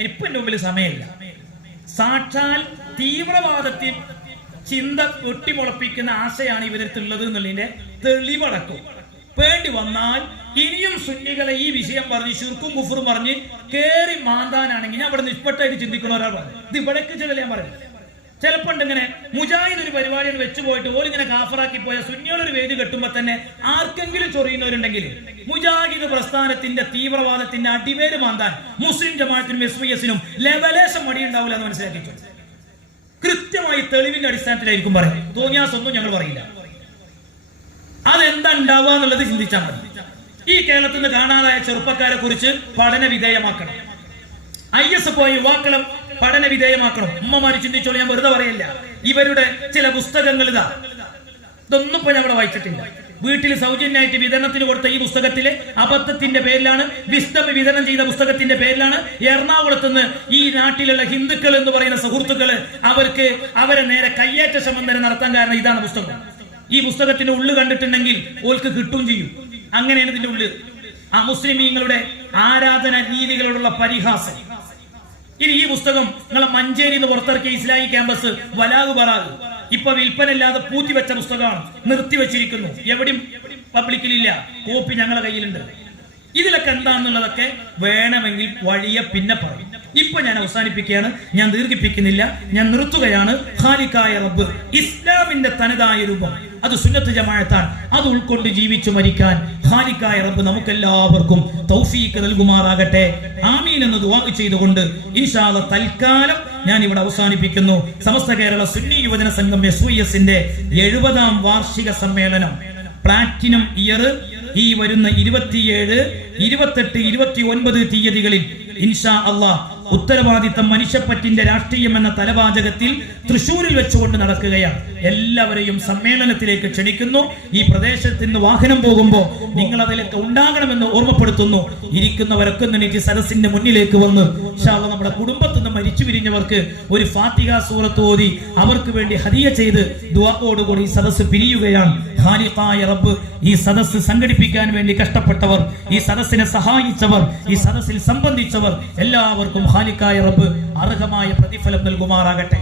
ഇപ്പൊ എന്റെ മുമ്പിൽ സമയമില്ല. സാക്ഷാൽ തീവ്രവാദത്തിൽ ചിന്ത പൊട്ടിമുളപ്പിക്കുന്ന ആശയാണ് ഇവരടുത്തുള്ളത് എന്നുള്ളതിന്റെ തെളിവടക്കും. വേണ്ടി വന്നാൽ ഇനിയും സുന്നികളെ ഈ വിഷയം പറഞ്ഞ് ശിർക്കും കുഫറും പറഞ്ഞ് കേറി മാന്താനാണെങ്കിൽ ഞാൻ അവിടെ നിഷ്പക്ഷമായിട്ട് ചിന്തിക്കുന്ന ഒരാൾ പറഞ്ഞു. ഇത് ഇവിടേക്ക് ചില ഞാൻ പറഞ്ഞു. ചിലപ്പോ ഇങ്ങനെ മുജാഹിദ് ഒരു പരിപാടികൾ വെച്ചു പോയിട്ട് ഓരിങ്ങനെ കാഫറാക്കി പോയ സുന്നികളൊരു വേദി കെട്ടുമ്പോ തന്നെ ആർക്കെങ്കിലും ചൊറിയുന്നവരുണ്ടെങ്കിൽ മുജാഹിദ് പ്രസ്ഥാനത്തിന്റെ തീവ്രവാദത്തിന്റെ അടിവേര് മാന്താൻ മുസ്ലിം ജമാഅത്തിനും SYS-നും ലെവലേശം മടിയുണ്ടാവില്ല എന്ന് മനസ്സിലാക്കിച്ചു. കൃത്യമായി തെളിവിന്റെ അടിസ്ഥാനത്തിലായിരിക്കും പറയും. തോന്നിയാസൊന്നും ഞങ്ങൾ പറയില്ല. അതെന്താ ഉണ്ടാവുക എന്നുള്ളത് ചിന്തിച്ചാൽ മതി. ഈ കേരളത്തിൽ നിന്ന് കാണാതായ ചെറുപ്പക്കാരെ കുറിച്ച് പഠന വിധേയമാക്കണം. IS പോയ യുവാക്കളും പഠന വിധേയമാക്കണം. ഉമ്മമാര് ചിന്തിച്ചോളൂ, ഞാൻ വെറുതെ പറയല്ല. ഇവരുടെ ചില പുസ്തകങ്ങൾ ഇതൊന്നും ഇപ്പൊ ഞാൻ അവിടെ വായിച്ചിട്ടില്ല. വീട്ടിൽ സൗജന്യമായിട്ട് വിതരണത്തിന് കൊടുത്ത ഈ പുസ്തകത്തിലെ അബദ്ധത്തിന്റെ പേരിലാണ്, വിസ്ഡം വിതരണം ചെയ്ത പുസ്തകത്തിന്റെ പേരിലാണ് എറണാകുളത്ത് നിന്ന് ഈ നാട്ടിലുള്ള ഹിന്ദുക്കൾ എന്ന് പറയുന്ന സുഹൃത്തുക്കള് അവരെ നേരെ കയ്യേറ്റ ശ്രമം വരെ നടത്താൻ കാരണം ഇതാണ് പുസ്തകം. ഈ പുസ്തകത്തിന്റെ ഉള്ളു കണ്ടിട്ടുണ്ടെങ്കിൽ ഓൾക്ക് കിട്ടുകയും ചെയ്യും. അങ്ങനെയാണ് ഇതിന്റെ ഉള്ളിൽ ആ മുസ്ലിമീങ്ങളുടെ ആരാധന രീതികളോടുള്ള പരിഹാസം. ഇനി ഈ പുസ്തകം നിങ്ങളെ മഞ്ചേരി എന്ന് പുറത്തിറക്കിയ ഇസ്ലാഹി ക്യാമ്പസ് വലാഗ് ബറാഗ് ഇപ്പൊ വിൽപ്പനയില്ലാതെ പൂത്തിവെച്ച പുസ്തകമാണ്, നിർത്തിവെച്ചിരിക്കുന്നു. എവിടെയും പബ്ലിക്കിലില്ല, കോപ്പി ഞങ്ങളുടെ കയ്യിലുണ്ട്. ഇതിലൊക്കെ എന്താന്നുള്ളതൊക്കെ വേണമെങ്കിൽ വഴിയെ പിന്നെ പറയും. ഇപ്പൊ ഞാൻ അവസാനിപ്പിക്കുകയാണ്, ഞാൻ ദീർഘിപ്പിക്കുന്നില്ല, ഞാൻ നിർത്തുകയാണ്. ഖാലിഖായ റബ്ബ്, ഇസ്ലാമിന്റെ തനതായ രൂപം, അത് സുന്നത്ത് ജമാഅത്താണ്. അത് ഉൾക്കൊണ്ട് ജീവിച്ചു മരിക്കാൻ ഖാലിഖായ റബ്ബ് നമുക്കെല്ലാവർക്കും തൗഫീഖ് നൽകുമാറാകട്ടെ. ആമീൻ എന്ന് ദുആ ചെയ്തുകൊണ്ട് ഇൻഷാ അല്ലാഹ് തൽക്കാലം ഞാൻ ഇവിടെ അവസാനിപ്പിക്കുന്നു. സമസ്ത കേരള സുന്നി യുവജന സംഘം SYS-ന്റെ 70-ാം വാർഷിക സമ്മേളനം പ്ലാറ്റിനം ഇയർ ഈ വരുന്ന 27, 28, 29 തീയതികളിൽ ഇൻഷാ അല്ലാഹ് ഉത്തരവാദിത്തം മനുഷ്യപ്പറ്റിന്റെ രാഷ്ട്രീയം എന്ന തലവാചകത്തിൽ തൃശ്ശൂരിൽ വെച്ചുകൊണ്ട് നടക്കുകയാണ്. എല്ലാവരെയും സമ്മേളനത്തിലേക്ക് ക്ഷണിക്കുന്നു. ഈ പ്രദേശത്ത് നിന്ന് വാഹനം പോകുമ്പോൾ നിങ്ങൾ അതിലൊക്കെ ഉണ്ടാകണമെന്ന് ഓർമ്മപ്പെടുത്തുന്നു. ഇരിക്കുന്നവരൊക്കെ എനിക്ക് സദസ്സിന്റെ മുന്നിലേക്ക് വന്ന് ഇൻഷാ അല്ലാഹ് നമ്മുടെ കുടുംബത്തിൽ നിന്ന് മരിച്ചു പിരിഞ്ഞവർക്ക് ഒരു ഫാത്തിഹ സൂറത്ത് ഓതി അവർക്ക് വേണ്ടി ഹദിയ ചെയ്ത് ദുആയോടുകൂടി ഈ സദസ്സ് പിരിയുകയാണ്. ഖാലിഖായ റബ്ബ് ഈ സദസ്സ് സംഘടിപ്പിക്കാൻ വേണ്ടി കഷ്ടപ്പെട്ടവർ, ഈ സദസ്സിനെ സഹായിച്ചവർ, ഈ സദസ്സിൽ സംബന്ധിച്ചവർ എല്ലാവർക്കും ഖാലിഖായ റബ്ബ് അർഹമായ പ്രതിഫലം നൽകുമാറാകട്ടെ.